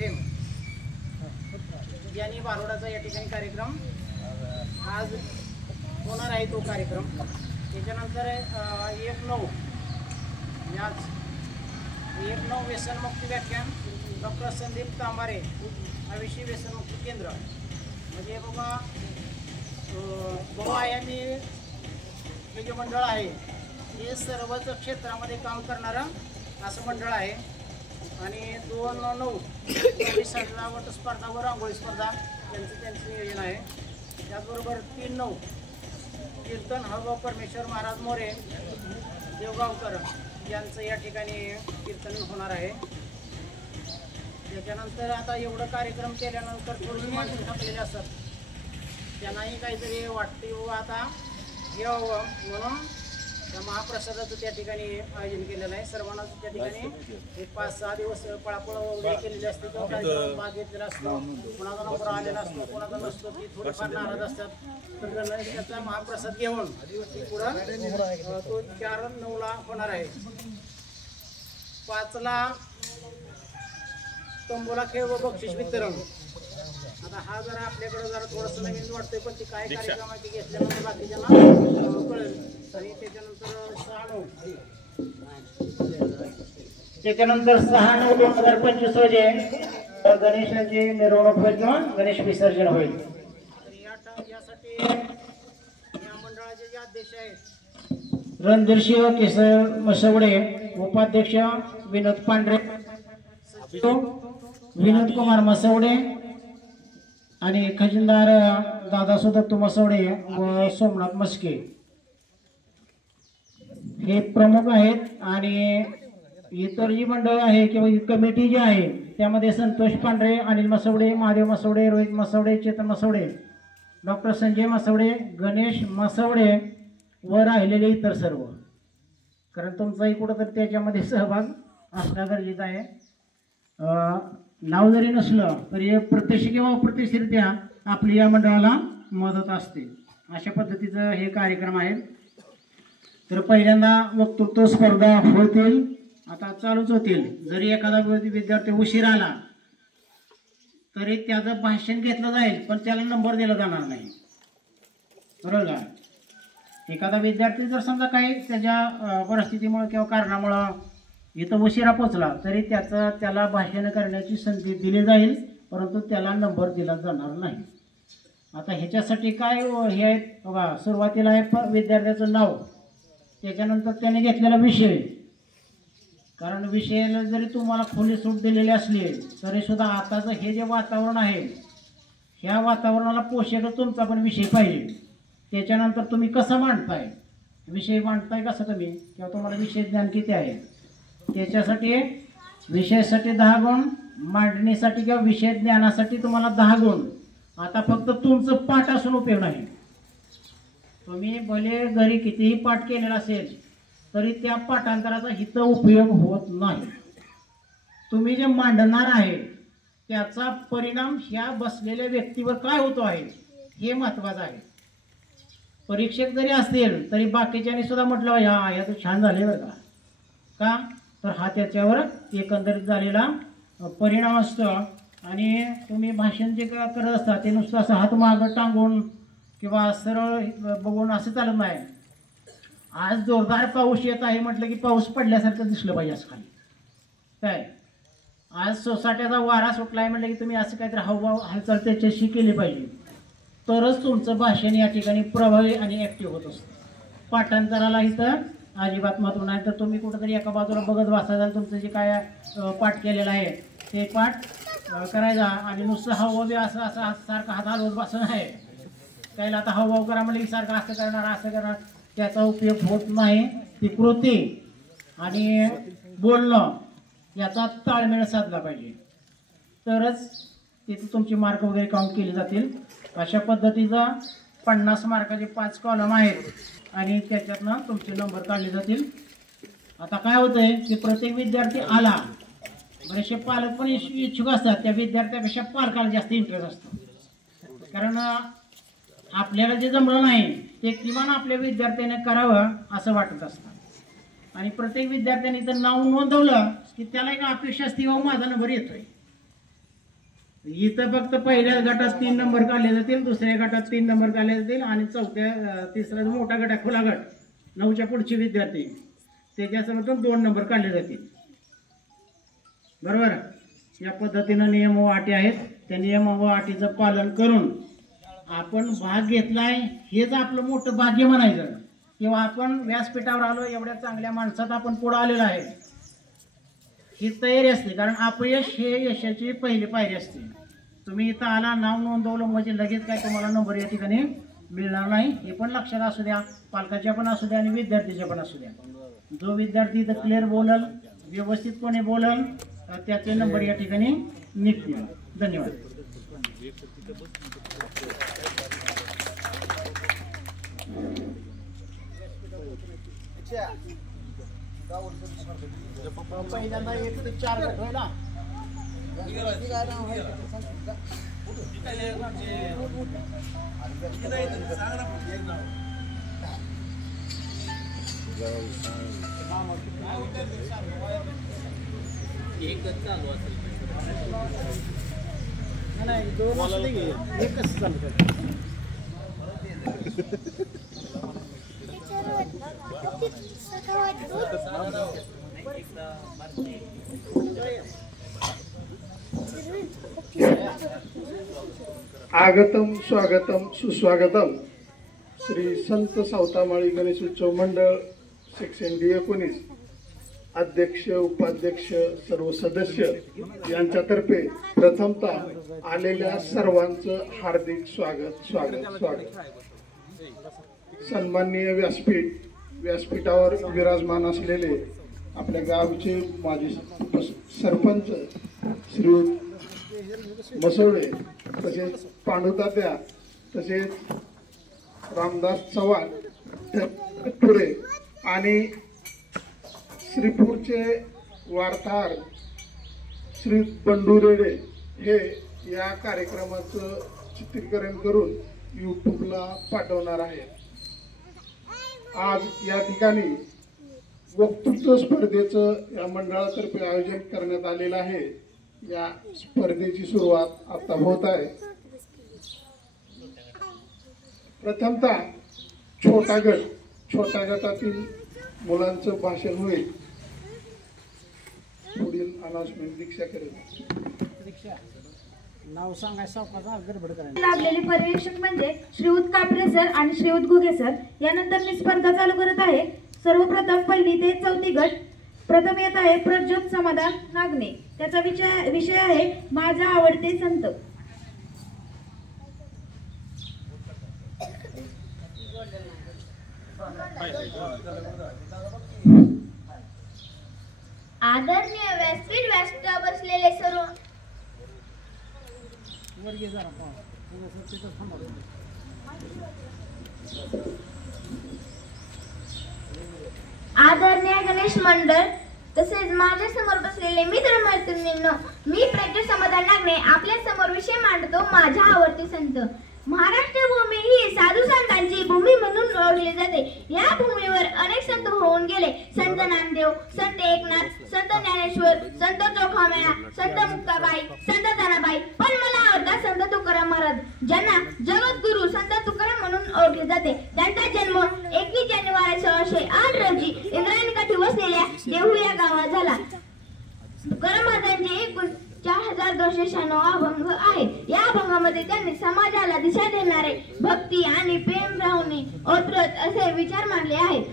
Fame यांनी बारोडाचा या ठिकाणी कार्यक्रम आज होणार आहे। तो कार्यक्रम त्याच्यानंतर 1/9 याच 1/9 व्यसनमुक्ती व्याख्यान डॉक्टर संदीप तांबारे आविषयी व्यसनमुक्ती केंद्र म्हणजे बाबा बहुआयामी हे जे मंडळ आहे हे सर्वच क्षेत्रामध्ये काम करणारं असं मंडळ आहे। आणि 2/9 वट स्पर्धा व रांगोळी स्पर्धा त्यांचं नियोजन आहे। त्याचबरोबर 3/9 कीर्तन हळगाव परमेश्वर महाराज मोरे देवगावकर यांचं या ठिकाणी कीर्तन होणार आहे। त्याच्यानंतर आता एवढं कार्यक्रम केल्यानंतर थोडी माणसं थकलेली असतात, त्यांनाही काहीतरी वाटते व आता घ्यावं म्हणून त्या महाप्रसादाचं त्या ठिकाणी आयोजन केलेलं आहे। सर्वांना त्या ठिकाणी एक 5-6 दिवस पळापळ वगैरे केलेली असते, तो कार्यक्रम भाग घेतलेला असतो, कोणाचा नंबर आलेला असतो, कोणाचा नसतो, ती थोडीफार नाराज असतात। तर गणेशाचा महाप्रसाद घेऊन पुढं तो 4/9 होणार आहे। 5ला तंबोला खेळ व बक्षीस वितरण। आता हा जरा आपल्याकडे जरा थोडंसं नवीन वाटतंय, पण ती काय कार्यक्रम आहे ती घेतल्यानंतर बाकीच्यांना कळेल। आणि त्याच्यानंतर 6/9/2025 रोजी गणेशाची मिरवणूक होईल किंवा गणेश विसर्जन होईल। यासाठी या मंडळाचे जे अध्यक्ष आहेत रणधीर केशव मसवडे, उपाध्यक्ष विनोद पांढरे, विनोद कुमार मसवडे आणि खजिनदार दादा दत्तू मसवडे व सोमनाथ मस्के हे प्रमुख आहेत। आणि इतर जी मंडळ आहे किंवा कमिटी जी आहे त्यामध्ये संतोष पांढरे, अनिल मसवडे, महादेव मसवडे, रोहित मसवडे, चेतन मसवडे, डॉक्टर संजय मसवडे, गणेश मसवडे व राहिलेले इतर सर्व, कारण तुमचाही कुठंतरी त्याच्यामध्ये सहभाग असणं गरजेचं आहे। नाव जरी नसलं तरी प्रत्यक्ष किंवा अप्रत्यक्षरित्या आपली या मंडळाला मदत असते। अशा पद्धतीचं हे कार्यक्रम आहे। तर पहिल्यांदा वक्तृत्व स्पर्धा होतील, आता चालूच होतील। जरी एखादा विद्यार्थी उशीर आला तरी त्याचं भाषण घेतलं जाईल, पण त्याला नंबर दिला जाणार नाही, बरोबर का? एखादा विद्यार्थी जर समजा काही त्याच्या परिस्थितीमुळे किंवा कारणामुळं इथं उशिरा पोचला तरी त्याला भाषण करण्याची संधी दिली जाईल, परंतु त्याला नंबर दिला जाणार नाही। आता ह्याच्यासाठी काय हे आहेत बघा, सुरुवातीला आहे विद्यार्थ्याचं नाव, त्याच्यानंतर त्याने घेतलेला विषय, कारण विषयाला जरी तुम्हाला खुली सूट दिलेली असली तरी सुद्धा आताचं हे जे वातावरण आहे ह्या वातावरणाला पोषक तुमचा पण विषय पाहिजे। त्याच्यानंतर तुम्ही कसं मांडताय, विषय मांडताय कसं तुम्ही, किंवा तुम्हाला विषय ज्ञान किती आहे, त्याच्यासाठी विषयासाठी 10 गुण, मांडणीसाठी किंवा विषय ज्ञानासाठी तुम्हाला 10 गुण। आता फक्त तुमचं पाठ असून उपयोग नाही, तुम्ही भले घरी कितीही पाठ केलेला असेल तरी त्या पाठांतराचा हित उपयोग होत नाही। तुम्ही जे मांडणार आहे त्याचा परिणाम ह्या बसलेल्या व्यक्तीवर काय होतो आहे हे महत्त्वाचं आहे। परीक्षक जरी असतील तरी बाकीच्यांनी सुद्धा म्हटलं या तर छान झाले बरं का, तर हा त्याच्यावर एकंदरीत झालेला परिणाम असतो। आणि तुम्ही भाषण जे करत असता ते नुसतं असं हात मागं टांगून किंवा सरळ बघून असं चालत नाही। आज जोरदार पाऊस येत आहे म्हटलं की पाऊस पडल्यासारखं दिसलं पाहिजे असं खाली काय, आज सोसाट्याचा वारा सुटला आहे म्हटलं की तुम्ही असं काहीतरी हावभाव हालचाल त्याच्याशी केली पाहिजे, तरच तुमचं भाषण या ठिकाणी प्रभावी आणि ॲक्टिव्ह होत असतं। पाठांतराला इथं अजिबात महत्त्व नाही, तर तुम्ही कुठंतरी एका बाजूला बघत बसायचं आणि तुमचं जे काय पाठ केलेलं आहे ते पाठ करायचा आणि नुसतं हावभाव असं असं सारखं हात हलवत बसणं आहे। त्याला आता हावभाव करा म्हणजे सारखं असं करणार असं करणार, त्याचा उपयोग होत नाही। ती कृती आणि बोलणं याचा ताळमेळ साधला पाहिजे, तरच तिथे तुमची मार्क वगैरे काउंट केले जातील। अशा पद्धतीचा 50 मार्काचे 5 कॉलम आहेत आणि त्याच्यातनं तुमचे नंबर काढले जातील। आता काय होतंय की प्रत्येक विद्यार्थी आला, बरेचसे पालक पण इच्छुक असतात, त्या विद्यार्थ्यापेक्षा पालकाला जास्त इंटरेस्ट असतो, कारण आपल्याला जे जमलं नाही ते किमान आपल्या विद्यार्थ्याने करावं असं वाटत असतं। आणि प्रत्येक विद्यार्थ्याने तर नाव नोंदवलं की त्याला एक अपेक्षा असते की माझा नंबर येतोय, इथं फक्त पहिल्या गटात 3 नंबर काढले जातील, दुसऱ्या गटात 3 नंबर काढले जातील आणि तिसरा जो मोठा गट आहे खुला गट 9च्या पुढचे विद्यार्थी त्याच्यासमोर 2 नंबर काढले जातील. बरोबर. या पद्धतीनं नियम व अटी आहेत. त्या नियम व अटीचं पालन करून आपण भाग घेतलाय हेच आपलं मोठं भाग्य म्हणायचं, किंवा आपण व्यासपीठावर आलो एवढ्या चांगल्या माणसात आपण पुढे आलेलो आहे ही तयारी असते. कारण अपयश हे यशाची पहिली पायरी असते. तुम्ही इथं आला, नाव नोंदवलं म्हणजे लगेच काय तुम्हाला नंबर या ठिकाणी मिळणार नाही. हे पण लक्षात असू द्या, पालकाच्या पण असू द्या आणि विद्यार्थीच्या पण असू द्या. जो विद्यार्थी इथं क्लिअर बोलल, व्यवस्थितपणे बोलल, त्याचे नंबर या ठिकाणी निघतील. धन्यवाद. पहिल्यांदा 1 ते 4 गट होय ना. नाही 2 असले की एकच चालतं. आगतम स्वागतम सुस्वागतम. श्री संत सावतामाळी गणेश उत्सव मंडळ सेक्शन D19 अध्यक्ष, उपाध्यक्ष, सर्व सदस्य यांच्यातर्फे प्रथमतः आलेल्या सर्वांचं हार्दिक स्वागत स्वागत स्वागत. सन्माननीय व्यासपीठावर विराजमान असलेले आपल्या गावचे माजी सरपंच श्री मसवडे, तसेच पांडुतात्या, तसेच रामदास चव्हाण पुरे आणि श्रीपूरचे वार्ताहर श्री बंडू रेडे हे या कार्यक्रमाचं चित्रीकरण करून यूट्यूबला पाठवणार आहेत. आज या ठिकाणी वक्तृत्व स्पर्धेचं या मंडळातर्फे आयोजन करण्यात आलेलं आहे. या स्पर्धेची सुरुवात आता होत आहे. प्रथमतः छोट्या गटातील मुलांचं भाषण होईल. पुढील अनाउन्समेंट दीक्षा करेल. नाव सांगायचं गडबड करायला लागलेले पर्यवेक्षक म्हणजे श्रीयुत कापरे सर आणि श्रीयुत घुगे सर. यानंतर मी स्पर्धा चालू करत आहे. सर्वप्रथम 1ली ते 4थी गट. प्रथम येत आहे प्रज्योत समाधान नागणे. त्याचा विषय आहे माझा आवडते संत. आदरणीय व्यासपीठावर बसलेले सर्व आदरणीय गणेश मंडळ, तसेच माझ्या समोर बसलेले मित्र मैत्रिणींनो, मी प्रज्योत समाधान नागणे आपल्या समोर विषय मांडतो माझ्या आवडते संत. महाराष्ट्र भूमी ही साधू संतांची भूमी म्हणून ओळखली जाते. या भूमीवर अनेक संत होऊन गेले. संत नामदेव, संत एकनाथ, संत ज्ञानेश्वर, संत चोखामेळा, संत मुक्ताबाई, संत तानाबाई, पण मला आवडता संत तुकाराम महाराज, ज्यांना जगद्गुरु संत तुकाराम म्हणून ओळखले जाते. त्यांचा जन्म 21 जानेवारी 1608 रोजी इंद्रायणी काठी वसलेल्या देहू या गावात झाला. तुकाराम महाराजांचे एकूण 4296 अभंग आहेत. या अभंगामध्ये त्यांनी समाजाला दिशा देणारे भक्ती आणि प्रेम भावने ओतप्रत असे विचार मांडले आहेत.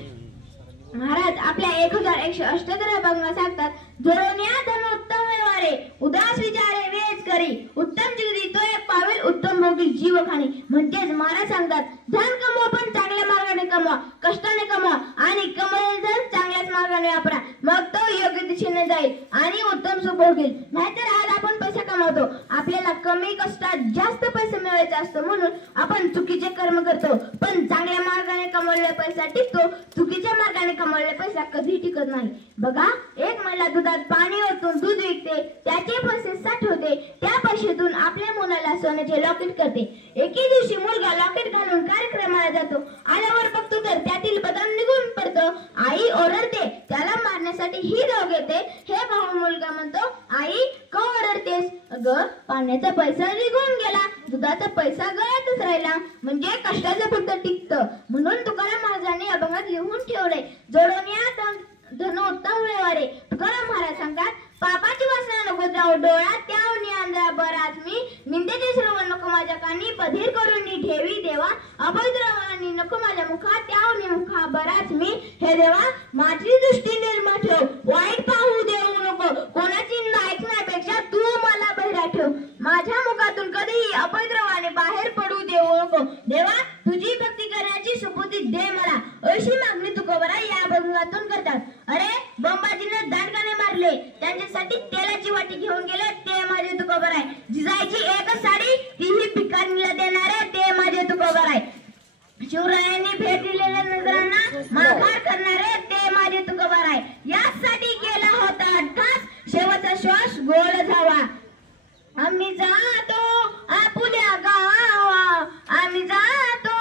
महाराज आपल्या 1178 अभंग सांगतात. धोरण्या धनोत्तम व्यवहारे, उदास विचारे वेच करी, उत्तम जिगरी तो एक पावेल, उत्तम भोगी जीव खाणी. म्हणजेच महाराज सांगतात, धन कमवा पण चांगल्या मार्गाने कमवा, कष्टाने कमवा आणि कमवलेले धन चांगल्याच मार्गाने वापरा, मग तो योग्य दिशेने जाईल आणि उत्तम सुख भोगेल. नाहीतर आज आपण पैसा कमवतो, आपल्याला कमी कष्टात जास्त पैसे मिळवायचे असतो म्हणून आपण चुकीचे कर्म करतो. पण चांगल्या मार्गाने कमवलेला पैसा टिकतो, चुकीच्या मार्गाने कमवलेला पैसा कधी टिकत नाही. बघा, एक महिला दुधात पाणी ओतून दूध विकते, त्याचे पैसे साठवते, त्या पैशातून आपल्या मुलाला सोन्याचे लॉकेट करते. एके दिवशी मुलगा लॉकेट घालून कार्यक्रमाला जातो. आल्यावर बघतो तर त्यातील बदाम निघून पडतो. आई ओरडते, त्याला मारण्यासाठी ही धाव घेते. हे भाऊ मुलगा म्हणतो, आई का ओरडतेस ग पाण्याचा पैसा निघून गेला, दुधाचा पैसा गळ्यातच राहिला. म्हणजे कष्टाचं फक्त टिकतं. म्हणून तुकाराम महाराजांनी अभंगात लिहून ठेवले, जोडून या धन उत्तम व्यवहारे. तुकाराम महाराज सांगतात, पापाची वासना नको जाऊ डोळ्यात, त्यावनी आंधळा बराच मी. निंदेचे श्रवण नको माझ्या कानी, बधीर करून ठेवी देवा. अपवित्र वाणी नको माझ्या मुखा, त्यावनी मुखा बराच मी. हे देवा माझी दृष्टी निर्मळ ठेव, वाईट पाहू देऊ नको. कोणाची ऐकण्यापेक्षा तू मला बहिरा ठेव. माझ्या मुखातून कधीही अपवित्र वाणी बाहेर पडू देऊ नको. देवा तुझी भक्ती करण्याची सुबुद्धी दे मला, अशी मागणी तुकोबरा या अभंगातून करतात. अरे बंबाजीने दांडगाने मारले, त्यांच्यासाठी तेलाची वाटी घेऊन गेले, ते माझे तुकोबर आहे. जिजायची एकच साडी, तीही भिकारीला देणारे, ते माझे तुकोबर आहे. शिवरायांनी भेट दिलेल्या नजरांना माघार करणारे, ते माझे तुकोबर आहे. यासाठी केला होता अट्टास, शेवटचा श्वास गोड जावा. आम्ही जातो आपुल्या गावा, आम्ही जातो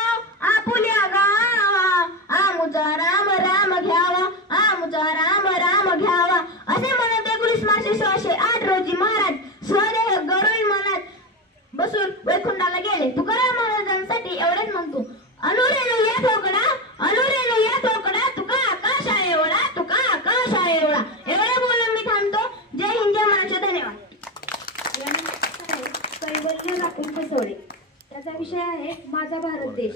आपुल्या गावा. आमुचा राम राम घ्यावा, आमुचा राम राम घ्यावा. असे म्हणत 19 मार्च 1608 रोजी महाराज स्वदेह गरुड मनात बसून वैकुंठाला गेले. तुकाराम महाराजांसाठी एवढेच म्हणतो, अनुरेणू या ठोकडा, अनुरेणू या ठोकडा. तुका आकाश आहे एवढा, तुका आकाश आहे एवढा. एवढं बोलून मी थांबतो. जय हिंद, जय महाराष्ट्र. धन्यवाद. कैवल्य राखून बसवले. त्याचा विषय आहे माझा भारत देश.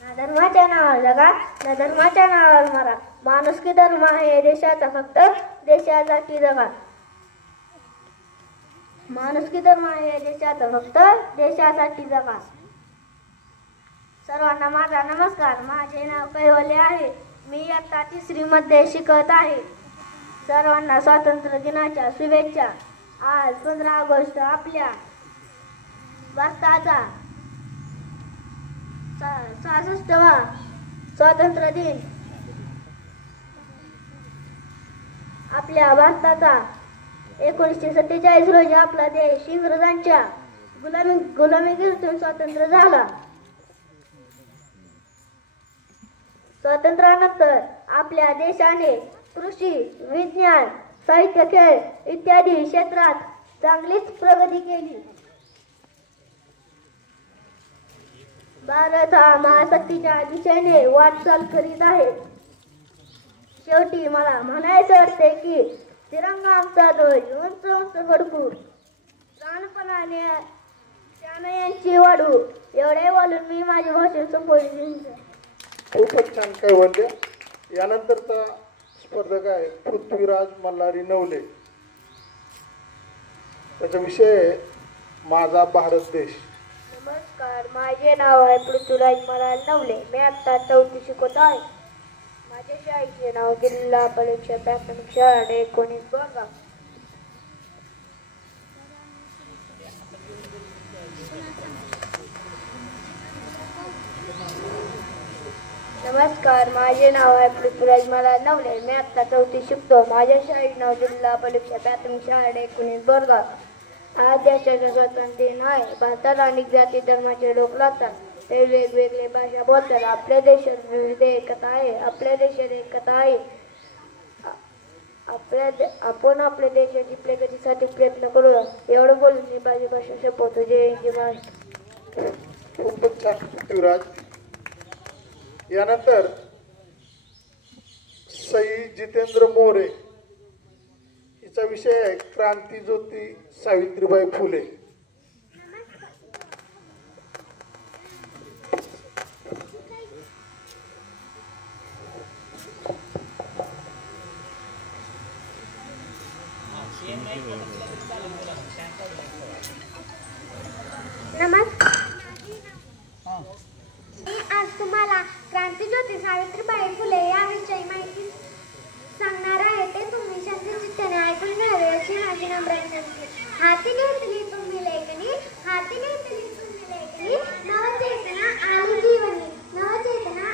ना धर्माच्या नावावर जगा, ना धर्माच्या नावावर मरा. माणुसकी धर्म आहे देशाचा, फक्त देशासाठी जगा. माणुसकी धर्म आहे देशाचा, फक्त देशासाठी जगा. सर्वांना माझा नमस्कार. माझे नाव कैवल्य आहे. मी इयत्ता 3री मध्ये शिकत आहे. सर्वांना स्वातंत्र्य दिनाच्या शुभेच्छा. आज 15 ऑगस्ट आपल्या भारताचा 66वा स्वातंत्र्य दिन. आपल्या भारताचा 1947 रोजी आपला देश इंग्रजांच्या गुलामीगिरीतून स्वतंत्र झाला. स्वातंत्र्यानंतर आपल्या देशाने कृषी, विज्ञान, साहित्य, खेळ इत्यादी क्षेत्रात चांगलीच प्रगती केली. भारत हा महाशक्तीच्या दिशेने वाटचाल करीत आहे. शेवटी मला म्हणायचं वाटते की तिरंगा आमचा ध्वज उंच उंच फडकू, प्राणपणाने त्यांची वाढू. एवढे बोलून मी माझे भाषण संपवले. खूपच छान कैवल्य. यानंतरचा स्पर्धक आहे पृथ्वीराज मल्हारी नवले. त्याचा विषय आहे माझा भारत देश. नमस्कार, माझे नाव आहे पृथ्वीराज मल्हारी नवले. मी आता 4थी शिकत आहे. माझ्या शाळेचे नाव जिल्हा परीक्षा प्राथमिक शाळा 19 बोरगाव. नमस्कार, माझे नाव आहे पृथ्वीराज मल्हारी नवले. मी आता 4थी शिकतो. माझ्या शाळेचे नाव जिल्हा परीक्षा प्राथमिक शाळा 19 बोरगाव. आज देशाचा स्वातंत्र्य दिन आहे. भारतात अनेक जाती धर्माचे लोक राहतात. ते वेगवेगळे भाषा बोलतात. आपल्या देशात विविध एकता आहे. आपल्या देशात एकता आहे. आपण आपल्या देशाची प्रगतीसाठी प्रयत्न करूया. एवढं बोलून मी माझी भाषा संपवतो. जय हिंद, जय महाराष्ट्र. खूपच छान पृथ्वीराज. यानंतर सई जितेंद्र मोरे. हिचा विषय आहे क्रांती ज्योती सावित्रीबाई फुले. नमस्कार, मी आज तुम्हाला क्रांतीज्योती सावित्रीबाई फुले याविषयी माहिती सांगणार आहे. ते तुम्ही शांतचित्ताने ऐकून घ्यावे अशी माझी नम्र विनंती. हाती घेतली तुम्ही लेखनी, हाती घेतली तुम्ही लेखनी. नवचेतना आली जीवनी, नवचेतना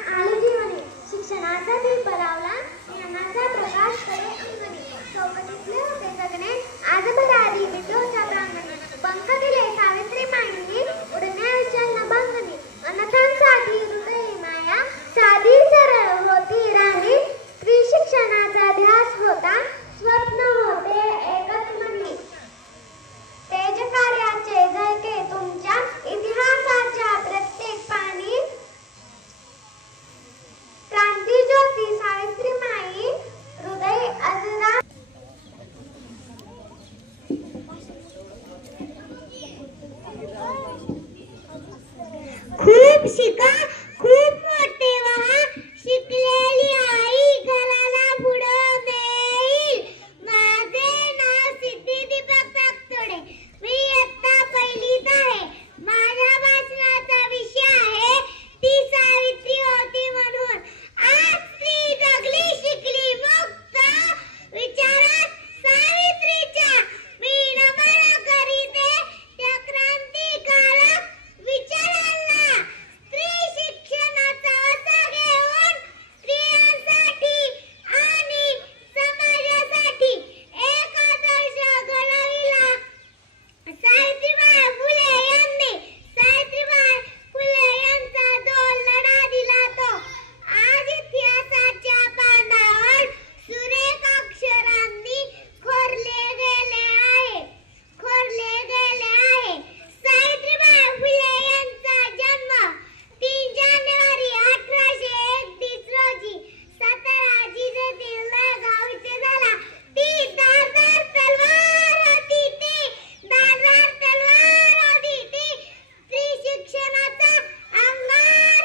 खूप शिका, खूप मोठे व्हा. शिकलेली आई घराला पुढं नेईल. माझे नाव सिद्धी दीपक सागतोडे. मी इयत्ता पहिलीत आहे. माझ्या भाषणाचा विषय आहे ती सावित्री होती म्हणून. आज ती जगली, शिकली, मुक्त विचारात सावित्रीच्या. मी नमन करीते त्या क्रांतिकारक विचारांना. स्त्री शिक्षणाचा वसा घेऊन स्त्रियांसाठी आणि समाजासाठी एक आदर्श घडविला. सावित्रीबाई फुले यांनी सावित्रीबाई फुले यांचा जो लढा दिला तो आज इतिहासाच्या पानावर सुरेख अक्षरांनी कोरले गेले आहे. सावित्रीबाई फुले यांचा जन्म 3 जानेवारी 1831 रोजी सातारा जिल्ह्यातील नागाव इथे झाला. ती धारदार तलवार होती. स्त्री शिक्षणाचा अंगार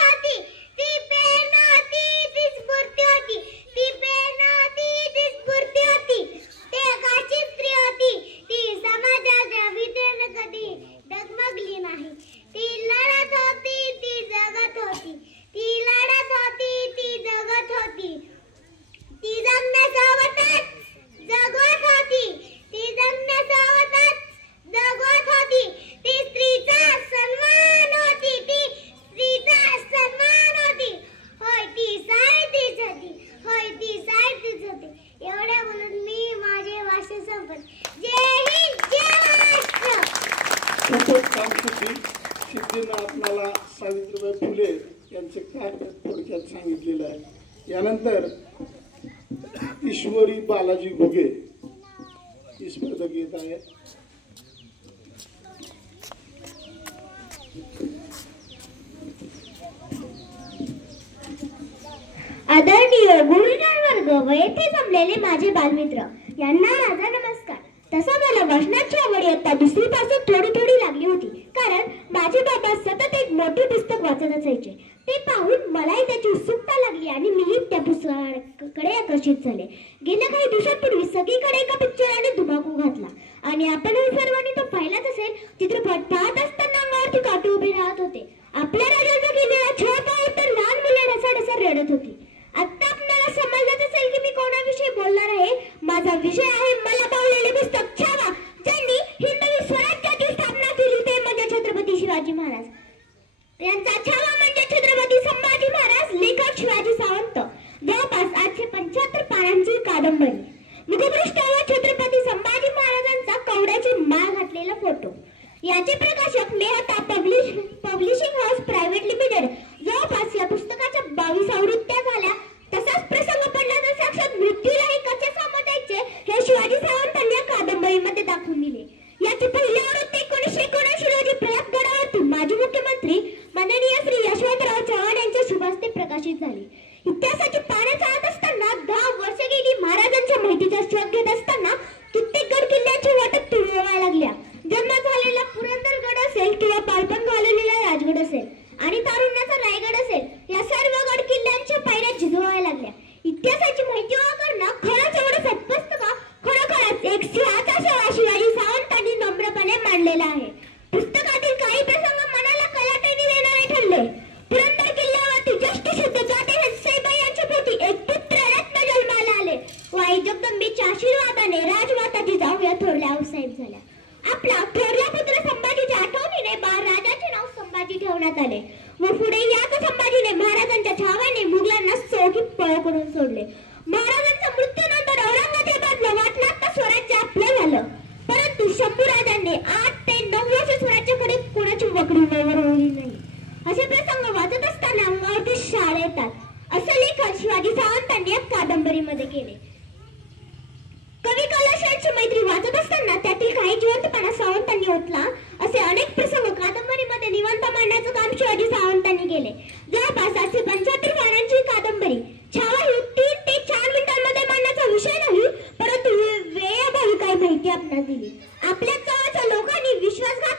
होती. ती पेन होती, ती स्फूर्ती होती. तेगाची स्त्री होती. ती समाजाच्या भीतीने कधी डगमगली नाही. ती लढत होती, ती जगत होती. ती जगण्यासोबतच जगवत होती. ती स्त्रीचा सन्मान होती. होय ती साहित्यच होती. एवढ्या बोलून मी माझे भाषण संपत. जय हिंद, जय महाराष्ट्र. खूपच छान सिद्धीनं आपल्याला सावित्रीबाई फुले यांचे कार्य थोडक्यात सांगितलेलं आहे. यानंतर ईश्वरी बालाजी घुगे ही स्पर्धक येत आहे. आदरणीय गुरुजन वर्ग व येथे जमलेले माझे बालमित्र यांना माझा नमस्कार. तसा मला वाचनाची आवड इयत्ता 2री पासून थोडी लागली होती. कारण माझे बाबा सतत एक मोठे पुस्तक वाचत असायचे. ते पाहून मलाही त्याची उत्सुकता लागली आणि मीही त्या पुस्तकाकडे आकर्षित झाले. गेल्या काही दिवसांपूर्वी सगळीकडे एका पिक्चराने धुमाकूळ घातला आणि आपणही सर्वांनी तो पाहिलाच असेल. चित्रपट पाहत असताना अंगावरती काटे उभे राहत होते. आपल्या राजाचा केलेला छळ पाहून तर लहान मुले ढसाढसा रडत होती. आता आपल्याला समजत असेल की मी कोणाविषयी बोलणार आहे. माझा विषय आहे मला पावलेले पुस्तक छावा, ज्यांनी हिंदवी स्वराज्याची स्थापना केली ते म्हणजे छत्रपती शिवाजी महाराज. यांचा छावा म्हणजे छत्रपती संभाजी महाराज. लेखक शिवाजी सावंत. जवळपास 875 पानांची कादंबरी. मुखपृष्ठावर छत्रपती संभाजी महाराजांचा कवड्याची माळ घातलेला फोटो. याचे प्रकाशक Mehta publishing house private limited. जवळपास या पुस्तकाच्या 22 आवृत्त्या झाल्या. तसाच प्रसंग पडला तर साक्षात मृत्यूलाही कसे सामोरे जायचे हे शिवाजी सावंतांनी या कादंबरीमध्ये दाखवून दिले. याची पहिली आवृत्ती 1979 रोजी प्रतापगडावरती माजी मुख्यमंत्री माननीय श्री यशवंतराव चव्हाण यांच्या शुभ हस्ते प्रकाशित झाली. इतिहासाची पाने चालत असताना 10 वर्ष गेली. महाराजांच्या माहितीचा शोध घेत असताना कित्येक गड किल्ल्यांची वाटत तुडवायला लागल्या. जन्म झालेला पुरंदरगड असेल किंवा बालपण घालवलेला राजगड असेल आणि तारुण्याचा रायगड असेल, या सर्व गड किल्ल्यांच्या पायऱ्या झिजवायला लागल्या. इतिहासाची माहिती करणं खरंच एवढं सोपं असतं का? खरोखरच एक सिंहाचा सेवा शिवाजी सावंतांनी नम्रपणे मांडलेला आहे. पुस्तकातील काही प्रसंग मनाला कलाटणी देणारे ठरले. पुरंदर किल्ल्यावरती ज्येष्ठ शुद्ध जाते हंसाईबाई यांच्या पोटी एक पुत्र रत्न जन्माला आले. आई जगदंबेच्या आशीर्वादाने राजमाता जिजाऊ या थोरल्या आऊसाहेब झाल्या. आपला थोरला पुत्र संभाजीच्या आठवणीने राजाचे नाव संभाजी ठेवण्यात आले व पुढे याच संभाजीने महाराजांच्या छाव्याने मुघलांना सोगीत पळ करून सोडले. महाराजांच्या मृत्यूनंतर औरंगजेबाला वाटलं तर स्वराज्य आपलं झालं. परंतु शंभूराजांनी 8 ते 9 वर्ष स्वराज्याकडे कोणाची वकडी वळवली नाही. असे प्रसंग वाचत असताना अंगावरती शाळे येतात. असं लेखन शिवाजी सावंतांनी या कादंबरीमध्ये केले. कवी कलाशांची मैत्री वाचत असताना त्यातील काही जिवंतपणा सावंतांनी ओतला. असे अनेक प्रसंग कादंबरीमध्ये निवांत मांडण्याचं काम शिवाजी सावंतांनी केले. जवळपास 875 पानांची कादंबरी. छावा ही 3 ते 4 मिनिटांमध्ये मांडण्याचा विषय नाही, परंतु वेळेअभावी काही माहिती आपणास दिली. आपल्या जवळच्या लोकांनी विश्वासघात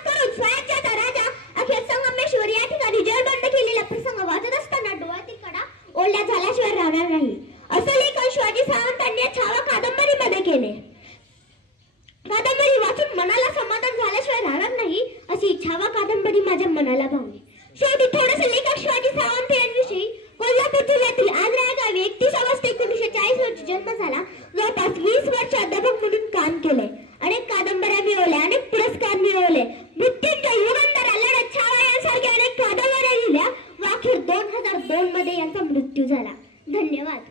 मनाला भावले. शेवटी थोडंसं लेखक शिवाजी सावंत यांविषयी. कोल्हापूर जिल्ह्यातील आजरा या गावी 31 ऑगस्ट 1940 रोजी जन्म झाला. जवळपास 20 वर्ष अध्यापक म्हणून काम केले. अनेक कादंबऱ्या मिळवल्या, अनेक पुरस्कार मिळवले. मृत्यूंजय, युगंधर, लढत, छावा यांसारख्या अनेक कादंबऱ्या लिहिल्या व अखेर 2002 मध्ये यांचा मृत्यू झाला. धन्यवाद.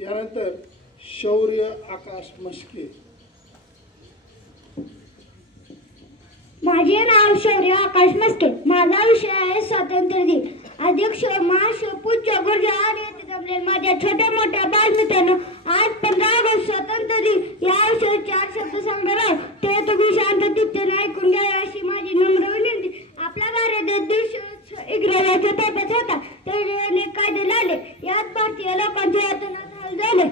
यानंतर शौर्य आकाश मस्के. माझे नाव शौर्य आकाश मस्के. माझा विषय आहे स्वातंत्र्य दिन. अध्यक्ष महाशय पूज्य गुरुजी येथे जमले माझ्या छोट्या मोठ्या बालमित्रांनो, आज 15 ऑगस्ट स्वातंत्र्य दिन या विषयी 4 शब्द सांगणार आहे. ते तुम्ही शांततेने ऐकून घ्या अशी माझी नम्र विनंती. आपला भारत देश इंग्रजांच्या ताब्यात होता. त्याने अनेक कायदे लावले. यात भारतीय लोकांचे यातनाच हाल झाले.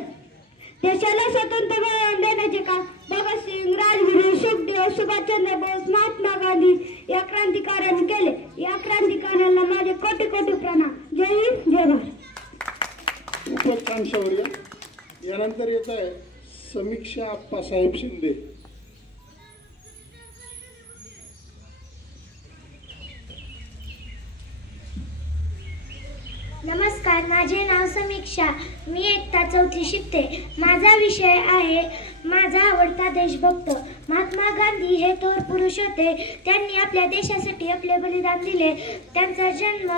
देशाला स्वतंत्र मिळवून देण्याचे काम भगतसिंग, राजगुरू, सुखदेव, सुभाषचंद्र बोस, महात्मा गांधी या क्रांतिकारकांनी केले. या क्रांतिकारकांना माझे कोटी कोटी प्रणाम. जय हिंद, जय भारत. खूपच छान शौर्य. यानंतर येत आहे समीक्षा आप्पासाहेब शिंदे. नमस्कार, माझे नाव समीक्षा. मी इयत्ता 4थी शिकते. माझा विषय आहे माझा आवडता देशभक्त. महात्मा गांधी हे थोर पुरुष होते. त्यांनी आपल्या देशासाठी आपले बलिदान दिले. त्यांचा जन्म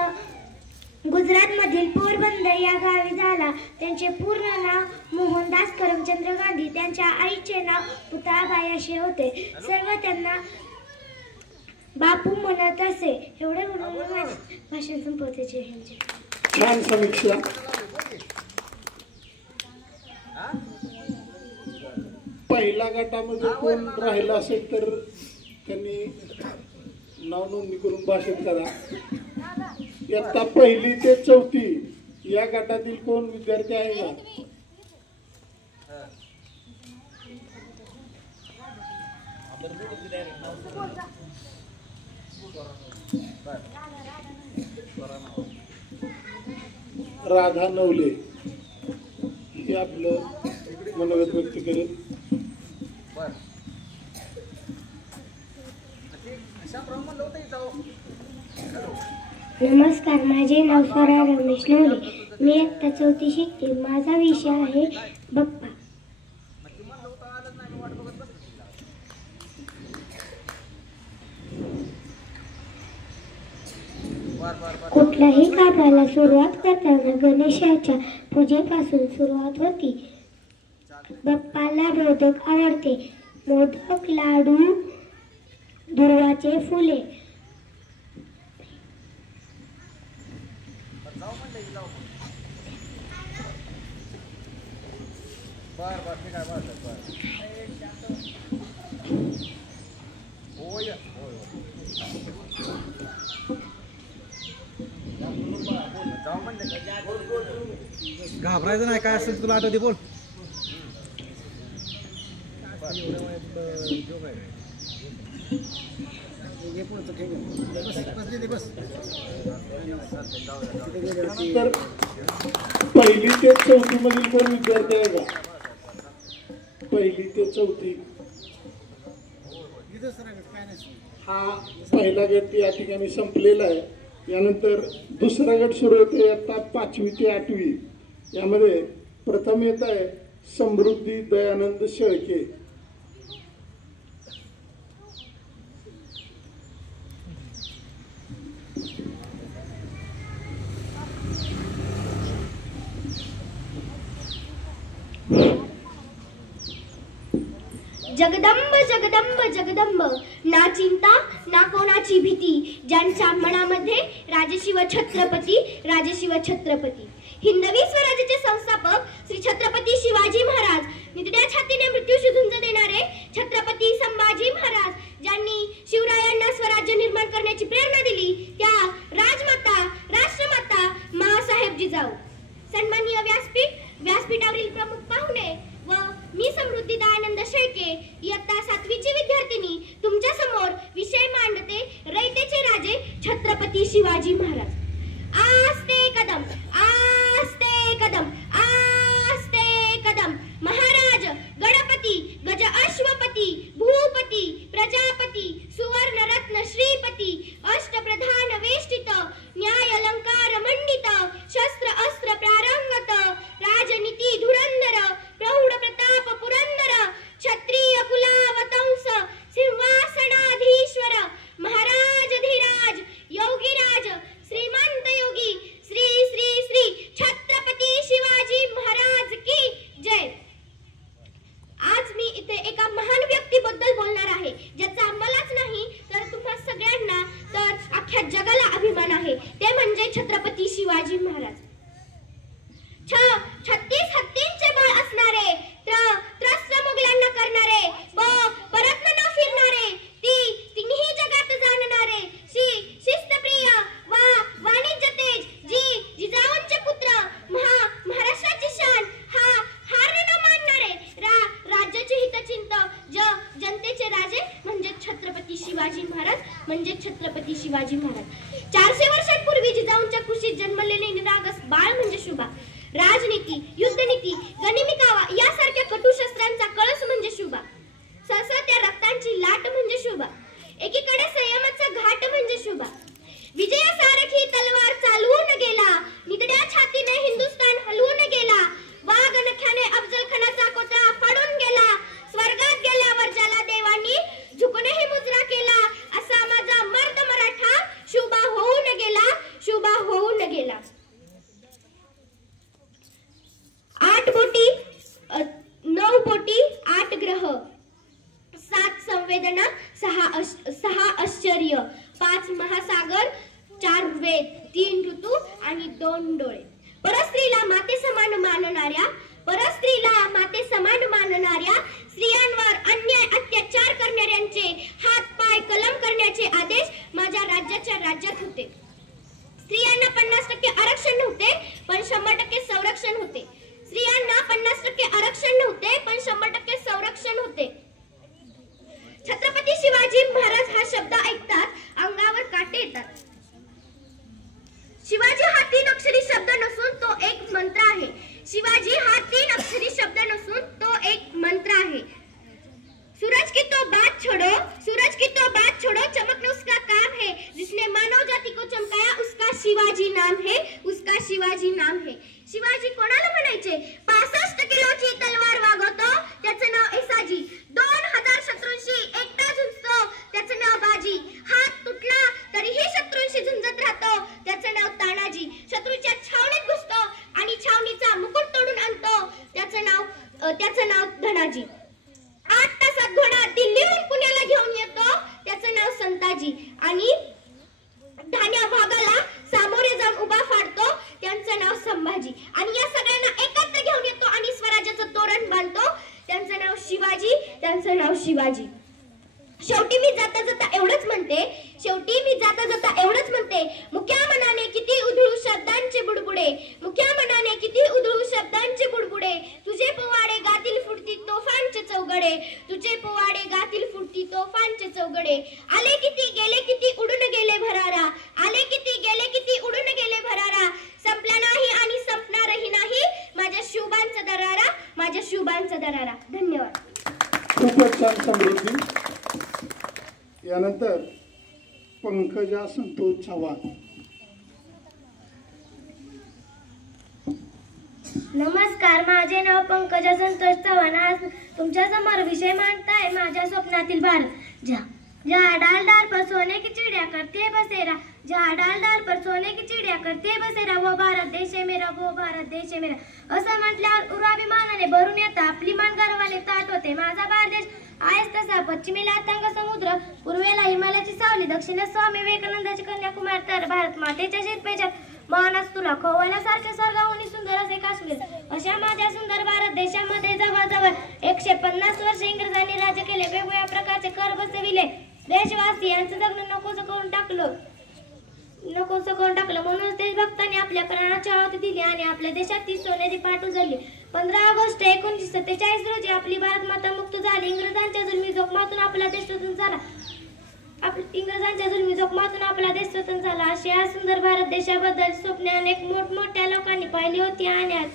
गुजरातमधील पोरबंदर या गावी झाला. त्यांचे पूर्ण नाव मोहनदास करमचंद्र गांधी. त्यांच्या आईचे नाव पुतळाबाई असे होते. सर्व त्यांना बापू म्हणत असे. एवढे म्हणून भाषण संपवते. छान समीक्षा. पहिल्या गटामध्ये कोण राहिला असेल तर त्यांनी नाव नोंदणी करून भाषण करा. इयत्ता 1ली ते 4थी या गटातील कोण विद्यार्थी आहे का? राधा नवले हे आपलं मनोगत व्यक्त करेल. नमस्कार, माझे नाव स्वरा रमेश नवले. मी इयत्ता 4थी शिकते. माझा विषय आहे बाप्पा. कुठल्याही कामाला सुरुवात करताना गणेशाच्या पूजेपासून सुरुवात होती. बाप्पाला मोदक आवडते. मोदक, लाडू, दुर्वाचे फुले. घाबरायचं नाही. काय असेल तुला आठवते बोल. तर 1ली ते 4थी मधील कोण विद्यार्थी आहे का? 1ली ते 4थी हा पहिला गट या ठिकाणी संपलेला आहे. यानंतर दुसरा गट सुरू होतो इयत्ता 5वी ते 8वी. यामध्ये प्रथम येत आहे समृद्धी दयानंद शेळके. जगदंब जगदंब जगदंब, ना चिंता ना कोणाची भीती, ज्यांच्या मनामध्ये राजशिव छत्रपती राजशिव छत्रपती. हिंदवी स्वराज्याचे संस्थापक श्री छत्रपती शिवाजी महाराज, निधड्या छातीने मृत्यूशी झुंज देणारे छत्रपती संभाजी महाराज, ज्यांनी शिवरायांना स्वराज्य निर्माण करण्याची प्रेरणा दिली, त्या राजमाता राष्ट्रमाता माँसाहेब जिजाऊ. सन्माननीय व्यासपीठावरील प्रमुख पाहुणे व मी समृद्धी दयानंद शेळके, इयत्ता 7वीची विद्यार्थिनी, तुमच्या समोर विषय मांडते रयतेचे राजे छत्रपती शिवाजी महाराज. आस्ते कदम, आस्ते कदम, आस्ते कदम. महाराज गणपती गज अश्वपती म्हणजे छत्रपती शिवाजी महाराज. 400 वर्षांपूर्वी जिजाऊंच्या कुशीत जन्मलेले निरागस बाळ म्हणजे शुभा. राजनीती, युद्धनीती, गनिमी कावा यासारख्या कटू शस्त्रांचा कळस म्हणजे शुभा. सळसळत्या रक्तांची लाट म्हणजे शुभा. एकीकडे संयमाचा घाट म्हणजे शुभा. विजयासारखी तलवार चालवून गेला, नितड्या छातीने हिंदुस्थान हलवून गेला. वाघ नख्याने अफजल खानाचा कोटळा फाडून गेला. स्वर्गात गेल्यावर ज्याला देवानी झुकूनही मुजरा केला, असा माझा मर्द मराठा शुभा होऊन गेला, शुभा होऊन गेला. 8 बोटी 9 बोटी 8 ग्रह, 7 संवेदना, 6 आश्चर्य, 5 महासागर, 4 वेद, 3 ऋतू आणि 2 डोळे. परस्त्रीला माते समान मानणाऱ्या, परस्त्रीला माते समान मानणाऱ्या स्त्रियांवर अन्याय अत्याचार करणाऱ्यांचे हात पाय कलम करण्याचे आदेश माझ्या राज्याच्या राज्यात होते. स्त्रियांना 50% आरक्षण नव्हते, पण 100% संरक्षण होते. स्त्रियांना 50% आरक्षण नव्हते, पण 100% संरक्षण होते. छत्रपती शिवाजी महाराज हा शब्द ऐकतात अंगावर काटे येतात. शिवाजी हा 3 अक्षरी शब्द नसून तो एक मंत्र आहे. शिवाजी हा 3 अक्षरी शब्द नसून तो एक मंत्र आहे. सूरज की तो बात छोड़ो, सूरज की तो बात छोड़ो, चमकना उसका काम है. जिसने मानव जाति को चमकाया उसका शिवाजी नाम है, उसका शिवाजी नाम है. शिवाजी कोणाला म्हणायचे? 65 किलोची तलवार वागवतो त्याचं नाव ऐसाजी. 2000 शत्रूंशी एकटा झुंजतो त्याचं नाव बाजी. हात तुटला तरीही शत्रूंशी झुंजत राहतो त्याचं नाव तानाजी. शत्रूच्या छावणीत घुसतो आणि छावणीचा मुकुट तोडून आणतो त्याचं नाव धनाजी. 8 तासात घोडा दिल्लीहून पुण्याला घेऊन येतो त्याचं नाव संताजी. आणि धान्या भागाला सामोरे जाऊन उभा फाडतो त्यांचं नाव संभाजी. आणि या सगळ्यांना एकत्र घेऊन येतो आणि स्वराज्याचं तोरण बांधतो त्यांचं नाव शिवाजी, त्यांचं नाव शिवाजी. शेवटी मी जाता जाता एवढंच म्हणते, मुक्या मनाने किती उधळू शब्दांचे बुडबुडे, मुक्या मनाने किती उधळू शब्दांचे बुडबुडे. तुझे पोवाडे गातील फुटती तोफांचे चौगडे, तुझे पोवाडे गातील फुटती तोफांचे चौगडे. आले किती गेले किती उडून गेले भरारा, आले किती गेले किती उडून गेले भरारा. संपला नाही आणि संपणारही नाही माझ्या शुभांचा दरारा, माझ्या शुभांचा दरारा. धन्यवाद. खूपच छान समृद्धी. यानंतर पंकजा संतोष चव्हाण. नमस्कार, माझे नाव पंकजा संतोष चव्हाण. आज तुमच्या समोर विषय मांडताय माझ्या स्वप्नातील भारत. जहाँ डाल डाल पर सोने की चिड़िया करते बसेरा, जहाँ डाल डाल पर सोने की चिड़िया करते बसेरा, वो भारत देश है मेरा, वो भारत देश है मेरा. असं म्हटल्यावर उराभिमानाने भरून येतं, आपली मान गर्वाने ताट होते. माझा भारत देश आहेच तसा. पश्चिमेला अथांग समुद्र, पूर्वेला हिमालयाची सावली, दक्षिणेस स्वामी विवेकानंदाची कन्याकुमारी, तर भारत मातेच्या शेतपेच्यात मानस तुला खवळण्यासारखे स्वर्गाहून सुंदर असे काश्मीर. अशा माझ्या सुंदर भारत देशामध्ये जवळजवळ 150 वर्ष इंग्रजांनी राज्य केले. वेगवेगळ्या प्रकारचे कर बसविले. देशवासी यांचं जगणं नकोसं करून टाकलं. म्हणून देशभक्तांनी आपल्या प्राणाची आहुती दिली आणि आपल्या देशात ती सोनेरी पाट उजळली. 15 ऑगस्ट 1947 रोजी आपली भारत माता मुक्त झाली. इंग्रजांच्या जुलमी जोखमातून आपला देश स्वतंत्र झाला. अशी या सुंदर भारत देशाबद्दल स्वप्ने अनेक मोठमोठ्या लोकांनी पाहिली होती आणि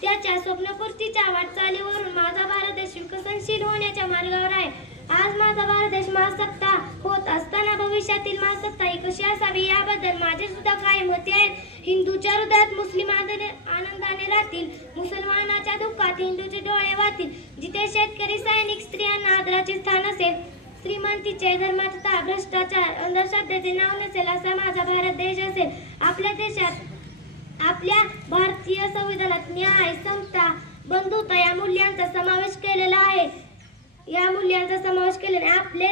त्याच्या स्वप्नपूर्तीच्या वाटचालीवरून माझा भारत देश विकसनशील होण्याच्या मार्गावर आहे. आज माझा भारत देश महासत्ता होत असताना भविष्यातील महासत्ता ही कशी असावी याबद्दल माझे सुद्धा काही मते आहेत. हिंदूच्या हृदयात मुस्लिम आनंदाने राहतील, मुसलमानाच्या दुःखात हिंदूचे डोळे वाहतील. जिथे शेतकरी सैनिक स्त्रियांना आदराचे स्थान असेल, श्रीमंतीचे धर्माचा भ्रष्टाचार अंधश्रद्धेचे नाव नसेल, असा माझा भारत देश असेल. आपल्या देशात आपल्या भारतीय संविधानात न्याय, समता, बंधुता या मूल्यांचा समावेश केलेला आहे. आपले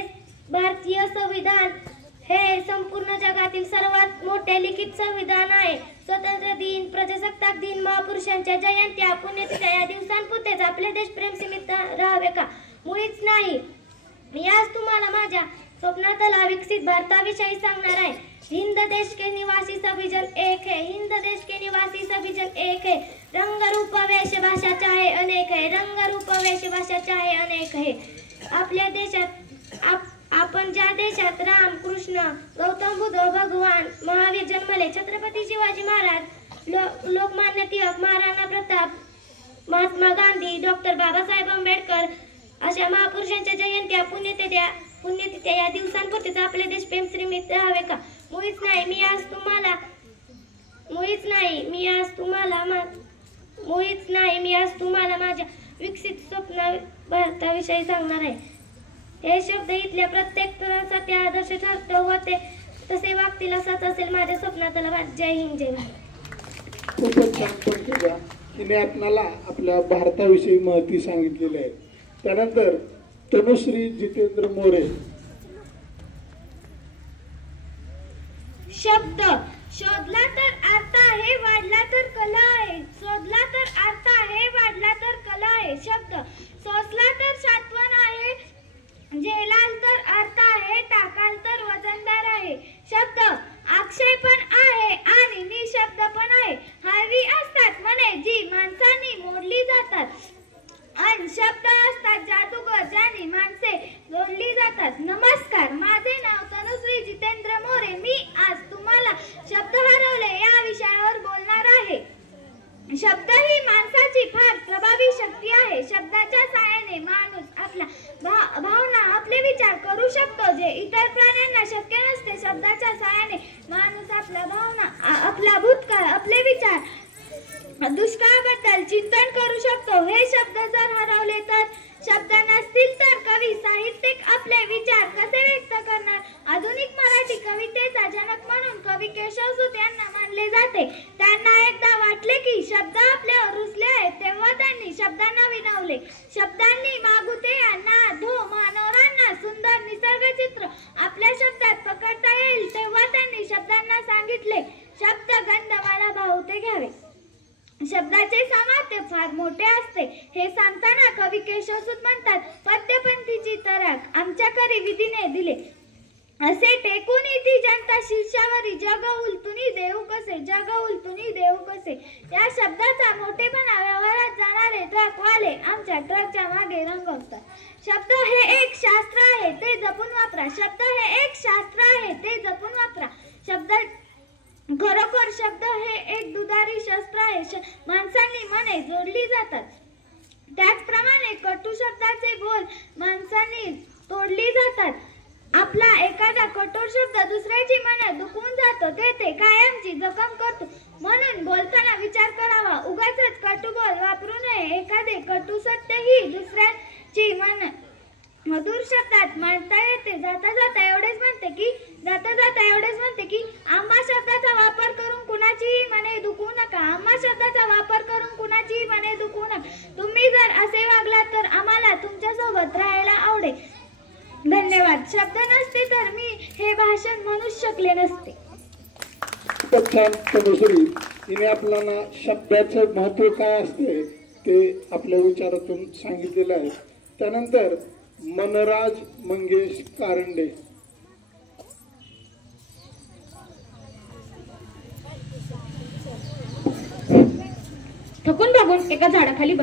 भारतीय संविधान हे संपूर्ण जगातील सर्वात मोठे लिखित संविधान आहे. स्वातंत्र्य दिन, प्रजासत्ताक दिन, महापुरुषांच्या जयंत्या, पुण्यतिथ्या या दिवसांपुरतेच आपले देशप्रेम सीमित राहावे का? मुळीच नाही. मी आज तुम्हाला माझ्या स्वप्नातला विकसित भारताविषयी सांगणार आहे. हिंद देश के निवासी सभी जन एक है, हिंद देश के निवासी सभी जन एक है. रंग रूप वेश भाषा चाहे अनेक है, रंग रूप वेश भाषा चाहे अनेक है. आपल्या देशात आपण ज्या देशात राम, कृष्ण, गौतम बुद्ध, भगवान, महावीर जन्मले, छत्रपती शिवाजी महाराज, लोकमान्य टिळक, महाराणा प्रताप, महात्मा गांधी, डॉक्टर बाबासाहेब आंबेडकर अशा महापुरुषांच्या जयंत्या, पुण्यतिथ्या या दिवसांपुरतीच आपले देश प्रेमश्रीमित राहावे का? मुळीच नाही. मी आज तुम्हाला माझ्या विकसित स्वप्न भारताविषयी सांगणार आहे. हे शब्द इथल्या प्रत्येक तरुणासाठी आदर्श ठरतो व ते तसे वागतील असाच असेल माझ्या स्वप्नातला भारत. जय हिंद, जय भारत. खूपच छान पंकजा तिने आपणाला आपल्या भारताविषयी माहिती सांगितलेली आहे. त्यानंतर तनुश्री जितेंद्र मोरे. शब्द शोधला तर अर्थ आहे, वाढला तर कला आहे. शोधला तर अर्थ आहे, वाढला तर कला आहे. शब्द सोसला तर सात्वन आहे, झेलाल तर अर्थ आहे, टाकाल तर वजनदार आहे. शब्द अक्षय पण आहे आणि निशब्द पण आहे. हळवी असतात मने जी माणसांनी मोडली जातात, आणि शब्द असतात जादूगर ज्याने माणसे जोडली जातात. नमस्कार, माझे नाव तनुश्री जितेंद्र मोरे. मी आज तुम्हाला शब्द हरवले या विषयावर बोलणार आहे. शब्द ही माणसाची फार प्रभावी शक्ती आहे. शब्दाच्या साहाय्याने माणूस आपल्या भावना, आपले विचार करू शकतो जे इतर प्राण्यांना शक्य नसते. शब्दाच्या साहाय्याने माणूस आपल्या भावना, आपला भूतकाळ, आपले विचार, दुष्काळाबद्दल चिंतन करू शकतो. हे शब्द जर हरवले तर, शब्द नसतील तर कवी, साहित्यिक आपले विचार कसे व्यक्त करणार? आधुनिक मराठी कवितेचा जनक म्हणून कवी केशवसूत यांना मानले जाते. त्यांना एकदा वाटले की शब्द आपल्यावर रुजले आहेत, तेव्हा त्यांनी शब्दांना विनवले. शब्दांनी मागुते यांना धो मानवरांना सुंदर निसर्ग चित्र आपल्या शब्दात पकडता येईल, तेव्हा त्यांनी शब्दांना सांगितले शब्द गंध मला भावते घ्यावे. शब्दाचे सामर्थ्य फार मोठे असते हे सांगताना कवी केशवसूत म्हणतात, पद्यपंथीची तराक आमच्या करी विधीने दिले, असे टेकून ती जनता शीर्षावरी, जग उलटुनी देऊ कसे, जग उलटुनी देऊ कसे. या शब्दाचा मोठेपणा व्यवहारात जाणारे ट्रकवाले आमच्या ट्रकच्या मागे रंगवतात. शब्द हे एक शास्त्र आहे, ते जपून वापरा. शब्द हे एक शास्त्र आहे, ते जपून वापरा. शब्द खरोखर शब्द हे एक दुधारी शस्त्र आहे. माणसांनी मने जोडली जातात, त्याचप्रमाणे कटू शब्दाचे बोल माणसांनी तोडली जातात. आपला एखादा कठोर शब्द दुसऱ्याची मन दुखवून जातो, ते कायमची जखम करतो. म्हणून बोलताना विचार करावा, उगाचच कटू बोल वापरू नये. एखादे कटू सत्य ही दुसऱ्याची मन मधुर शब्दात मांडता येते. जाता जाता एवढेच म्हणते की आम्हा शब्दाचा वापर करून कुणाचीही मने दुखवू नका. आम्हा शब्दाचा वापर करून कुणाचीही मने दुखवू नका. तुम्ही जर असे वागलात तर आम्हाला तुमच्या सोबत राहायला आवडेल. धन्यवाद. शब्द नसते तर मी हे भाषण म्हणूच शकले नसते. तनुश्री हिने आपल्याला शब्दाचं महत्व काय असते ते आपल्या विचारातून सांगितलेलं आहे. त्यानंतर मनराज मंगेश कारंडे. थकून भागून एका झाडाखाली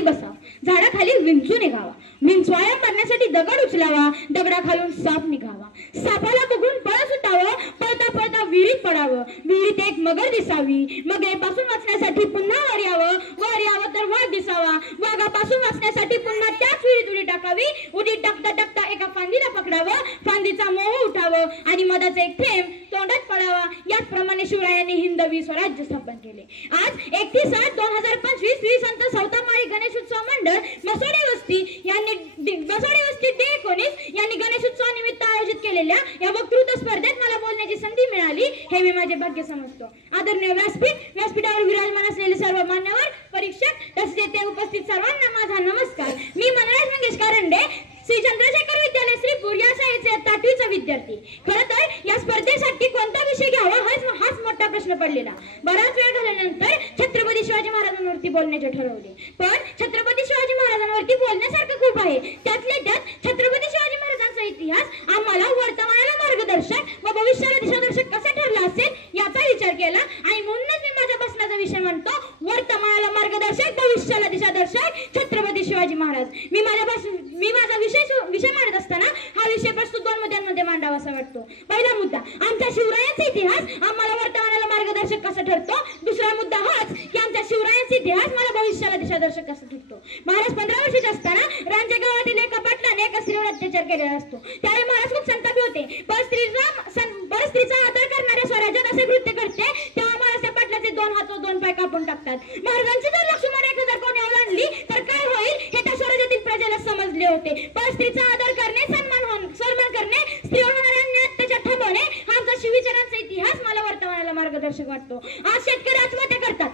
बसा. झाडाखाली विंचू निघावा. विंचवाया मारण्यासाठी दगड उचलावा. दगडाखालून साप निघावा. सापाला बघून पळ सुटावं. पळता पळता विहिरीत पडावं. विहिरीत एक मगर दिसावी. मगरीपासून वाचण्यासाठी पुन्हा वर यावं तर वाघ दिसावा. वाघापासून वाचण्यासाठी पुन्हा त्याच विहिरीत उडी टाकावी. उडी टाकता टाकता एका फांदीला पकडावं. फांदीचा मोह उठावं आणि मधाचे एक थेंब तोंडात पडावा. याचप्रमाणे शिवरायांनी हिंदवी स्वराज्य स्थापन केले. आज 31/7/2025 श्री संत सौतामाळी गणेशोत्सव मंडळ मसोडी वस्ती D19 यांनी गणेशोत्सवानिमित्त आयोजित केलेल्या या वक्तृत्व स्पर्धेत मला बोलण्याची संधी मिळाली हे मी माझे भाग्य समजतो. आदरणीय व्यासपीठावर विराजमान असलेले सर्व मान्यवर, परीक्षक तसेच येथे उपस्थित सर्वांना माझा नमस्कार. मी मनराज मंगेश कारंडे, श्री चंद्रशेखर विद्यालय श्रीपूर या शाळेचे 8वीचा विद्यार्थी. खरं तर या स्पर्धेसाठी कोणता विषय घ्यावा हाच मोठा प्रश्न पडलेला. बराच वेळ घालवल्यानंतर छत्रपती शिवाजी महाराजांवरती बोलण्याचे ठरवले. पण छत्रपती शिवाजी महाराजांवरती बोलण्यासारखं खूप आहे. त्यातल्या त्यात छत्रपती शिवाजी महाराजांचा इतिहास आम्हाला वर्तमानाला मार्गदर्शक व भविष्याला दिशादर्शक कसे ठरला असेल याचा विचार केला आणि म्हणूनच मी माझ्या भाषणाचा विषय म्हणतो मार्गदर्शक असं ठरतो. महाराज 15 वर्षाचे असताना रांजण गावातील एका पाटलाने एका स्त्रीवर अत्याचार केलेला असतो. त्यावेळी महाराज खूप संतापी होते. पण स्त्रीचा आदर करणाऱ्या स्वराज्यात असे कृत्य करते तेव्हा महाराज त्या पाटलाचे 2 हात व 2 पाय कापून टाकतात. महाराजांची जर लक्ष्मण रेखा जर कोणी ओलांडली तर काय होईल हे त्या स्वराज्यातील प्रजेला समजले होते. पण स्त्रीचा आदर करणे, सन्मान करणे, स्त्रीवर होणाऱ्या अन्याय अत्याचार थांबवणे हा आमचा शिवविचारांचा इतिहास मला वर्तमानाला मार्गदर्शक वाटतो. आज शेतकरी आत्महत्या करतात.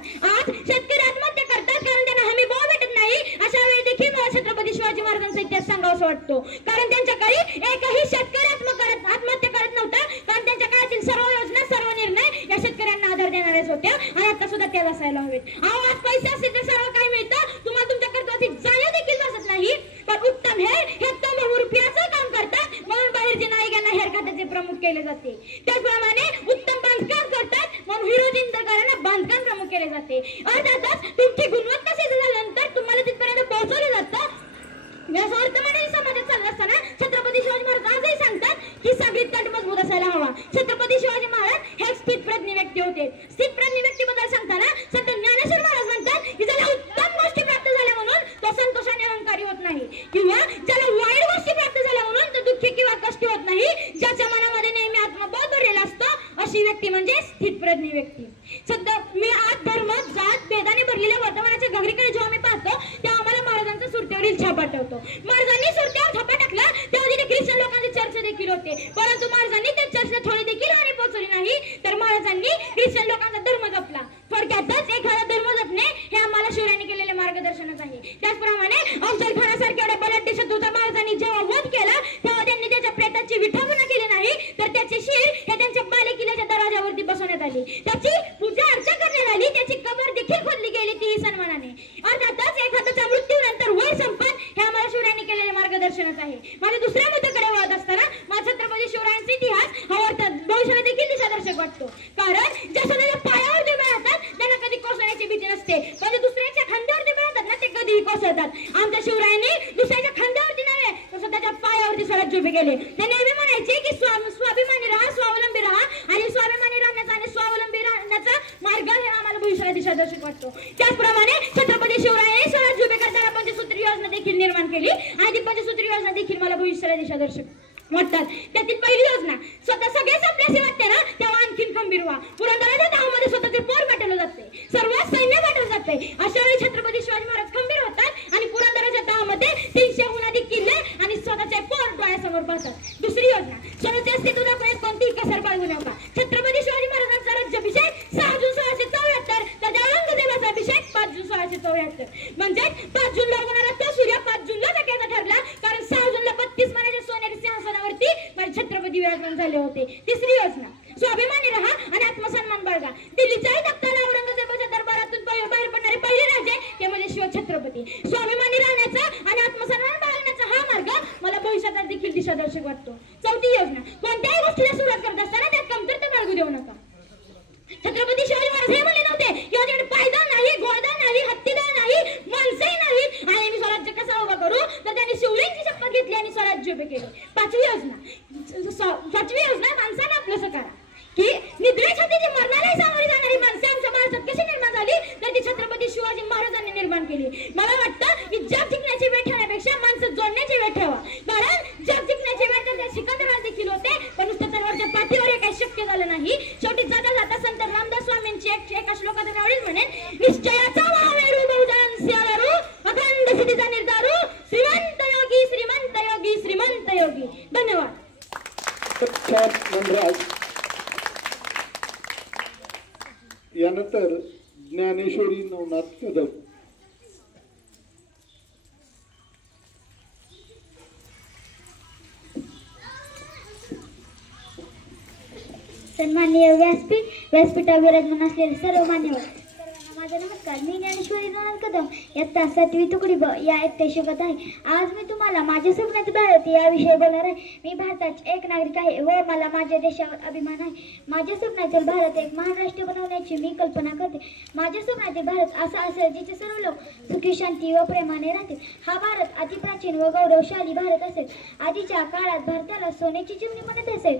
कारण त्यांना हमी भाव भेटत नाही. अशा वेळी देखील मला छत्रपती शिवाजी महाराजांचा इतिहास सांगावासा वाटतो. कारण त्यांच्या काळी एकही शेतकरी आत्महत्या करत नव्हता. कारण त्यांच्या काळातील सर्व योजना, सर्व निर्णय या शेतकऱ्यांना आधार देणारेच होत्या आणि आता सुद्धा त्याला असायला हवेत. आज पैसे असतील तर सर्व काही मिळतं. तुम्हाला तुमच्या कर्तव्याची जाणीव देखील बसत नाही. पण उत्तम हे रुपयाचं काम करतात म्हणून बाहेरचे नाईक यांना हेर खात्याचे प्रमुख केले जाते. त्याचप्रमाणे उत्तम बांधकाम करतात म्हणून हिरो जिंदकरांना बांधकाम प्रमुख केले जाते. अर्थातच तुमची गुणवत्ता सिद्ध झाल्यानंतर तुम्हाला तिथपर्यंत पोहोचवलं जातं. वर्तमानाने समाजात चालत असताना छत्रपती शिवाजी महाराज आजही सांगतात की सगळी तट मजबूत असायला हवा. छत्रपती शिवाजी महाराज हे स्थितप्रज्ञ व्यक्ती होते. स्थितप्रज्ञ व्यक्तीबद्दल सांगताना संत ज्ञानेश्वर महाराज म्हणतात की ज्याला उत्तम गोष्टी प्राप्त झाल्या म्हणून तो संतोषाने अहंकारी होत नाही, किंवा ज्याला वाईट गोष्टी प्राप्त झाल्या म्हणून तो दुःखी किंवा कष्टी होत नाही. ज्याच्या मनामध्ये नेहमी आत्मबोध भरलेला असतो अशी व्यक्ती म्हणजे स्थितप्रज्ञ व्यक्ती. सध्या मी आज धर्म जात भेदाने भरलेल्या वर्तमानाच्या घगरीकडे जेव्हा मी पाहतो तेव्हा आम्हाला महाराजांचा सुरतेवरील छापा आठवतो. महाराजांनी सुरतेवर छापा टाकला तेव्हा तिथे ख्रिश्चन लोकांची चर्चा देखील होते. परंतु महाराजांनी त्या चर्चेला थोडी देखील हानी पोहोचवली नाही. तर महाराजांनी ख्रिश्चन लोकांचा धर्म जपला. थोडक्यातच एखादा धर्म जपणे हे आम्हाला शिवरायांनी केलेले मार्गदर्शनच आहे. त्याचप्रमाणे अफजल खानासारख्या एवढ्या बलाढ्य शत्रूचा महाराजांनी जेव्हा वध केला तेव्हा त्यांनी त्याच्या प्रेताची विठंबना केली नाही, तर त्याचे शीर हे त्यांच्या बालेकिल्ल्याच्या दरवाजावरती बसवण्यात आली. त्याची पूजा अर्चा करण्यात आली. त्याची कबर देखील खोदली गेली, तीही सन्मानाने. अर्थातच एखाद्याच्या मृत्यूनंतर वर संपन हे आम्हाला शिवरायांनी केलेले मार्गदर्शनच आहे. माझ्या दुसऱ्या मुद्द्याकडे वळत असताना माझा छत्रपती शिवरायांचा इतिहास हा भविष्याला देखील दिशादर्शक वाटतो. कारण ज्या स्वतःच्या पायावर उभे राहतात त्यांना कधी कोसळण्याची भीती नसते, पण दुसऱ्याच्या खांद्यावरती उभे राहतात ना ते कधीही कोसळतात. आमच्या शिवरायांनी दुसऱ्याच्या खांद्यावरती नव्हे तर स्वतःच्या पायावरती स्वराज्य उभे केले. ते नेहमी म्हणायचे की स्वाभिमानी राहा, स्वावलंबी राहा, आणि स्वाभिमानी राहण्याचा आणि स्वावलंबी राहण्याचा मार्ग हे आम्हाला भविष्याला दिशादर्शक वाटतो. त्याचप्रमाणे छत्रपती शिवरायांनी स्वराज्य उभे करताना पंचसूत्री योजना देखील निर्माण केली आणि ती पंचसूत्री योजना देखील मला भविष्याला दिशादर्शक वाटतात. त्यातील पहिली योजना स्वतः सगळे संपल्याशी वाटते ना तेव्हा आणखीन खंबीर व्हा. पुरंदराच्या गावामध्ये स्वतःचे पोर पाठवलं जाते, सर्व सैन्य पाठवलं जाते. अशा वेळी छत्रपती शिवाजी महाराज खंबीर होतात आणि पुरंदराच्या गावामध्ये 300 हुन अधिक किल्ले आणि स्वतःचे पोर डोळ्यासमोर पाहतात. दुसरी योजना स्वतःचे अस्तित्व दाखवण्यात कोणतीही कसर बाळगू नका. छत्रपती शिवाजी महाराजांचा राज्याभिषेक 6 जून 1674 तर औरंगजेबाचा अभिषेक 5 जून 1674. म्हणजे 5 जूनला होणारा तो सूर्य 5 जूनला टाकायचा ठरला, कारण 6 जूनला 32 मानाच्या सोनेरी सिंहासनावरती माझे छत्रपती विराजमान झाले होते. तिसरी योजना स्वाभिमानी राहा आणि आत्मसन्मान बाळगा. दिल्लीच्याही तख्ताला औरंगजेबाच्या दरबारातून बाहेर पडणारे पहिले राजे ते म्हणजे शिवछत्रपती. स्वाभिमानी राहण्याचा आणि आत्मसन्मान बाळगण्याचा हा मार्ग मला भविष्यात देखील दिशादर्शक वाटतो. चौथी योजना कोणत्याही गोष्टीला सुरुवात करत असताना त्यात कमतरता बाळगू देऊ नका. छत्रपती शिवाजी महाराज हे म्हणले नव्हते की माझ्याकडे पायदळ नाही, घोडदळ नाही, हत्तीदळ नाही, माणसंही नाहीत आणि मी स्वराज्य कसा उभा करू, तर त्यांनी शिवलिंगची शपथ घेतली आणि स्वराज्य उभे केले. पाचवी योजना माणसाला आपलं करा की निद्रेसाठी जी मरणालाही सामोरी जाणारी माणसे आमच्या भारतात कशी निर्माण झाली, तर ती छत्रपती शिवाजी महाराजांनी निर्माण केली. मला वाटतं की जग जिंकण्याची वेळ ठेवण्यापेक्षा माणसं जोडण्याची वेळ ठेवा. कारण जग जिंकण्याची वेळ तर त्या सिकंदराला देखील होते, पण नुसत्या तलवारच्या पाठीवर हे काही शक्य झालं नाही. शेवटी जाता जाता संत रामदास स्वामींची एका श्लोकात मी आवडीच म्हणेन, निश्चयाचा महामेरू बहुजन स्यावरू अखंड सिद्धीचा निर्धारू श्रीमंत योगी श्रीमंत योगी श्रीमंत योगी. धन्यवाद. यानंतर ज्ञानेश्वरी नवनाथ कदम. सन्माननीय व्यासपीठावर विराजमान असलेले सर्व मान्यवर, सर्वांना माझा नमस्कार. मी ज्ञानेश्वरी नवनाथ कदम इयत्ता 7वी तुकडी ब या एकटे शिकत आहे. आज मी तुम्हाला माझ्या स्वप्नाचे भारत याविषयी बोलणार आहे. मी भारताचे एक नागरिक आहे व मला माझ्या देशावर अभिमान आहे. माझ्या स्वप्नातील भारत एक महान राष्ट्र बनवण्याची मी कल्पना करते. माझ्या स्वप्नातील भारत असा असेल जिथे सर्व लोक सुखी, शांती व प्रेमाने राहतील. हा भारत अतिप्राचीन व गौरवशाली भारत असेल. आधीच्या काळात भारताला सोन्याची चिमणी म्हणत असेल,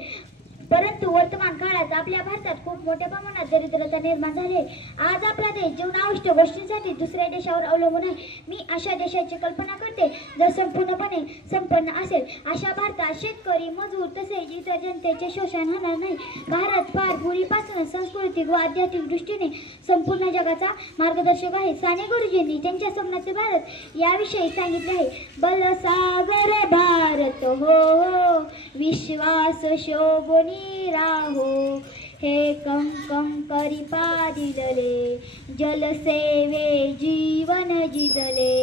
परंतु वर्तमान काळात आपल्या भारतात खूप मोठ्या प्रमाणात दरिद्रता निर्माण झाली आहे. आज आपला देश जीवनावश्यक गोष्टींसाठी दुसऱ्या देशावर अवलंबून आहे. मी अशा देशाची कल्पना करते जर संपूर्णपणे संपन्न असेल. अशा भारतात शेतकरी, मजूर तसेच इतर जनतेचे शोषण होणार नाही. भारत फार पूर्वीपासून सांस्कृतिक व आध्यात्मिक दृष्टीने संपूर्ण जगाचा मार्गदर्शक आहे. साने गुरुजींनी त्यांच्या स्वप्नाचे भारत याविषयी सांगितले आहे. बलसागर भारत हो, विश्वास शोभनी राहो, हे कंकरी पादिले, जलसेवे जीवन जिजले,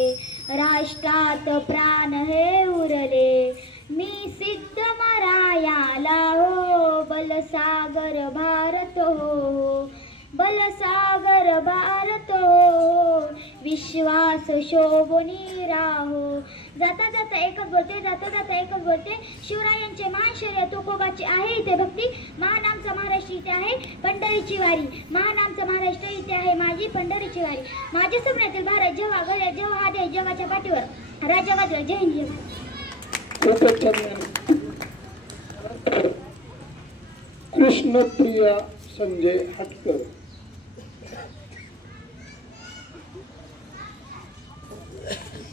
राष्ट्रात प्राण हे उरले, मी सिद्ध मरायाला हो, बलसागर भारत हो, बलसागर भारत हो, विश्वास शोभनी राहो. जाता जाता एकच बोलते, जाता जाता एकच बोलते. शिवरायांचे महान शर्य तुकोबाची आहे इथे भक्ती, महान आमचा महाराष्ट्र इथे आहे पंढरीची वारी, महान आमचा महाराष्ट्र इथे आहे माझी पंढरीची वारी. माझ्या स्वप्नातील भारत जेव्हा घडेल जेव्हा हा देश जगाच्या पाठीवर राजा गाजवेल. जय हिंद. कृष्णप्रिया संजय हटकर.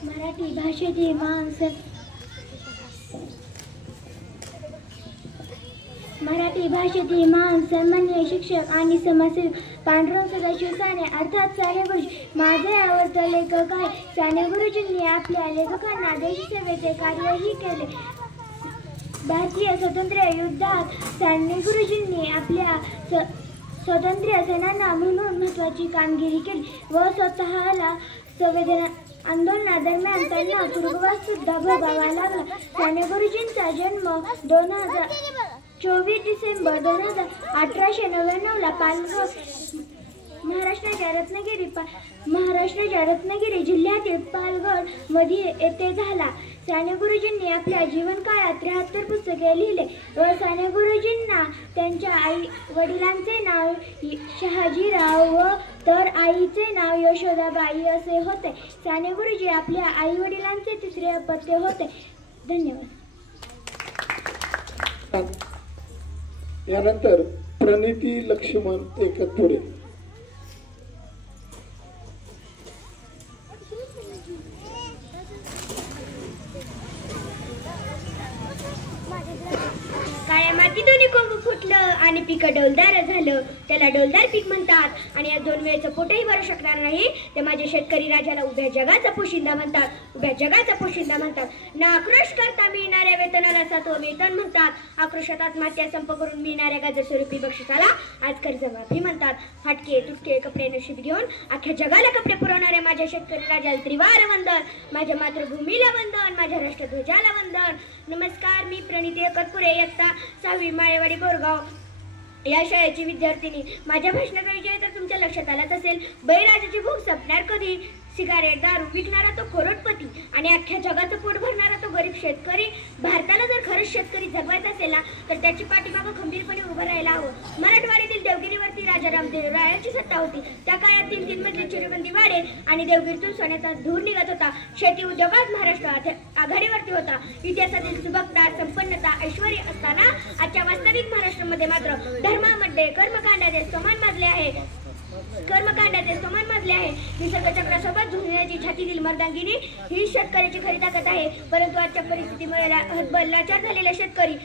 मराठी भाषेची माणसं, मराठी भाषेतील महान सन्माननीय शिक्षक आणि समाजसेवक पांडुरंग सदाशिव साने अर्थात साने गुरुजी माझे आवडते लेखक आहे. साने गुरुजींनी आपल्या लेखकांना देशसेवेचे कार्यही केले. भारतीय स्वातंत्र्य युद्धात साने गुरुजींनी आपल्या स्वातंत्र्य सेनाना म्हणून महत्त्वाची कामगिरी केली व स्वतःला संवेदना आंदोलनादरम्यान त्यांना तुरुंगवास सुद्धा भोगावा लागला. साने गुरुजींचा जन्म 24 डिसेंबर 1899 पालघर महाराष्ट्राच्या रत्नागिरी जिल्ह्यातील पालघर मध्ये येथे झाला. साने गुरुजींनी आपल्या जीवनकाळात 73 पुस्तके लिहिले व साने गुरुजींना त्यांच्या आई वडिलांचे नाव शहाजीराव व तर आईचे नाव यशोदाबाई असे होते. साने गुरुजी आपल्या आई वडिलांचे तिसरे अपत्य होते. धन्यवाद. यानंतर प्रणिती लक्ष्मण एकतपुरे. काळ्या मातीतून कोंब फुटलं आणि पीक डौलदार झालं, त्याला डौलदार पीक म्हणतात. आणि या 2 वेळेचं पोटही भरू शकणार नाही ते माझ्या शेतकरी राजाला उभ्या जगाचा पोशिंदा म्हणतात. उभ्या जगाचा पोशिंदा म्हणतात. ना आक्रोश करता मिळणाऱ्या वेतनाला सातवं वेतन म्हणतात. आक्रोशात आत्महत्या संप करून मिळणाऱ्या गाजर स्वरूपी बक्षिसाला आज कर्जमाफी म्हणतात. फाटके तुटके कपडे नशीब घेऊन अख्ख्या जगाला कपडे पुरवणाऱ्या माझ्या शेतकरी राजाला त्रिवार वंदन, माझ्या मातृभूमीला वंदन, माझ्या राष्ट्रध्वजाला वंदन. नमस्कार, मी प्रणिती एकतपुरे, इयत्ता 6वी, माळेवाडी, गोरगाव या शाळेची विद्यार्थिनी. माझ्या भाषणाचा तर तुमच्या लक्षात आलाच असेल. बळीराजाची भूक संपणार कधी? सिगारेट दारू विकणारा तो करोडपती आणि अख्ख्या जगाचं पोट भरणारा तो गरीब शेतकरी. भारताला जर खरंच शेतकरी जगवायचा असेल ना तर त्याची पाठीमागं खंबीरपणे उभं राहायला हवं. मराठवाड्यातील देवगिरीवरती राजा रामदेवरायाची सत्ता होती. त्या काळात 3 मजली चिरेबंदी वाढे आणि देवगिरीतून सोन्याचा धूर निघत होता. शेती उद्योगात महाराष्ट्र आघाडीवरती होता. इतिहासातील सुबकता, संपन्नता, ऐश्वर्य असताना आजच्या वास्तविक महाराष्ट्रामध्ये मात्र धर्मामध्ये कर्मकांडाचे समान मजले आहे. निसर्ग चक्रासोबत झुंजण्याची छातीतील मर्दांगिनी ही शेतकऱ्याची खरी ताकद आहे. परंतु आजच्या परिस्थितीमुळे लाचार झालेला शेतकरी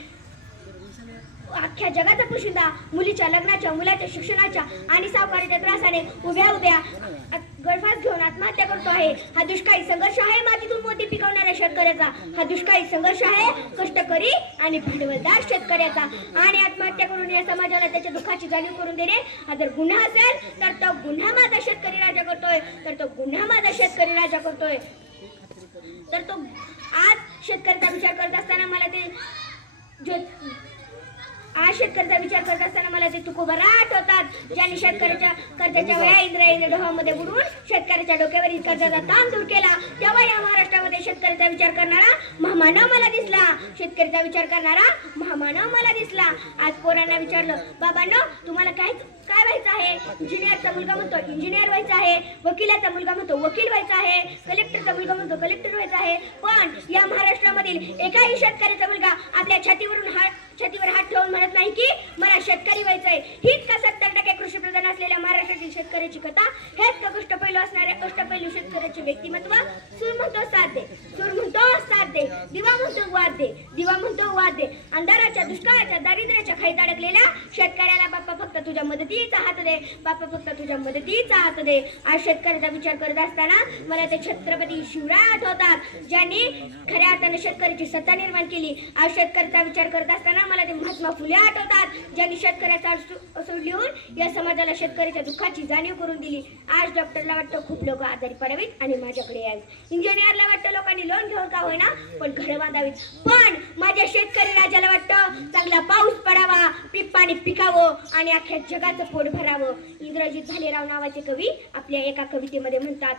अख्ख्या जगाचा पोशिंदा मुलीच्या लग्नाच्या, मुलाच्या शिक्षणाच्या आणि सावकारीच्या त्रासाने उभ्या गळफास घेऊन आत्महत्या करतो आहे. हा दुष्काळी संघर्ष आहे मातीतून मोती पिकवणाऱ्या शेतकऱ्याचा. हा दुष्काळी संघर्ष आहे कष्टकरी आणि भांडवलदार शेतकऱ्याचा. आणि आत्महत्या करून या समाजाला त्याच्या दुःखाची जाणीव करून देणे हा जर गुन्हा असेल तर तो गुन्हा माझा शेतकरी राजा करतोय, तर तो आज शेतकऱ्याचा विचार करत असताना मला ते तुकोबरा आठवतात, ज्यांनी शेतकऱ्याच्या कर्जाच्या वया इंद्र डोहामध्ये बुडवून शेतकऱ्याच्या डोक्यावरील कर्जाचा ताण दूर केला. तेव्हा या महाराष्ट्रामध्ये शेतकऱ्याचा विचार करणारा महामानव मला दिसला. आज पोरांना विचारलं, बाबांनो तुम्हाला काय व्हायचं आहे? आहे, इंजिनियरचा मुलगा म्हणतो इंजिनियर व्हायचा आहे, वकिलाचा मुलगा म्हणतो वकील व्हायचा आहे, कलेक्टरचा मुलगा म्हणतो कलेक्टर व्हायचा आहे. पण या महाराष्ट्रामधील एकाही शेतकऱ्याचा मुलगा आपल्या छातीवर हात ठेवून म्हणत नाही की मला शेतकरी व्हायचंय. हीच का 70% कृषीप्रधान असलेल्या महाराष्ट्रातील शेतकऱ्याची कथा, हेच का कष्टपैलू असणाऱ्या कष्टपैलू शेतकऱ्याचे व्यक्तिमत्व. सूर म्हणतो साथ दे, सूर म्हणतो साथ दे, दिवा म्हणतो वाद दे, दिवा म्हणतो वाद दे. अंधाराच्या, दुष्काळाच्या, दारिद्र्याच्या खाईत अडकलेल्या शेतकऱ्याला बाप्पा फक्त तुझ्या मदतीचा हात दे, बाप्पा फक्त तुझ्या मदतीचा हात दे. आज शेतकऱ्याचा विचार करत असताना मला ते छत्रपती शिवराय आठवतात, ज्यांनी खऱ्या अर्थाने शेतकऱ्याची सत्ता निर्माण केली. आज शेतकऱ्याचा विचार करत असताना मला ते महात्मा फुले आठवतात, ज्यांनी शेतकऱ्याचा सूड लिहून या समाजाला शेतकऱ्याच्या दुःखाची जाणीव करून दिली. आज डॉक्टरला वाटतं खूप लोक आजारी पडावीत आणि माझ्याकडे यावीत, इंजिनियरला वाटतं लोकांनी लोन घेऊन का होईना पण घरं बांधावीत, पण माझ्या शेतकरी राजाला वाटतं चांगला पाऊस पडावा, पीक पाणी पिकावं आणि अख्ख्या जगाचं पोट भरावं. इंद्रजित भालेराव नावाचे कवी आपल्या एका कवितेमध्ये म्हणतात,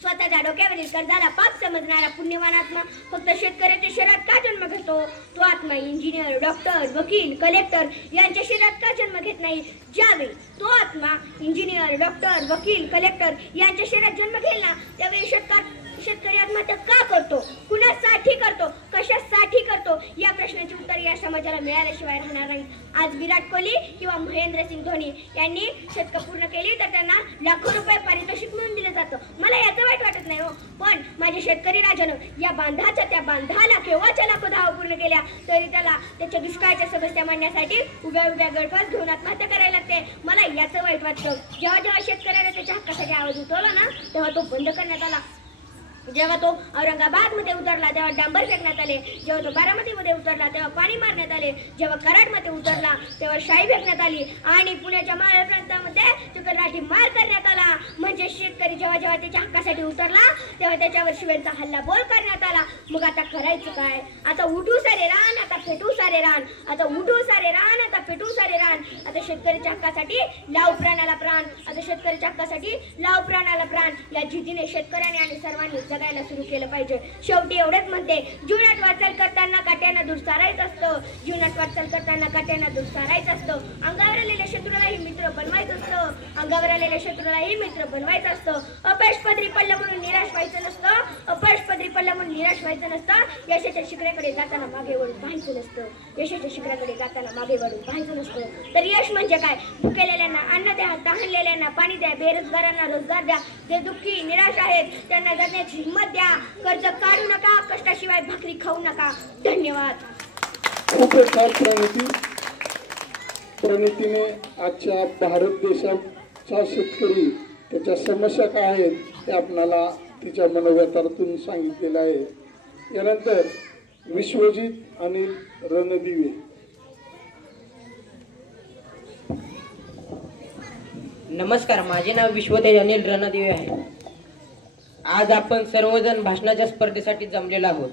स्वतःच्या डोक्यावरील कर्जाला पाप समजणारा पुण्यवान आत्मा फक्त शेतकऱ्याच्या शरीरात का जन्म घेतो? तो आत्मा इंजिनियर, डॉक्टर, वकील, कलेक्टर यांच्या शरीरात का जन्म घेत नाही? ज्यावेळी तो आत्मा इंजिनियर, डॉक्टर, वकील, कलेक्टर यांच्या शरीरात जन्म घेईल ना, त्यावेळी शेतकरी आत्महत्या का करतो, कुणासाठी करतो, कशासाठी करतो, या प्रश्नाचे उत्तर या समाजाला मिळाल्याशिवाय राहणार नाही. आज विराट कोहली किंवा महेंद्रसिंग धोनी यांनी शतकं पूर्ण केली तर त्यांना लाखो रुपये पारितोषिक मिळून दिलं जातं. मला याचं वाईट वाटत नाही हो, पण माझे शेतकरी राजानं या बांधाच्या त्या बांधाला केव्हाच्या लाखो धावा पूर्ण केल्या तरी त्याला त्याच्या दुष्काळाच्या समस्या मांडण्यासाठी उभ्या उभ्या गळफास घेऊन आत्महत्या करायला लागते. मला याचं वाईट वाटतं. जेव्हा जेव्हा शेतकऱ्याने त्याच्या हक्कासाठी आवाज उठवला ना, तेव्हा तो बंद करण्यात आला. जेव्हा तो औरंगाबाद मध्ये उतरला तेव्हा डांबर फेकण्यात आले, जेव्हा तो बारामतीमध्ये उतरला तेव्हा पाणी मारण्यात आले, जेव्हा कराडमध्ये उतरला तेव्हा शाई फेकण्यात आली आणि पुण्याच्या मावळ प्रांतामध्ये चिकलराठी मार करण्यात आला. म्हणजे शेतकरी जेव्हा जेव्हा त्याच्या हक्कासाठी उतरला तेव्हा त्याच्यावर शिवेचा हल्ला बोल करण्यात आला. मग आता करायचं काय? आता उठू सारे रान, आता पेटू सारे रान, आता उठू सारे रान, आता पेटू सारे रान. आता शेतकऱ्याच्या हक्कासाठी लाव प्राणाला प्राण, आता शेतकऱ्याच्या हक्कासाठी लाव प्राणाला प्राण. या जिद्दीने शेतकऱ्याने आणि सर्वांनी जगायला सुरू केलं पाहिजे. शेवटी एवढंच म्हणते, जीवनात वाटचाल करताना काट्यानं दूर सारायचं असतं, जीवनात वाटचाल करताना काट्यानं दूर सारायचं असतं. अंगावर आलेल्या शत्रूलाही मित्र बनवायचं असतं, अंगावर आलेल्या शत्रूलाही मित्र बनवायचं असतं. अपयश पदरी पडलं म्हणून निराश व्हायचं नसतं, अपयश पदरी पडलं म्हणून निराश व्हायचं नसतं. यशाच्या शिखराकडे जाताना मागे वळून पाहायचं नसतं, यशाच्या शिखराकडे जाताना मागे वळून पाहायचं नसतं. तर यश म्हणजे काय? भुकेलेल्यांना अन्न द्या, तहानलेल्यांना पाणी द्या, बेरोजगारांना रोजगार द्या, जे दुःखी निराश आहेत त्यांना जगण्याची हिंमत द्या, कर्ज काढू नका, कष्टाशिवाय भाकरी खाऊ नका. धन्यवाद. खूप छान प्रणितीने आजच्या भारत देशाचा शेतकरी त्याच्या समस्या काय आहेत ते आपणाला तिच्या मनोव्यथातून सांगितलेलं आहे. यानंतर विश्वजित अनिल रणदिवे. नमस्कार, माझे नाव विश्वतेज अनिल रणदिवे आहे. आज आपण सर्वजण भाषणाच्या स्पर्धेसाठी जमलेलो आहोत.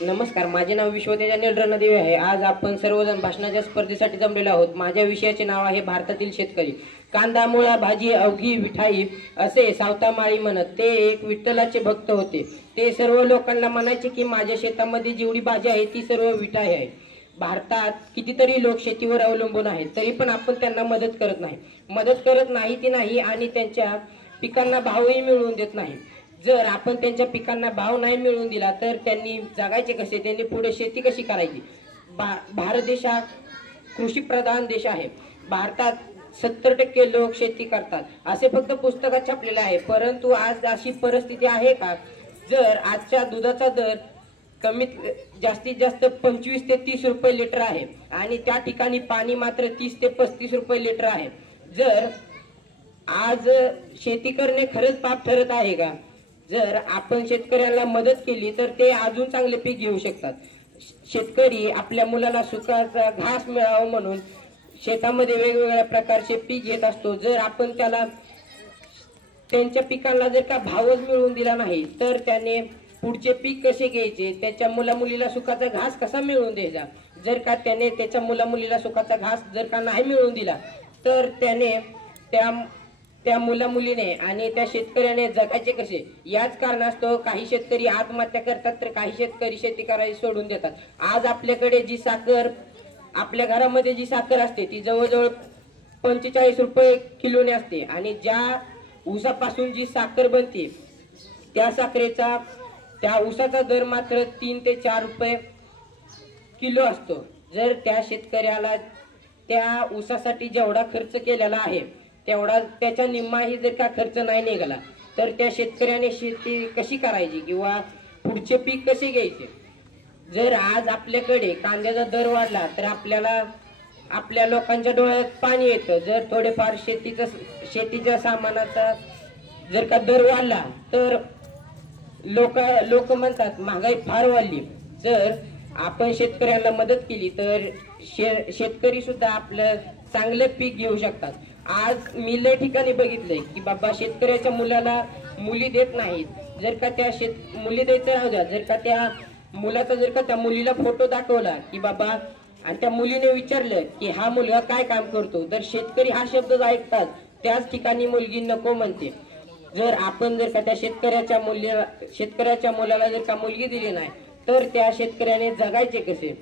नमस्कार, माझे नाव विश्वतेज अनिल रणदिवे आहे. आज आपण सर्वजण भाषणाच्या स्पर्धेसाठी जमलेलो आहोत. माझ्या विषयाचे नाव आहे भारतातील शेतकरी. कांदा मुळा भाजी अवघी विठाई असे सावतामाळी म्हणत ते एक विठ्ठलाचे भक्त होते. ते सर्व लोकांना म्हणायचे की माझ्या शेतामध्ये जेवढी भाजी आहे ती सर्व विठाई आहे. भारतात कितीतरी लोक शेतीवर अवलंबून आहेत, तरी पण आपण त्यांना मदत करत नाही ती नाही आणि त्यांच्या पिकांना भावही मिळवून देत नाही. जर आपण त्यांच्या पिकांना भाव नाही मिळवून दिला तर त्यांनी जगायचे कसे? त्यांनी पुढे शेती कशी करायची? भारत देश हा कृषीप्रधान देश आहे. भारतात 70% लोक शेती करतात असे फक्त पुस्तकात छापलेले आहे. परंतु आज अशी परिस्थिती आहे का? जर आजच्या दुधाचा दर जास्तीत जास्त 25 ते 30 रुपये लिटर आहे आणि त्या ठिकाणी पाणी मात्र 30 ते 35 रुपये लिटर आहे. जर आज शेती करणे खरंच पाप ठरत आहे का? जर आपण शेतकऱ्याला मदत केली तर ते अजून चांगले पीक घेऊ शकतात. शेतकरी आपल्या मुलाला सुकाचा घास मिळावा म्हणून शेतामध्ये वेगवेगळ्या प्रकारचे पीक घेत असतो. जर आपण त्याला त्यांच्या पिकांना जर का भावच मिळवून दिला नाही तर त्याने पुढचे पीक कसे घ्यायचे? त्याच्या मुलामुलीला सुकाचा घास कसा मिळवून द्यायचा? जर का त्याने त्याच्या मुलामुलीला सुकाचा घास जर का नाही मिळवून दिला तर त्याने त्या मुलामुलीने आणि त्या शेतकऱ्याने जगायचे कसे? याच कारणास्तव काही शेतकरी आत्महत्या करतात तर काही शेतकरी शेती करायला सोडून देतात. आज आपल्याकडे जी साखर, आपल्या घरामध्ये जी साखर असते ती जवळजवळ 45 रुपये किलोने असते आणि ज्या ऊसापासून जी साखर बनते त्या साखरेचा त्या ऊसाचा दर मात्र 3 ते 4 रुपये किलो असतो. जर त्या शेतकऱ्याला त्या ऊसासाठी जेवढा खर्च केलेला आहे तेवढा त्याच्या निम्माही जर का खर्च नाही निघाला तर त्या शेतकऱ्याने शेती कशी करायची किंवा पुढचे पीक कसे घ्यायचे. जर आज आपल्याकडे कांद्याचा दर वाढला तर आपल्या लोकांच्या डोळ्यात पाणी येतं. जर थोडेफार शेतीच्या सामानाचा जर का दर वाढला तर लोक म्हणतात महागाई फार वाढली. जर आपण शेतकऱ्यांना मदत केली तर शेतकरी सुद्धा आपलं चांगलं पीक घेऊ शकतात. आज मी लय ठिकाणी बघितलंय की बाबा शेतकऱ्याच्या मुलाला मुली देत नाहीत. जर का त्या मुली द्यायचं राहू द्या, जर का त्या मुलाचा जर का त्या मुलीला फोटो दाखवला की बाबा आणि त्या मुलीने विचारलं की हा मुलगा काय काम करतो तर शेतकरी हा शब्द ऐकतात त्याच ठिकाणी मुलगी नको म्हणते. जर आपण जर का त्या शेतकऱ्याच्या मुलाला जर का मुलगी दिली नाही तर त्या शेतकऱ्याने जगायचे कसे.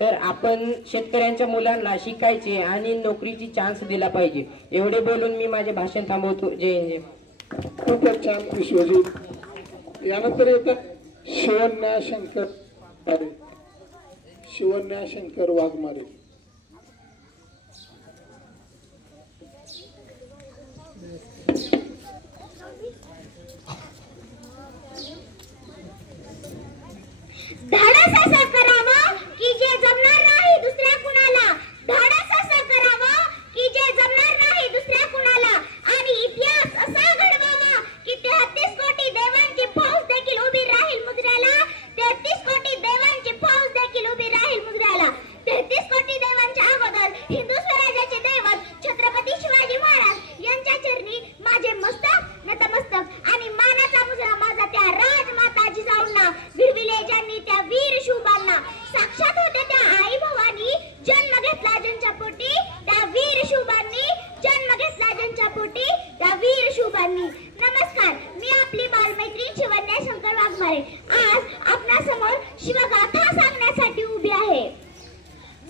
तर आपण शेतकऱ्यांच्या मुलांना शिकायचे आणि नोकरीची चान्स दिला पाहिजे. एवढे बोलून मी माझे भाषण थांबवतो. जय हिंद जय. खूपच छान विश्वजित. यानंतर येतात शिवन्या शंकर वाघमारे. धाडस असं करावं की जे जमणार नाही दुसऱ्या कुणाला. धाडस असं करावं की जे जमणार नाही दुसऱ्या कुणाला. आणि इतिहास असा घडवावा की 33 कोटी देवांची फौज देखील उभी राहील मुजऱ्याला. 33 कोटी देवांची फौज देखील उभी राहील मुजऱ्याला. 33 कोटी देवांच्या अगोदर हिंदू स्वराज्याचे दैवत छत्रपती शिवाजी महाराज यांच्या चरणी माझे मस्तक नतमस्तक आणि मानाचा मुजरा माझा त्या राजमाता जिजाऊंना भिडविले ज्यांनी त्या वीर शुभांना. साक्षात होते त्या आई भवानी जन्म घेतला ज्यांच्या पोटी त्या वीर शुभांनी. जन्म घेतला ज्यांच्या पोटी त्या वीर शुभांनी. नमस्कार, मी आपली बालमैत्रीण शिवन्या शंकर वाघमारे आज आपणासमोर शिवगाथा सांगण्यासाठी उभी आहे.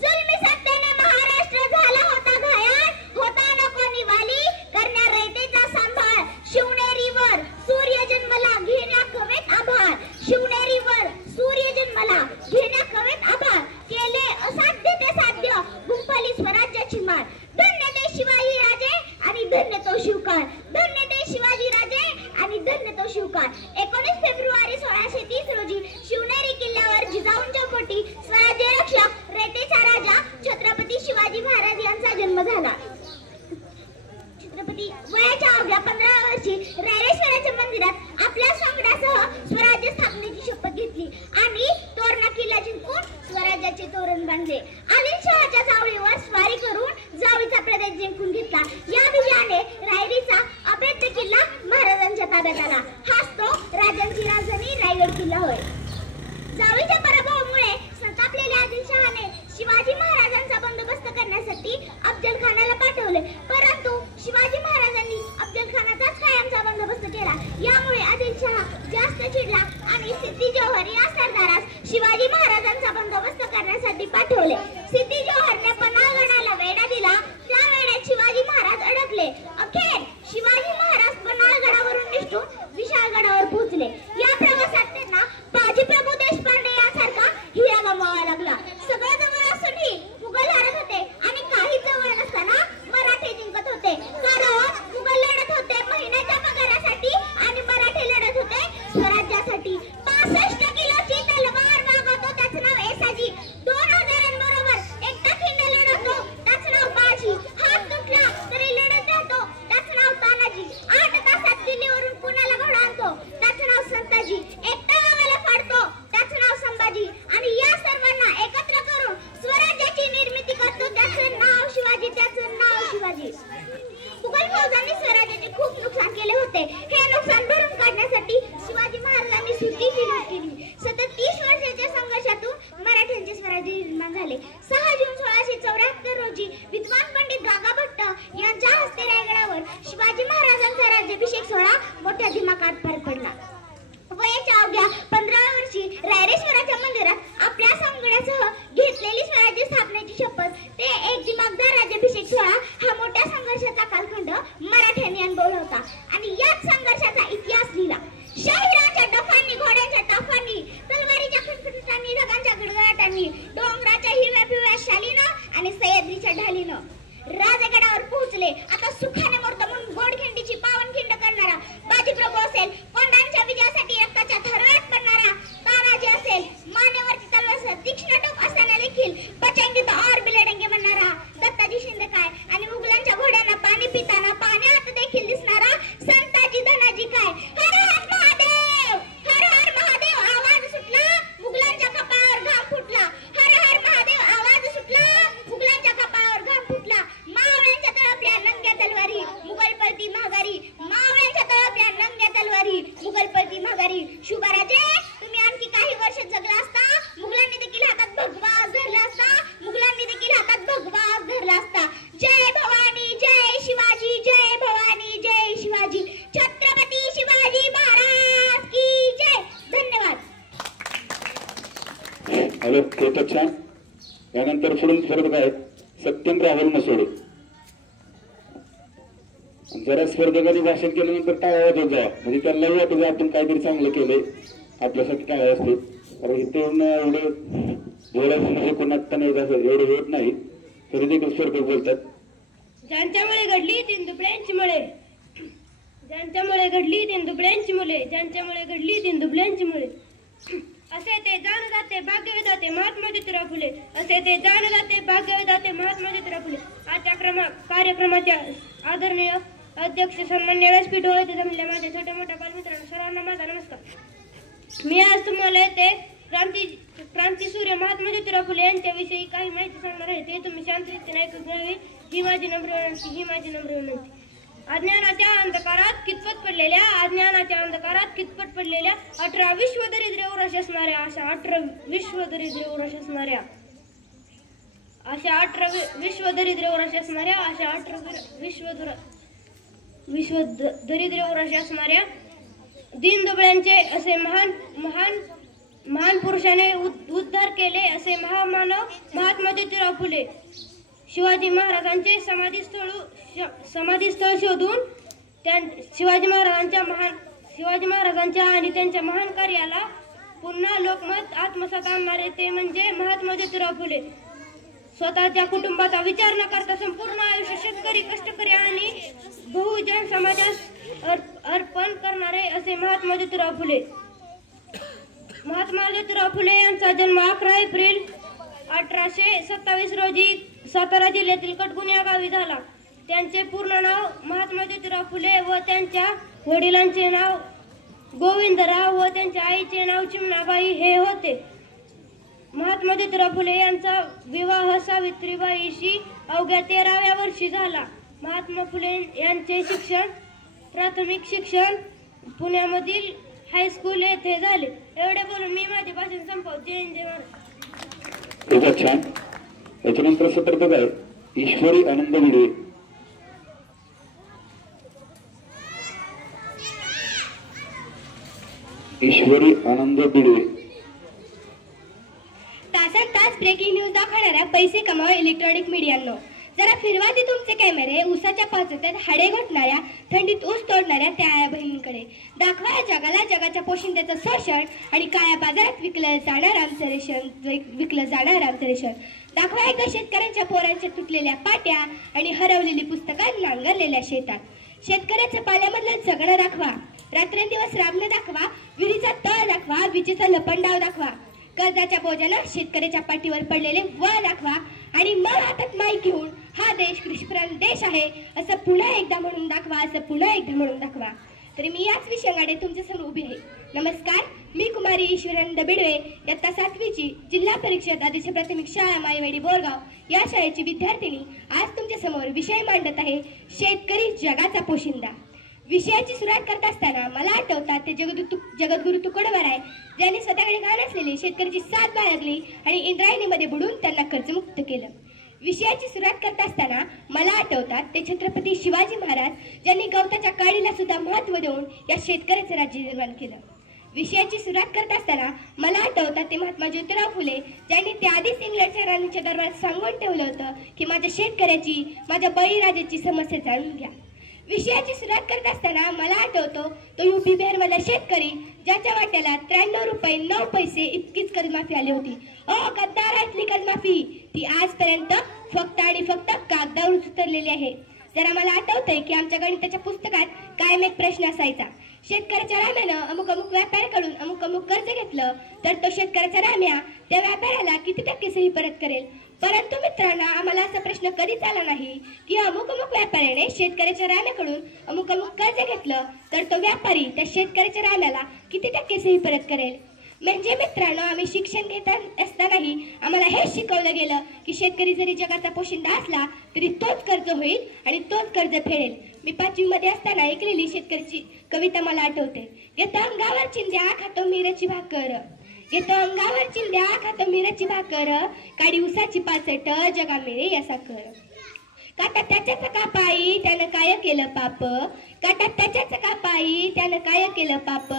जुलमी सत्तेने महाराष्ट्र झाला होता घायाळ, होता नको निवाली करण्या रयतेचा सांभाळ. शिवनेरीवर सूर्य जन्मला घेण्या कवेत आभाळ. शिवनेरीवर सूर्य जन्मला घेण्या कवेत आभाळ. केले असाध्य ते साध्य गुंफली स्वराज्याची माळ. धन्य ते शिवाजी राजे आणि धन्य तो शिवकाळ. धन्य ते शिवाजी राजे आणि धन्य तो शिवकाळ. 19 फेब्रुवारी 1630 रोजी शिवनेरी किल्ल्यावर जिजाऊंच्या पोटी स्वराज्य रक्षक रयतेचा राजा छत्रपती शिवाजी महाराज यांचा जन्म झाला. छत्रपती वयाच्या अवघ्या 15 वर्षी रायरेश्वराच्या मंदिरात आपल्या संगडासह स्वराज्य स्थापनेची शपथ घेतली आणि तोरणा किल्ला जिंकून स्वराज्याचे तोरण बांधले. आदिलशहाच्या जावळीवर स्वारी करून जावळीचा प्रदेश जिंकून घेतला. या विजयाने रायरीचा अभेद्य किल्ला महाराजांच्या ताब्यात आला. हाच तो राजांची राजधानी रायगड किल्ला होय. जावळीच्या पराभवामुळे संतापलेल्या आदिलशहाने शिवाजी महाराजांचा बंदोबस्त करण्यासाठी अफजलखानाला पाठवले. परंतु शिवाजी महाराजांनी अफजलखानाचाच कायमचा बंदोबस्त केला. यामुळे आदिलशहा जास्त चिडला आणि सिद्दी जोहर या सरदारास शिवाजी महाराजांचा बंदोबस्त करण्यासाठी पाठवले. सिद्दी जोहरने पन्हाळगडाला वेढा दिला. त्या वेळेत शिवाजी महाराज अडकले. अखेर शिवाजी महाराज पन्हाळगडावरून निसटून विशाळगडावर पोहोचले. या प्रवासात त्यांना बाजीप्रभू देशपांडे यासारखा हिरा गमवावा लागला. सगळं जवळ असूनही मुघल हरत होते आणि काही जवळ नसताना मराठे जिंकत होते. कारण मुघल लढत होते महिन्याच्या पगारासाठी आणि मराठे लढत होते स्वराज्यासाठी. 65 किलोची तलवार वागवतो त्याचं नाव येसाजी. 2000 बरोबर एकटा खिंड लढवतो त्याचं नाव बाजी. हात तुटला तरी लढत राहतो त्याचं नाव तानाजी. 8 तासात दिल्लीवरून पुण्याला घोडा आणतो त्याचं नाव संताजी. एकटा गावाला फाडतो त्याचं नाव संभाजी. आणि या सर्वांना एकत्र करून स्वराज्याची निर्मिती करतो त्याचं नाव शिवाजी. त्याचं नाव शिवाजी. मुघल फौजांनी स्वराज्याचे खूप नुकसान केले होते. हे नुकसान भरून काढण्यासाठी शिवाजी महाराजांनी सुट्टी केली. सतत 30 वर्षाच्या संघर्षातून मराठ्यांचे स्वराज्य निर्माण झाले. 6 जून 1674 रोजी विद्वान पंडित गागा भट्ट यांच्या हस्ते रायगडावर शिवाजी महाराजांचा राज्याभिषेक सोहळा मोठ्या दिमाखात पार पडला. वयाच्या अवघ्या 15 वर्षी रायरेश्वराच्या मंदिरात आपल्या संगड्यासह घेतलेली स्वराज्य स्थापनेची शपथ ते एक दिमागदार राज्याभिषेक सोहळा हा मोठ्या राजगडावर पोहोचले. आता सुखाने मोर्त म्हणून गोडखिंडीची पावनखिंड करणारा बाजीप्रभू असेल, कोंडांच्या विजयासाठी रक्ताच्या थरव्यात पडणारा तानाजी असेल, मानेवरची तलवार तीक्ष्ण टोक असताना देखील बचेंगे तो और भी लढेंगे म्हणणारा दत्ताजी शिंदे काय आणि मुघलांच्या घोड्यांना पाणी पिताना पाण्यात देखील दिसणारा संताजी धनाजी काय. हर हर महादेव, हर हर महादेव आवाज सुटला, मुघलांच्या कपाळावर घाम फुटला. हर हर महादेव आवाज सुटला, मुघलांच्या कपाळावर घाम फुटला. मावळ्यांच्या तळपल्या नंग्या तलवारी, मुघल पळती महागारी. मावळ्यांच्या तळपल्या नंग्या तलवारी, मुघल पळती महागारी. शुभाराजे, तुम्ही आणखी काही वर्ष जगला असता, मुघलांनी देखील हातात भगवा धरला असता, मुघलांनी देखील हातात भगवा धरला असता. जय भवानी, जय शिवाजी, जय भवानी, जय शिवाजी. छत्रपती शिवाजी महाराज की जय. धन्यवाद. हॅलो, खूपच छान. यानंतर पुढून स्पर्धक आहेत सत्यम राहुल मसोडे. जरा स्पर्धकांनी भाषण केल्यानंतर टाळ्या वाजवत जावा, म्हणजे त्यांनाही वाटत आपण काहीतरी चांगलं केलंय, आपल्यासाठी टाळ्या असते. कारण इथे एवढं बोलायचं म्हणजे कोणात नाही, एवढं होत नाही, तरी देखील स्पर्धक बोलतात. ज्यांच्यामुळे घडली तीन दुबळ्यांची मुळे, ज्यांच्यामुळे घडली तीन दुबळ्यांची मुले, ज्यांच्यामुळे घडली तीन दुबळ्यांची मुळे. असे ते जाणू जाते भाग्यविधाते महात्मा ज्योतिराव फुले, असे ते जाणू जाते भाग्यविधाते महात्मा ज्योतिराव फुले. आजच्या कार्यक्रमाच्या आदरणीय अध्यक्ष सन्मान्य व्यासपीठ होते जमल्या माझ्या छोट्या मोठ्या बालमित्रांनो, सर्वांना माझा नमस्कार. मी आज तुम्हाला येथे क्रांती सूर्य महात्मा ज्योतिराव फुले यांच्याविषयी काही माहिती सांगणार आहे. ते तुम्ही शांतरितीने ऐकून घ्यावी, ही माझी नम्र विनंती, ही माझी नम्र विनंती. अज्ञानाच्या अंधकारात कितपत पडलेल्या, अज्ञानाच्या अंधकारात कितपत पडलेल्या 18 विश्वदरिद्र्य उराश असणाऱ्या, अशा 18 विश्वदरिद्र्य उराश असणाऱ्या, अशा 18 विश्वदरिद्र्य उराश असणाऱ्या, अशा 18 विश्वदरिद्र्य उराश असणाऱ्या दीनदुबळ्यांचे असे महान पुरुषाने उद्धार केले असे महामानव महात्मा ज्योतिराव फुले. शिवाजी महाराजांचे समाधीस्थळ शोधून शिवाजी महाराजांच्या आणि त्यांच्या महान कार्याला पुन्हा लोकमत आत्मसात आणणारे ते म्हणजे महात्मा ज्योतिराव फुले. स्वतःच्या कुटुंबाचा विचार न करता संपूर्ण आयुष्य शेतकरी, कष्टकरी आणि बहुजन समाजास अर्पण करणारे असे महात्मा ज्योतिराव फुले. महात्मा ज्योतिराव फुले यांचा जन्म 11 एप्रिल 1827 रोजी सातारा जिल्ह्यातील कटगुण या गावी झाला. त्यांचे पूर्ण नाव महात्मा ज्योतिराव फुले व त्यांच्या वडिलांचे नाव गोविंदराव व त्यांच्या आईचे नाव चिमणाबाई हे होते. महात्मा ज्योतिराव फुले यांचा विवाह सावित्रीबाईशी अवघ्या 13व्या वर्षी झाला. महात्मा फुले यांचे प्राथमिक शिक्षण पुण्यामधील हायस्कूल येथे झाले. एवढे बोलून मी माझे भाषण संपवते. जय जय महाराज. खूपच छान. याच्यानंतर स्पर्धक आहे ईश्वरी आनंद भिडवे. ईश्वरी आनंद भिडवे. तासन तास ब्रेकिंग न्यूज दाखवणाऱ्या पैसे कमावा इलेक्ट्रॉनिक मीडियांनो, जरा फिरवा ते तुमचे कॅमेरे उसाच्या पाचत्यात हाडे घोटणाऱ्या, थंडीत ऊस तोडणाऱ्या त्या आया बहिणींकडे. दाखवा या जगाला जगाच्या पोशिंद्याचं शोषण आणि काळ्या बाजारात विकलं जाणारं आमचं रेशन. दाखवा एकदा शेतकऱ्यांच्या पोरांच्या तुटलेल्या पाट्या आणि हरवलेली पुस्तकं नांगरलेल्या शेतात. शेतकऱ्याच्या पाल्यामधलं जगणं दाखवा, रात्रंदिवस राबणं दाखवा, विहिरीचा तळ दाखवा, विजेचा लपंडाव दाखवा. कर्जाच्या बोजानं शेतकऱ्याच्या पाठीवर पडलेले वळ दाखवा आणि मग हातात माईक घेऊन हा देश कृषीप्रधान देश आहे असं पुन्हा एकदा म्हणून दाखवा. तरी मी याच विषयाकडे तुमच्यासमोर उभी आहे. नमस्कार, मी कुमारी ईश्वरानंद बिडवे, इयत्ता 7वीची जिल्हा परिषद आदर्श प्राथमिक शाळा माईवाडी बोरगाव या शाळेची विद्यार्थिनी आज तुमच्यासमोर विषय मांडत आहे, शेतकरी जगाचा पोशिंदा. विषयाची सुरुवात करत असताना मला आठवतात ते जगद्गुरु तुकडोबाराय ज्यांनी स्वतःकडे घाण असलेली शेतकऱ्याची साथ बाळगली आणि इंद्रायणीमध्ये बुडून त्यांना कर्जमुक्त केलं. विषयाची सुरुवात करत असताना मला आठवतात ते छत्रपती शिवाजी महाराज ज्यांनी गवताच्या काडीला सुद्धा महत्त्व देऊन या शेतकऱ्याचं राज्य निर्माण केलं. विषयाची सुरुवात करत असताना मला आठवतात ते महात्मा ज्योतिराव फुले ज्यांनी त्याआधीच इंग्लंडच्या राणीच्या दरबारात सांगून ठेवलं होतं की माझ्या शेतकऱ्याची, माझ्या बळीराजाची समस्या जाणून घ्या. विषयाची सुरुवात करत असताना मला आठवतो तो UP बिहारमधला शेतकरी ज्याच्या वाट्याला 93 रुपये 9 पैसे इतकीच कर्जमाफी आली होती. गद्दारातली कर्जमाफी ती आजपर्यंत फक्त आणि फक्त कागदावर उतरलेली आहे. जरा मला आठवतंय की आमच्या गणिताच्या पुस्तकात कायम एक प्रश्न असायचा, शेतकऱ्याच्या राम्यानं अमुक अमुक व्यापाऱ्याकडून अमुक अमुक कर्ज घेतलं तर तो शेतकऱ्याचा राम्या त्या व्यापाऱ्याला किती टक्के सही परत करेल. परंतु मित्रांनो, आम्हाला असा प्रश्न कधीच आला नाही की अमुक अमुक व्यापाऱ्याने शेतकऱ्याच्या राम्याकडून अमुक अमुक कर्ज घेतलं तर तो व्यापारी त्या शेतकऱ्याच्या राम्याला किती टक्के सही परत करेल. म्हणजे मित्रांनो, आम्ही शिक्षण घेत असतानाही आम्हाला हेच शिकवलं गेलं की शेतकरी जरी जगाचा पोशिंदा असला तरी तोच कर्ज होईल आणि तोच कर्ज फेडेल. मी 5वी मध्ये असताना ऐकलेली शेतकऱ्याची कविता मला आठवते. घेतो अंगावर चिंध्या खातो मिरची भाकर, घेतो अंगावर चिंध्या खातो मिरची भाकर, काडी उसाची पाचट जगा मिळे या साखर. काटा त्याच्याच कापाई त्यानं काय केलं पाप, काटा त्याच्याच कापाई त्यानं काय केलं पाप,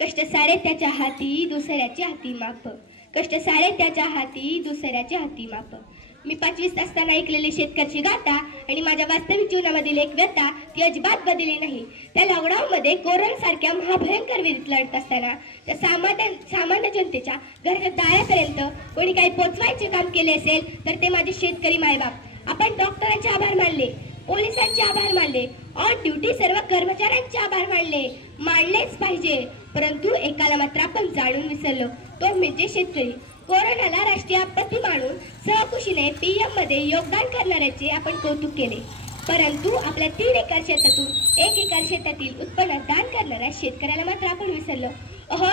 कष्ट सारे त्याच्या हाती दुसऱ्याच्या हाती माप, कष्ट सारे त्याच्या हाती दुसऱ्याच्या हाती माप. मी 5वीत असताना ऐकलेली शेतकऱ्याची गाथा आणि माझ्या वास्तविक जीवनामधील एक व्यथा ती अजिबात बदलली नाही. त्या लॉकडाऊनमध्ये कोरोना सारख्या महाभयंकर विधीत लढत असताना त्या सामान्य जनतेच्या घराच्या दारापर्यंत कोणी काही पोचवायचे काम केले असेल तर ते माझे शेतकरी मायबाप. आपण डॉक्टरांचे आभार मानले, पोलिसांचे आभार मानले, ऑन ड्युटी सर्व कर्मचाऱ्यांचे आभार मानलेच पाहिजे. परंतु एकाला मात्र आपण जाणून विसरलो, तो म्हणजे शेतकरी. कोरोनाला राष्ट्रीय आपत्ती मानून सहकुशीने PM मध्ये योगदान करणाऱ्याचे आपण कौतुक केले. परंतु आपल्या 3 एकर शेतातून 1 एकर शेतातील उत्पन्न दान करणाऱ्या शेतकऱ्याला मात्र आपण विसरलो.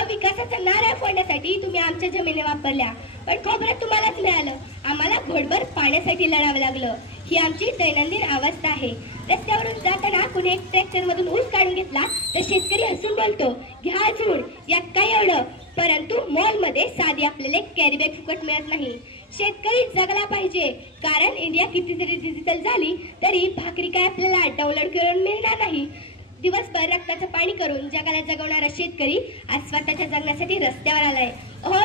विकासाचा नारळ फोडण्यासाठी तुम्ही आमच्या जमिनी वापरल्या, पण खोबरं तुम्हालाच मिळालं. आम्हाला घोडभर पाण्यासाठी लढावं लागलं. ही आमची दैनंदिन अवस्था आहे. रस्त्यावरून जाताना कुणी एक ट्रॅक्टर मधून ऊस काढून घेतला तर शेतकरी हसून बोलतो, घ्या झूड, यात काय एवढं. परंतु मॉलमध्ये साधी आपल्याला कॅरी बॅग फुकट मिळत नाही. शेतकरी जगला पाहिजे, कारण इंडिया किती जरी डिजिटल झाली तरी भाकरी काय आपल्याला डाउनलोड करून मिळणार नाही. दिवसभर रक्ताचं पाणी करून जगाला जगवणारा शेतकरी आज स्वतःच्या जगण्यासाठी रस्त्यावर आलाय.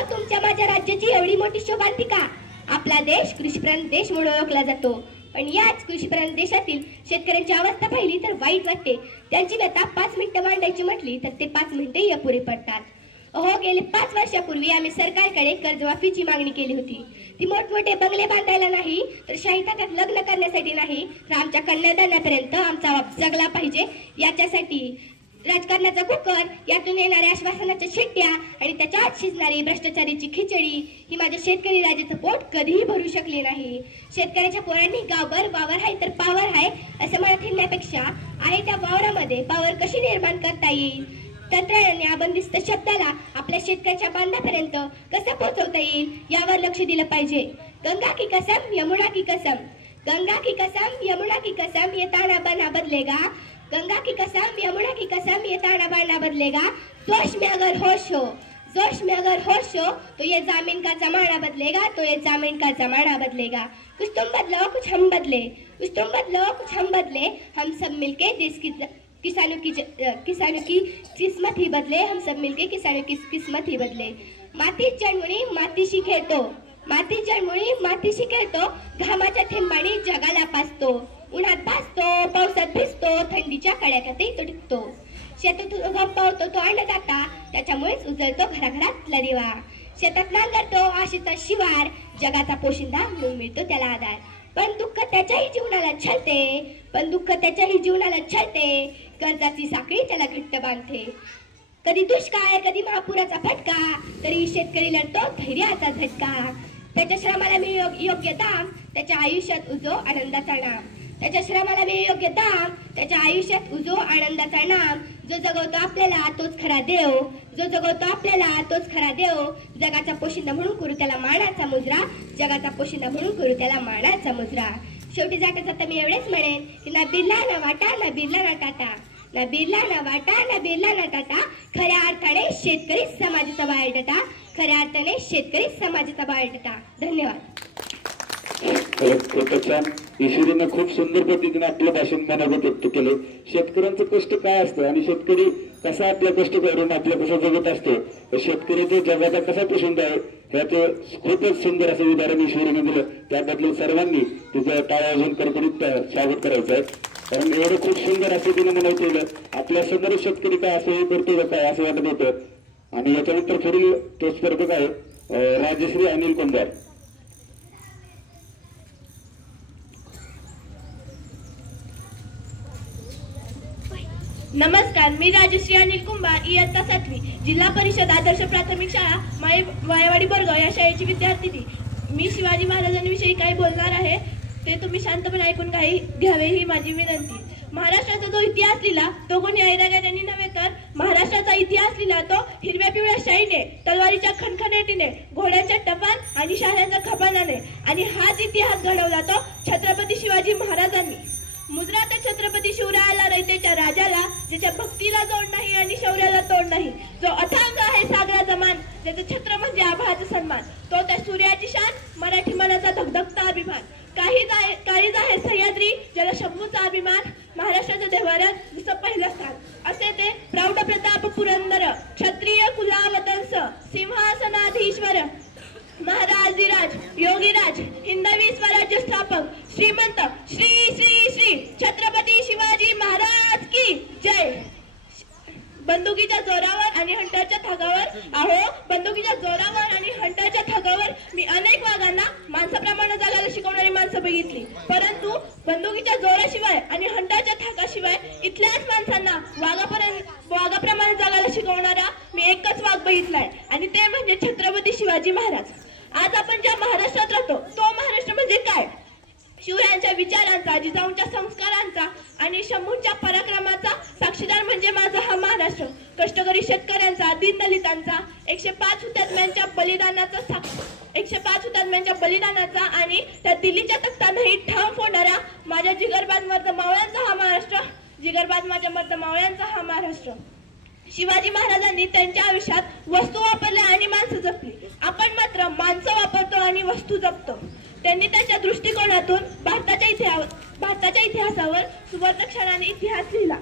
तुमच्या माझ्या राज्याची एवढी मोठी शोभांतिका. आपला देश कृषीप्रधान देश म्हणून ओळखला जातो, पण याच कृषीप्रधान देशातील शेतकऱ्यांची अवस्था पाहिली तर वाईट वाटते. त्यांची व्यथा 5 मिनिटं मांडायची म्हटली तर ते 5 मिनिटंही अपुरे पडतात. गेले 5 वर्षापूर्वी आम्ही सरकारकडे कर्जमाफीची मागणी केली होती. ती मोठमोठे बंगले बांधायला नाही, तर शाही ताटात लग्न करण्यासाठी नाही, तर आमच्या कन्यादानापर्यंत आमचा बाप जगला पाहिजे याच्यासाठी. राजकारणाचा कुकर, यातून येणाऱ्या आश्वासनाच्या शिट्ट्या आणि त्याच्यात शिजणारी भ्रष्टाचाराची खिचडी ही माझ्या शेतकरी राजाचं पोट कधीही भरू शकले नाही. शेतकऱ्याच्या पोरांनी गावभर वावर आहे तर पावर आहे असं म्हणत हिंडण्यापेक्षा आहे त्या वावरामध्ये पावर कशी निर्माण करता येईल, तंत्रज्ञानाने बंदिस्त शब्दाला आपल्या शेतकऱ्याच्या बांधापर्यंत कसं पोहोचवता येईल यावर लक्ष दिलं पाहिजे. गंगा की कसम यमुना की कसम, गंगा की कसम यमुना की कसम, ये ताना बाना बदलेगा. गंगा की कसम यमुना की कसम, ये ताना बाना बदलेगा. जोश में अगर होश हो, जोश में अगर होश हो तो ये जामीन का जमाना बदलेगा, तो ये जामीन का जमाना बदलेगा. कुछ तुम बदलो कुछ हम बदले, कुछ तुम बदलो कुछ हम बदले, हम सब मिलके देश की किसानों की किस्मत ही बदले, हम सब मिलके किसानों की किस्मत ही बदले. मातीत जन्मणी मातीशी खेळतो, मातीत जन्मणी मातीशी खेळतो, घामाच्या थेंबाणी जगाला पाचतो. उन्हात भासतो, पावसात भिजतो, थंडीच्या कड्याकातही तो टिकतो. शेतातून गप्पावतो तो अन्नदाता, त्याच्यामुळेच उजळतो घराघरातला दिवा. शेतात नांगरतो आशेचा शिवार, जगाचा पोशिंदा म्हणून मिळतो त्याला आधार. पण दुःख त्याच्याही जीवनाला छळते, पण दुःख त्याच्याही जीवनाला छळते, कर्जाची साखळी त्याला घट्ट बांधते. कधी दुष्काळ, कधी महापुराचा फटका, तरी शेतकरी लढतो धैर्याचा झटका. त्याच्या श्रमाला मिळेल योग्य दाम, त्याच्या आयुष्यात उजो आनंदाचा नाम. त्याच्या श्रमाला मिळेल योग्य दाम, त्याच्या आयुष्यात उजो आनंदाचा नाम. जो जगवतो आपल्याला तोच खरा देव, जो जगवतो आपल्याला तोच खरा देव. जगाचा पोशिंदा म्हणून करू त्याला मानाचा मुजरा, जगाचा पोशिंदा म्हणून करू त्याला मानाचा मुजरा. शेवटी जाता जाता मी एवढेच म्हणेन की ना बिरला ना वाटा, ना बिरला ना टाटा, ना बिरला ना वाटा, ना बिरला ना टाटा. खऱ्या अर्थाने शेतकरी समाजाचा बायोडाटा, खऱ्या अर्थाने शेतकरी समाजाचा बायोडाटा. धन्यवाद. खूपच छान. ईश्वरीनं खूप सुंदर पद्धतीने आपलं भाषण मनागत व्यक्त केलं. शेतकऱ्यांचं कष्ट काय असतं आणि शेतकरी कसा आपल्या कष्ट करून आपल्या कसं जगत असतो, शेतकऱ्याचा जगाचा कसा पोशिंदा आहे ह्याचं खूपच सुंदर असं उदाहरण ईश्वरीने दिलं. त्याबद्दल सर्वांनी तिचं टाळ्या वाजवून कडकडीत स्वागत करायचं आहे. कारण एवढं खूप सुंदर असं तिने मनाई केलं. आपल्या समोर शेतकरी काय असं हे करतो का काय असं वाटत होतं. आणि याच्यानंतर पुढील तो स्पर्धक आहे राजश्री अनिल कुंभार. नमस्कार, मी राजश्री अनिल कुंभार, इयत्ता 7वी, जिल्हा परिषद आदर्श प्राथमिक शाळा मायवाडी बोरगाव या शाळेची विद्यार्थिनी. मी शिवाजी महाराजांविषयी काही बोलणार आहे, ते तुम्ही शांतपणे ऐकून काही घ्यावे ही माझी विनंती. महाराष्ट्राचा जो इतिहास लिहिला तो कोणी ऐरागेऱ्यांनी नव्हे, तर महाराष्ट्राचा इतिहास लिहिला तो हिरव्या पिवळ्या शाईने, तलवारीच्या खणखणीने, घोड्यांच्या टपाल आणि शाळांच्या खपानाने. आणि हाच इतिहास घडवला तो छत्रपती शिवाजी महाराजांनी. मुद्रा तर छत्रपती शिवरायाला रयतेच्या राजाला, ज्याच्या भक्तीला जोड नाही आणि शौर्याला तोड नाही, जो अथांग आहे सागराचा मान, ज्याचं छत्र म्हणजे आभाळाचा सन्मान, तो त्या सूर्याची शान, मराठी मनाचा धगधगता अभिमान. काळीज आहे सह्याद्री, ज्याला शंभूचा अभिमान, महाराष्ट्राच्या देवाऱ्यात जसं पहिलं स्थान. असे ते प्रौढ प्रताप पुरंदर, क्षत्रिय कुलावतंस, सिंहासनाधीश्वर, महाराजिराज, योगीराज, हिंदवी स्वराज्य स्थापक, श्रीमंत श्री श्री श्री छत्रपती शिवाजी महाराज की जय. बंदुकीच्या जोरावर आणि हंटरच्या धागावर, बंदुकीच्या जोरावर आणि हंटरच्या धागावर मी अनेक वाघांना माणसाप्रमाणे जगायला शिकवणारी माणसं बघितली, परंतु बंदुकीच्या जोराशिवाय आणि हंटरच्या धागाशिवाय इथल्याच माणसांना वाघाप्रमाणे जगायला शिकवणारा मी एकच वाघ बघितलाय, आणि ते म्हणजे छत्रपती शिवाजी महाराज. आज आपण ज्या महाराष्ट्रात राहतो तो महाराष्ट्र म्हणजे काय? शिवरायांच्या विचारांचा, जिजाऊंच्या संस्कारांचा आणि शंभूंच्या पराक्रमाचा साक्षीदार म्हणजे माझा हा महाराष्ट्र. कष्टकरी शेतकऱ्यांचा, दीनदलितांचा, 105 हुतात्म्यांच्या बलिदानाचा आणि त्या दिल्लीच्या तख्तांनाही ठाम फोडणारा माझ्या जिगरबाज मर्द मावळ्यांचा हा महाराष्ट्र. शिवाजी महाराजांनी त्यांच्या आयुष्यात वस्तू वापरल्या आणि माणसं जपली. आपण मात्र माणसं वापरतो आणि वस्तू जपतो. त्यांनी त्यांच्या दृष्टिकोनातून भारताच्या इतिहासावर सुवर्णक्षराने इतिहास लिहिला.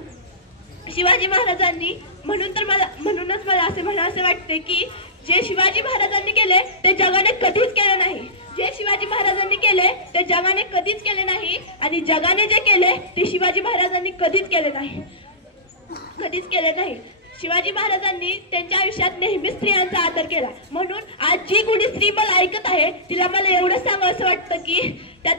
शिवाजी महाराजांनी म्हणूनच मला असे वाटते की जे शिवाजी महाराजांनी केले ते जगाने कधीच केले नाही. जे शिवाजी महाराजांनी केले ते जगाने कधीच केले नाही, आणि जगाने जे केले ते शिवाजी महाराजांनी कधीच केले नाही. शिवाजी महाराजांनी त्यांच्या आयुष्यात नेहमी स्त्रियांचा आदर केला. म्हणून आज जी कोणी स्त्री मला ऐकत आहे तिला मला एवढं सांगावं असं वाटतं की त्या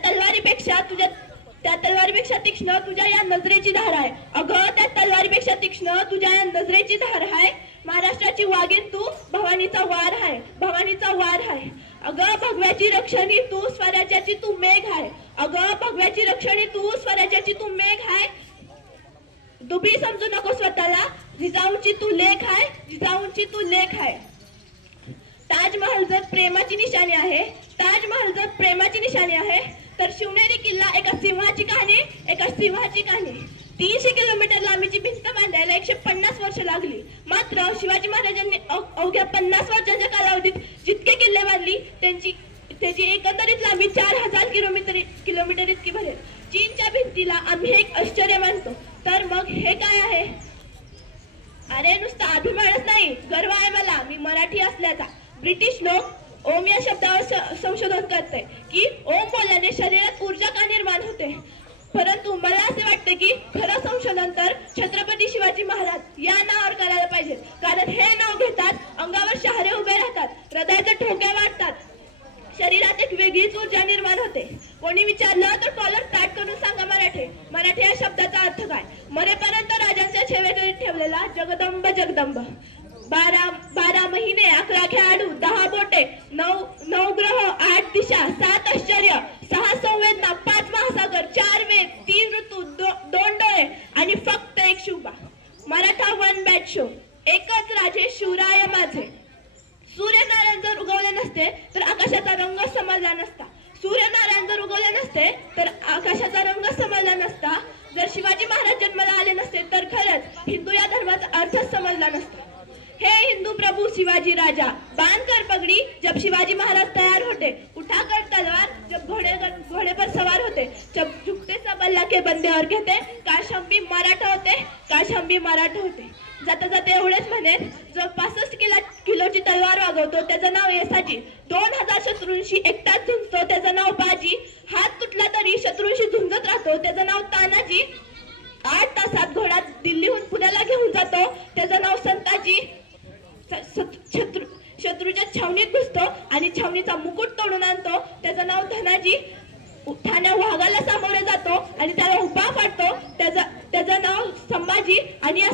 तलवारीपेक्षा तीक्ष्ण तुझ्या या नजरेची धार आहे. अगं, त्या तलवारीपेक्षा तीक्ष्ण तुझ्या या नजरेची धार आहे. महाराष्ट्राची वागीण तू, भवानीचा वार आहे. अगं, भगव्याची रक्षणी तू, स्वराज्याची तू मेघ आहे. दुबी समजू नको स्वतःला, जिजाऊंची तू लेख आहे. ताजमहल जर प्रेमाची निशाणी आहे तर शिवनेरी किल्ला एका सिंहाची कहाणी. 300 किलोमीटर लांबीची भिंत बांधायला 150 वर्ष लागली. मात्र शिवाजी महाराजांनी अवघ्या 50 वर्षांच्या कालावधीत जितके किल्ले बांधली त्याची एकंदरीत लांबी 4000 किलोमीटर इतकी भरेल. चीनच्या भिंतीला आम्ही एक आश्चर्य मानतो, तर मग हे काय आहे? अरे, नुसता अभिमानच नाही, गर्व आहे मला मी मराठी असल्याचा. ब्रिटिश लोक ओम या शब्दावर संशोधन करते की ओम बोलल्याने शरीरात ऊर्जा का निर्माण होते, परंतु मला असे वाटते की खरं संशोधन तर छत्रपती शिवाजी महाराज या नावावर करायला पाहिजे. कारण हे नाव घेतात अंगावर शहारे उभे राहतात, हृदयाचे ठोके वाढतात, शरीरात एक वेगळीच ऊर्जा निर्माण होते. कोणी विचारलं तर कॉलर ताट करून सांगा मराठी या शब्दाचा अर्थ काय? मरेपर्यंत राजांच्या सेवेकरीत ठेवलेला जगदंब. 12 महिने, 11 खेळाडू, 10 बोटे, 9 ग्रह, 8 दिशा, 7 आश्चर्य, 6 संवेदना, 5 महासागर, 4 वेद, 3 ऋतू, 2 डोळे आणि फक्त एक Shubha. Maratha one bat show. एकच राजे शिवराय माझे. सूर्यनारायण जर उगवले नसते तर आकाशाचा रंग समजला नसता. जर शिवाजी महाराज जन्माला आले नसते तर खरंच हिंदू या धर्माचा अर्थच समजला नसता. हे हिंदू प्रभू शिवाजी राजा, बांधकर पगड़ी जब शिवाजी महाराज तैयार होते, उठाकर तलवार जब घोड़े पर सवार होते, जब झुकते सब अल्लाह के बंदे और कहते काश हम भी मराठा होते. जाता जाता एवढेच म्हणेन, जो 65 किलोची तलवार वागवतो त्याचं नाव येसाजी. 2000 शत्रूंशी एकटाच झुंजतो त्याचं नाव बाजी. हात तुटला तरी शत्रूंशी झुंजत राहतो त्याचं नाव तानाजी. 8 तासात घोडा दिल्लीहून पुण्याला घेऊन जातो त्याचं नाव संताजी. शत्रूच्या छावणीत घुसतो आणि छावणीचा मुकुट तोडून आणतो त्याचं नाव धनाजी. ठाण्या वाघाला सामोरे जातो आणि त्याला उभा फाडतो त्याचं नाव संभाजी. आणि या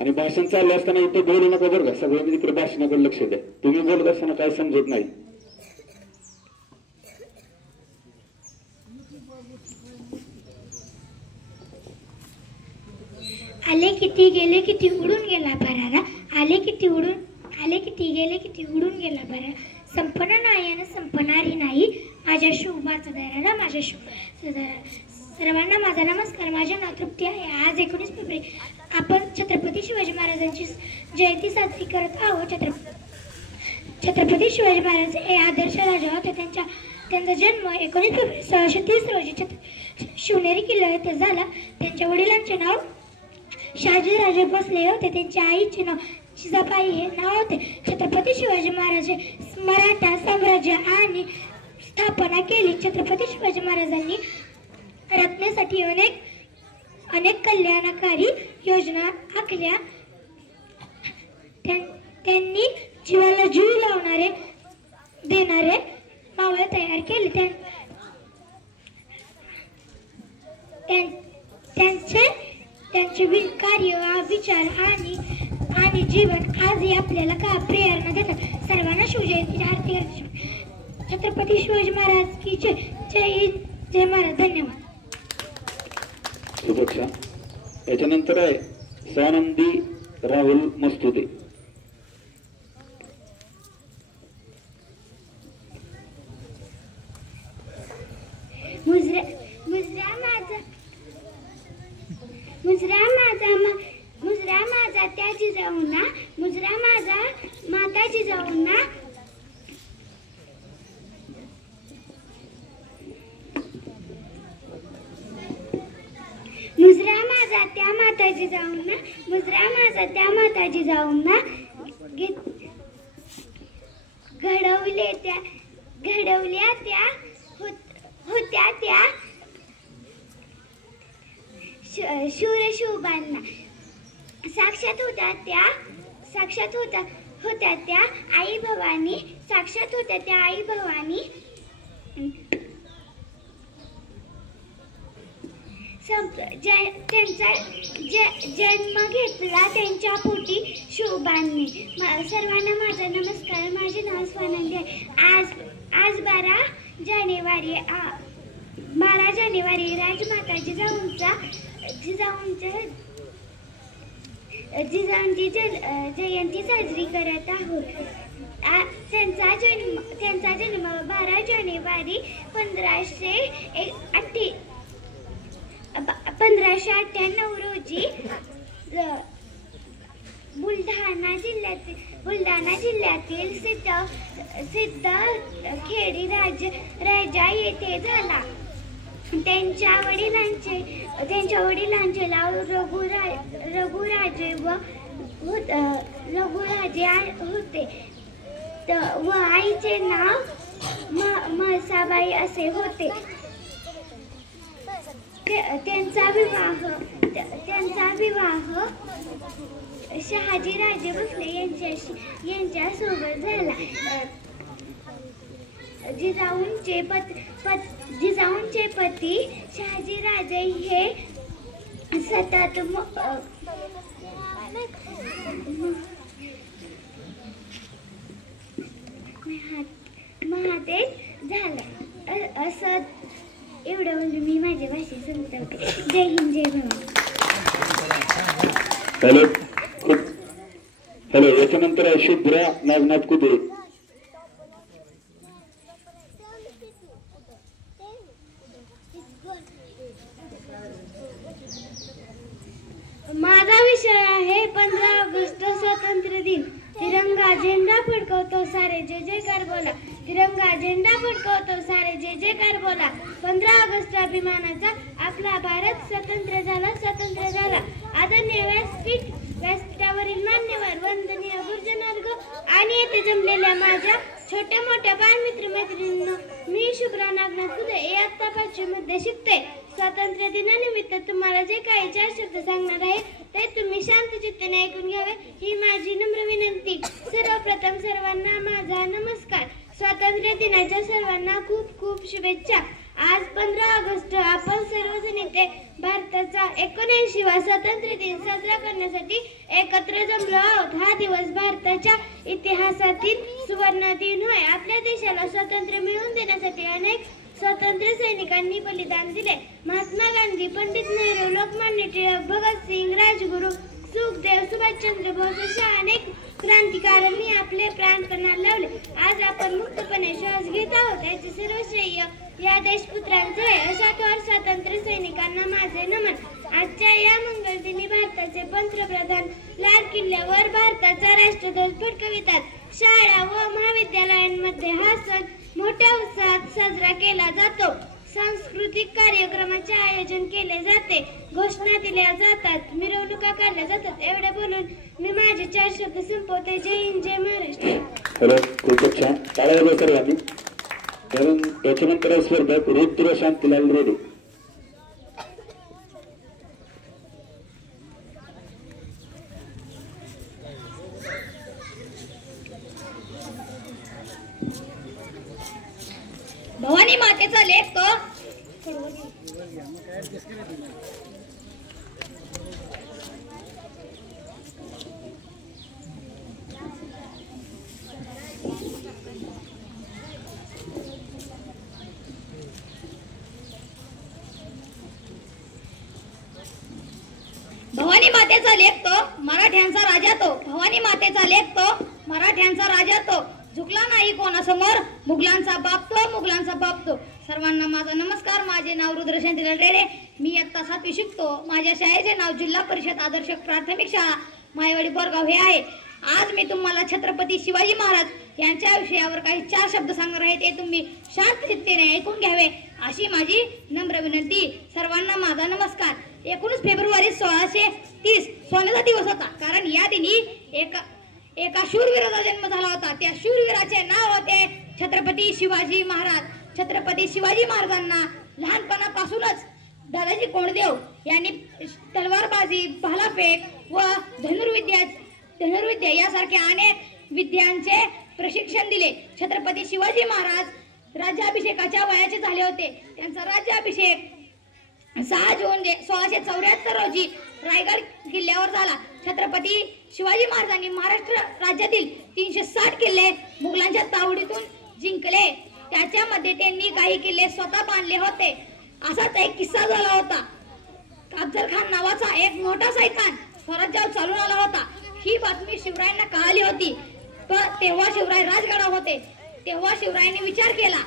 आणि भाषण चाललं असताना इथं बोलू नका बरं का, सगळ्यांनी तिकडे भाषणाकडे लक्ष द्या. तुम्ही बोलत असताना काय समजत नाही. आले किती गेले किती उडून गेला परारा, आले किती गेले किती उडून गेला परारा, संपना नाही आणि संपणारी नाही माझ्या शुभाचा दरारा, माझ्या शुभ. सर्वांना माझा नमस्कार. माझे नाव तृप्ती आहे. आज 19 फेब्रुवारी आपण छत्रपती शिवाजी महाराजांची जयंती साजरी करत आहोत. छत्रपती शिवाजी महाराज हे आदर्श राजा होते. त्यांचा जन्म 19 फेब्रुवारी 1630 रोजी शिवनेरी किल्ला येथे झाला. त्यांच्या वडिलांचे नाव शहाजीराजे भोसले होते. त्यांच्या आईचे नाव जिजाबाई हे नाव होते. छत्रपती शिवाजी महाराज मराठा साम्राज्य आणि स्थापना केली. छत्रपती शिवाजी महाराजांनी रत्नेसाठी अनेक कल्याणकारी योजना आखल्या. त्यांनी जीवाला जीव लावणारे देणारे मावळे तयार केले. त्यांचे कार्य, विचार आणि जीवन आजही आपल्याला का प्रेरणा देतात. सर्वांना शिवजयंतीच्या हार्दिक छत्रपती शिवाजी महाराज की जय. जय महाराज. धन्यवाद. शुभेच्छा. याच्यानंतर आहे स्वानंदी राहुल मस्तुते. मुजरा माझा त्या जिजाऊंना, मुजरा माझा माता जिजाऊंना, मुजरा माझा त्या माता जिजाऊंना, मुजरा माझा त्या माता जिजाऊंना घडवल्या त्या होत्या त्या शूरशोभांना, साक्षात होत्या त्या आई भवानी, साक्षात होत्या त्या आई भवानी. त्यांचा जन्म घेतला त्यांच्या पोटी शोभांनी. सर्वांना माझा नमस्कार. माझे नाव स्वानंदी आहे. आज 12 जानेवारी राजमाता जिजाऊंची जयंती साजरी करत आहोत. त्यांचा जन्म 12 जानेवारी 1598 रोजी बुलढाणा जिल्ह्यातील सिद्धखेडी राजा येथे झाला. त्यांच्या वडिलांचे नाव रघुराजे होते व आईचे नाव म्हसाबाई असे होते. त्यांचा विवाह शहाजीराजे भोसले यांच्यासोबत झाला. जिजाऊंचे पती शहाजीराजे हे सतत महादेव झाला. असं एवढं म्हणजे मी माझ्या भाषेत सांगते. जय हिंद, जय भवानी. हॅलो. याच्यानंतर आहे शुभ्रा नागनाथ कुदळे. माझा विषय आहे 15 ऑगस्ट स्वातंत्र्य दिन. तिरंगा झेंडा फडकवतो सारे जय जयकार बोला. तिरंगा झेंडा फडकवतो सारे जय जयकार बोला. 15 ऑगस्ट अभिमानाचा आपला भारत स्वतंत्र झाला. आदरणीय व्यासपीठावरील मान्यवर, वंदनीय गुरुजनवर्ग आणि येथे जमलेल्या माझ्या छोट्या मोठ्या बालमित्र मैत्रिणींनो, मी शुभ्रा नागनाथ कुदळे इयत्ता 5वी मध्ये शिकते. स्वातंत्र्य दिनानिमित्त तुम्हाला जे काही 4 शब्द सांगणार आहे ते तुम्ही शांत चित्ताने ऐकून घ्यावे ही माझी नम्र विनंती. सर्वप्रथम सर्वांना माझा नमस्कार. स्वातंत्र्य दिनाच्या सर्वांना खूप खूप शुभेच्छा. आज 15 ऑगस्ट आपण सर्वजण इथे भारताचा 79वा स्वातंत्र्य दिन साजरा करण्यासाठी एकत्र जमलो आहोत. हा दिवस भारताच्या इतिहासातील सुवर्ण दिन होय. आपल्या देशाला स्वातंत्र्य मिळवून देण्यासाठी अनेक स्वातंत्र्य सैनिकांनी बलिदान दिले. महात्मा गांधी, पंडित नेहरू, लोकमान्य टिळक, भगतसिंग, राजगुरू, सुखदेव, सुभाषचंद्र बोस अशा अनेक क्रांतिकारकांनी आपले प्राण पणाला लावले. आज आपण मुक्तपणे श्वास घेत आहोत याचे सर्व श्रेय या देशपुत्रांचे आहे. अशा थोर स्वातंत्र्य सैनिकांना माझे नमन. आजच्या या मंगळदिनी भारताचे पंतप्रधान लाल किल्ल्यावर भारताचा राष्ट्रध्वज फडकवितात. शाळा व महाविद्यालयांमध्ये हा सण मोठ्या उत्साहात साजरा केला जातो. सांस्कृतिक कार्यक्रमाचे आयोजन केले जाते. घोषणा दिल्या जातात. मिरवणुका काढल्या जातात. एवढे बोलून मी माझे 4 शब्द संपवते. जय हिंद, जय महाराष्ट्र. हॅलो, खूपच छान. टाळ्या सर्वांनी. कारण त्याच्यानंतर स्पर्धक रुद्र शांतीलाल रेडे. भवानी मातेचा लेख तो भवानी मातेचा लेख तो मराठ्यांचा राजा तो. भवानी मातेचा लेख तो मराठ्यांचा राजा तो. झुकला नाही कोणासमोर, मुघलांचा बाप तो, मुघलांचा बाप तो. सर्वांना माझा नमस्कार. माझे नाव रुद्र शांतीलाल रेडे. मी इयत्ता 7वी शिकतो. माझ्या शाळेचे नाव जिल्हा परिषद आदर्श प्राथमिक शाळा मायवाडी बोरगाव हे आहे. आज मी तुम्हाला छत्रपती शिवाजी महाराज यांच्या विषयावर काही 4 शब्द सांगणार आहे. ते तुम्ही शांत चित्तेने ऐकून घ्यावे अशी माझी नम्र विनंती. सर्वांना माझा नमस्कार. 19 फेब्रुवारी 1630 सोन्याचा दिवस होता. कारण या दिनी एका शूरवीराचा जन्म झाला होता. त्या शूरवीराचे नाव होते छत्रपती शिवाजी महाराज. छत्रपती शिवाजी महाराजांना लहानपणापासूनच दादाजी कोंडदेव यांनी तलवारबाजी, भालाफेक व धनुर्विद्या यासारख्या अनेक विद्यांचे प्रशिक्षण दिले. छत्रपती शिवाजी महाराज राज्याभिषेकाच्या वयाचे झाले होते. त्यांचा राज्याभिषेक 6 जून 1674 रोजी रायगड किल्ल्यावर झाला. छत्रपती शिवाजी महाराजांनी महाराष्ट्र राज्यातील 360 किल्ले मुघलांच्या तावडीतून जिंकले. त्याच्यामध्ये त्यांनी काही किल्ले स्वतः बांधले होते. असाच एक किस्सा झाला होता. अफजल खान नावाचा एक मोठा सैतान स्वराज्यावर चालून आला होता. ही बातमी शिवरायांना कळाली होती. पण तेव्हा शिवराय राजगडावर होते. तेव्हा शिवरायांनी विचार केला,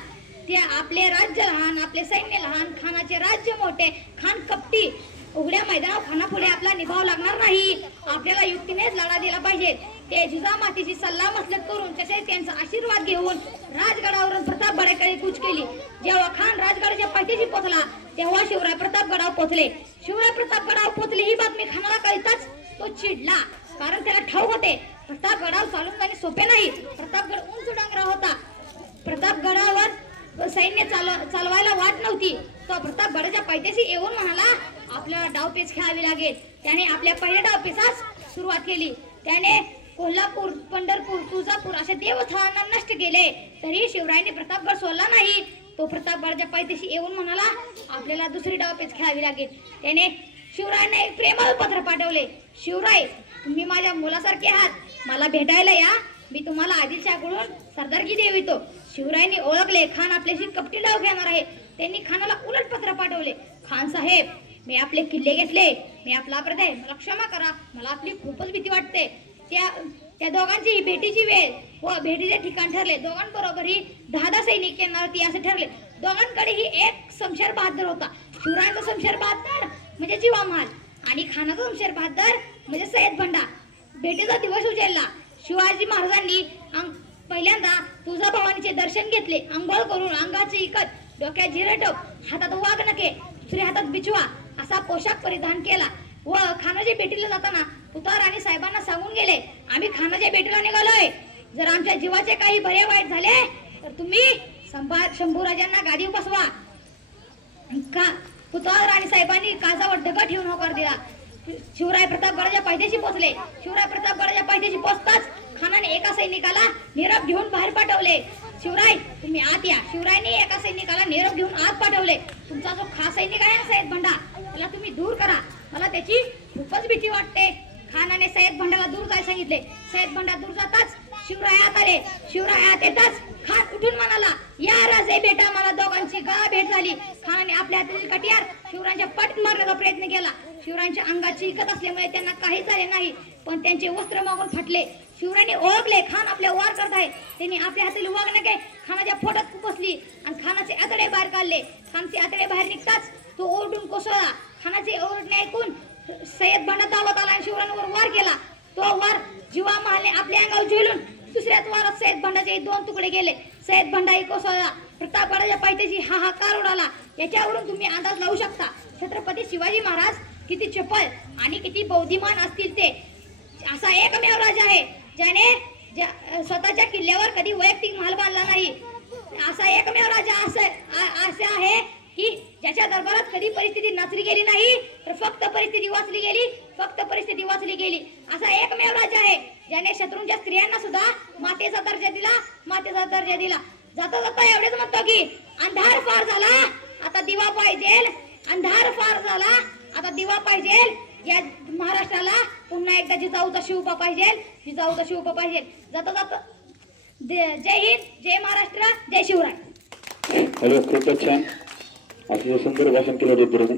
ते आपले राज्य लहान, आपले सैन्य लहान, खानाचे राज्य मोठे, खान कपटी. उघड्या मैदानावर खानापुढे आपला निभाव लागणार नाही. आपल्याला युक्तीनेच लढा दिला पाहिजे. ते जिजामातेची सल्ला मसलत करून तसेच त्यांचा आशीर्वाद घेऊन राजगडावरून प्रतापगडाकडे कूच केली. जेव्हा खान राजगडाच्या पायथ्याशी पोहोचला तेव्हा शिवराय प्रतापगडावर पोहोचले. शिवराय प्रतापगडावर पोहोचले ही बातमी खानाला कळताच तो चिडला. कारण त्याला ठाऊक होते प्रतापगडावर चालून जाणे सोपे नाही. प्रतापगड उंच डोंगरावर होता. प्रतापगडावर सैन्य चालवायला वाट नव्हती. तो प्रतापगडाच्या पायथ्याशी येऊन म्हणाला, आपल्याला डावपेच खेळावी लागेल. त्याने आपल्या पहिल्या डावपेचास सुरुवात केली. त्याने कोल्हापूर, पंढरपूर, तुळजापूर अशा देवस्थानांना नष्ट केले. तरी शिवरायांनी प्रतापगड सोडला नाही. तो प्रतापगडाच्या पायथ्याशी येऊन म्हणाला, आपल्याला दुसरी डावपेच खेळावी लागेल. त्याने शिवरायांना एक प्रेमळ पत्र पाठवले. शिवराय, तुम्ही माझ्या मुलासारखे आहात. मला भेटायला या. मी तुम्हाला आदिलशाहकडून सरदारकी देवितो. शिवरायांनी ओळखले खान आपल्याशी कपटी डाव घेणार आहे. त्यांनी खानाला उलट पत्र पाठवले. खान साहेब, मी आपले किल्ले घेतले. मी आपला अपराध, मला क्षमा करा. मला आपली खूपच भीती वाटते. त्या दोघांची भेटीची वेळ व भेटीचे ठिकाण ठरले. दोघांबरोबरही 10 सैनिक येणार होती असे ठरले. दोघांकडेही एक शमशेर बहादर होता. शिवरायांचा शमशेर बहादर म्हणजे जीवा महाल आणि खानाचा शमशेर बहादर म्हणजे सय्यद बंडा. भेटीचा दिवस उजेडला. शिवाजी महाराजांनी पहिल्यांदा तुळजाभवानीचे दर्शन घेतले. अंघोळ करून अंगाचे इकत, डोक्यात जिरटोप, हातात वाघनखे, दुसऱ्या हातात बिचवा असा पोशाख परिधान केला व खानाच्या भेटीला जाताना उतार आणि साहेबांना सांगून गेले, आम्ही खानाच्या भेटीला निघालोय. जर आमच्या जीवाचे काही बरे वाईट झाले तर तुम्ही शंभूराजांना गादी बसवा. पुतळा आणि साहेबांनी काजावर दगड ठेवून होकार दिला. शिवराय प्रतापगडाच्या पायथ्याशी पोहोचले. शिवराय प्रतापगडाच्या पायथ्याशी पोहोचताच खानाने एका सैनिकाला निरोप घेऊन बाहेर पाठवले. शिवराय तुम्ही आत या. शिवरायने एका सैनिकाला निरोप घेऊन आत पाठवले. तुमचा जो खास सैनिक आहे ना सय्यद बंडा, त्याला तुम्ही दूर करा. मला त्याची खूपच भीती वाटते. खानाने सय्यद बंडाला दूर जायला सांगितले. सय्यद बंडा दूर जाताच शिवराय आत आले. शिवराय आत येताच खान उठून म्हणाला, या राजे बेटा. मला दोघांची गळा भेट झाली. खानाने आपल्या हातातील कटियार शिवरायांच्या पाठीत मारण्याचा प्रयत्न केला. शिवरायांच्या अंगाची इकत असल्यामुळे त्यांना काही झाले नाही, पण त्यांचे वस्त्र मागून फाटले. शिवरायांनी ओळखले खान आपल्या वार करत आहे. त्यांनी आपल्या हातातील वाघनखे खानाच्या पोटात बसली आणि खानाचे आतडे बाहेर काढले. खानाचे आतडे बाहेर निघताच तो ओरडून कोसळला. खानाचे ओरडणे ऐकून सय्यद बंडा धावत आला आणि शिवरायांवर वार केला. तो वार जीवा महालने आपल्या अंगावर झेलून दुसऱ्याच वारात सय्यद बंडाचे 2 तुकडे गेले. सय्यद बंडाही कोसळला. प्रतापगडाच्या पायथ्याशी हाहाकार उडाला. याच्यावरून तुम्ही अंदाज लावू शकता छत्रपती शिवाजी महाराज किती चपळ आणि किती बौद्धिमान असतील. ते असा एकमेव राजा आहे ज्याने स्वतःच्या किल्ल्यावर कधी वैयक्तिक महाल बांधला नाही. असा एकमेव राजा असा आहे की ज्याच्या दरबारात कधी परिस्थिती नचली गेली नाही, तर फक्त परिस्थिती वाचली गेली. फक्त परिस्थिती वाचली गेली. असा एकमेव राजा आहे ज्याने शत्रूंच्या स्त्रियांना सुद्धा मातेचा दर्जा दिला. मातेचा दर्जा दिला. जाता जाता एवढेच म्हणतो की अंधार फार झाला आता दिवा पाहिजे. अंधार फार झाला आता दिवा पाहिजे. या महाराष्ट्राला पुन्हा एकदा जिजाऊचा शिवबा पाहिजे. जिजाऊचा शिवबा पाहिजे. जाता जाता जय हिंद, जय महाराष्ट्र, जय शिवराय. हॅलो, खूपच छान अतिशय सुंदर भाषण केलं होतं.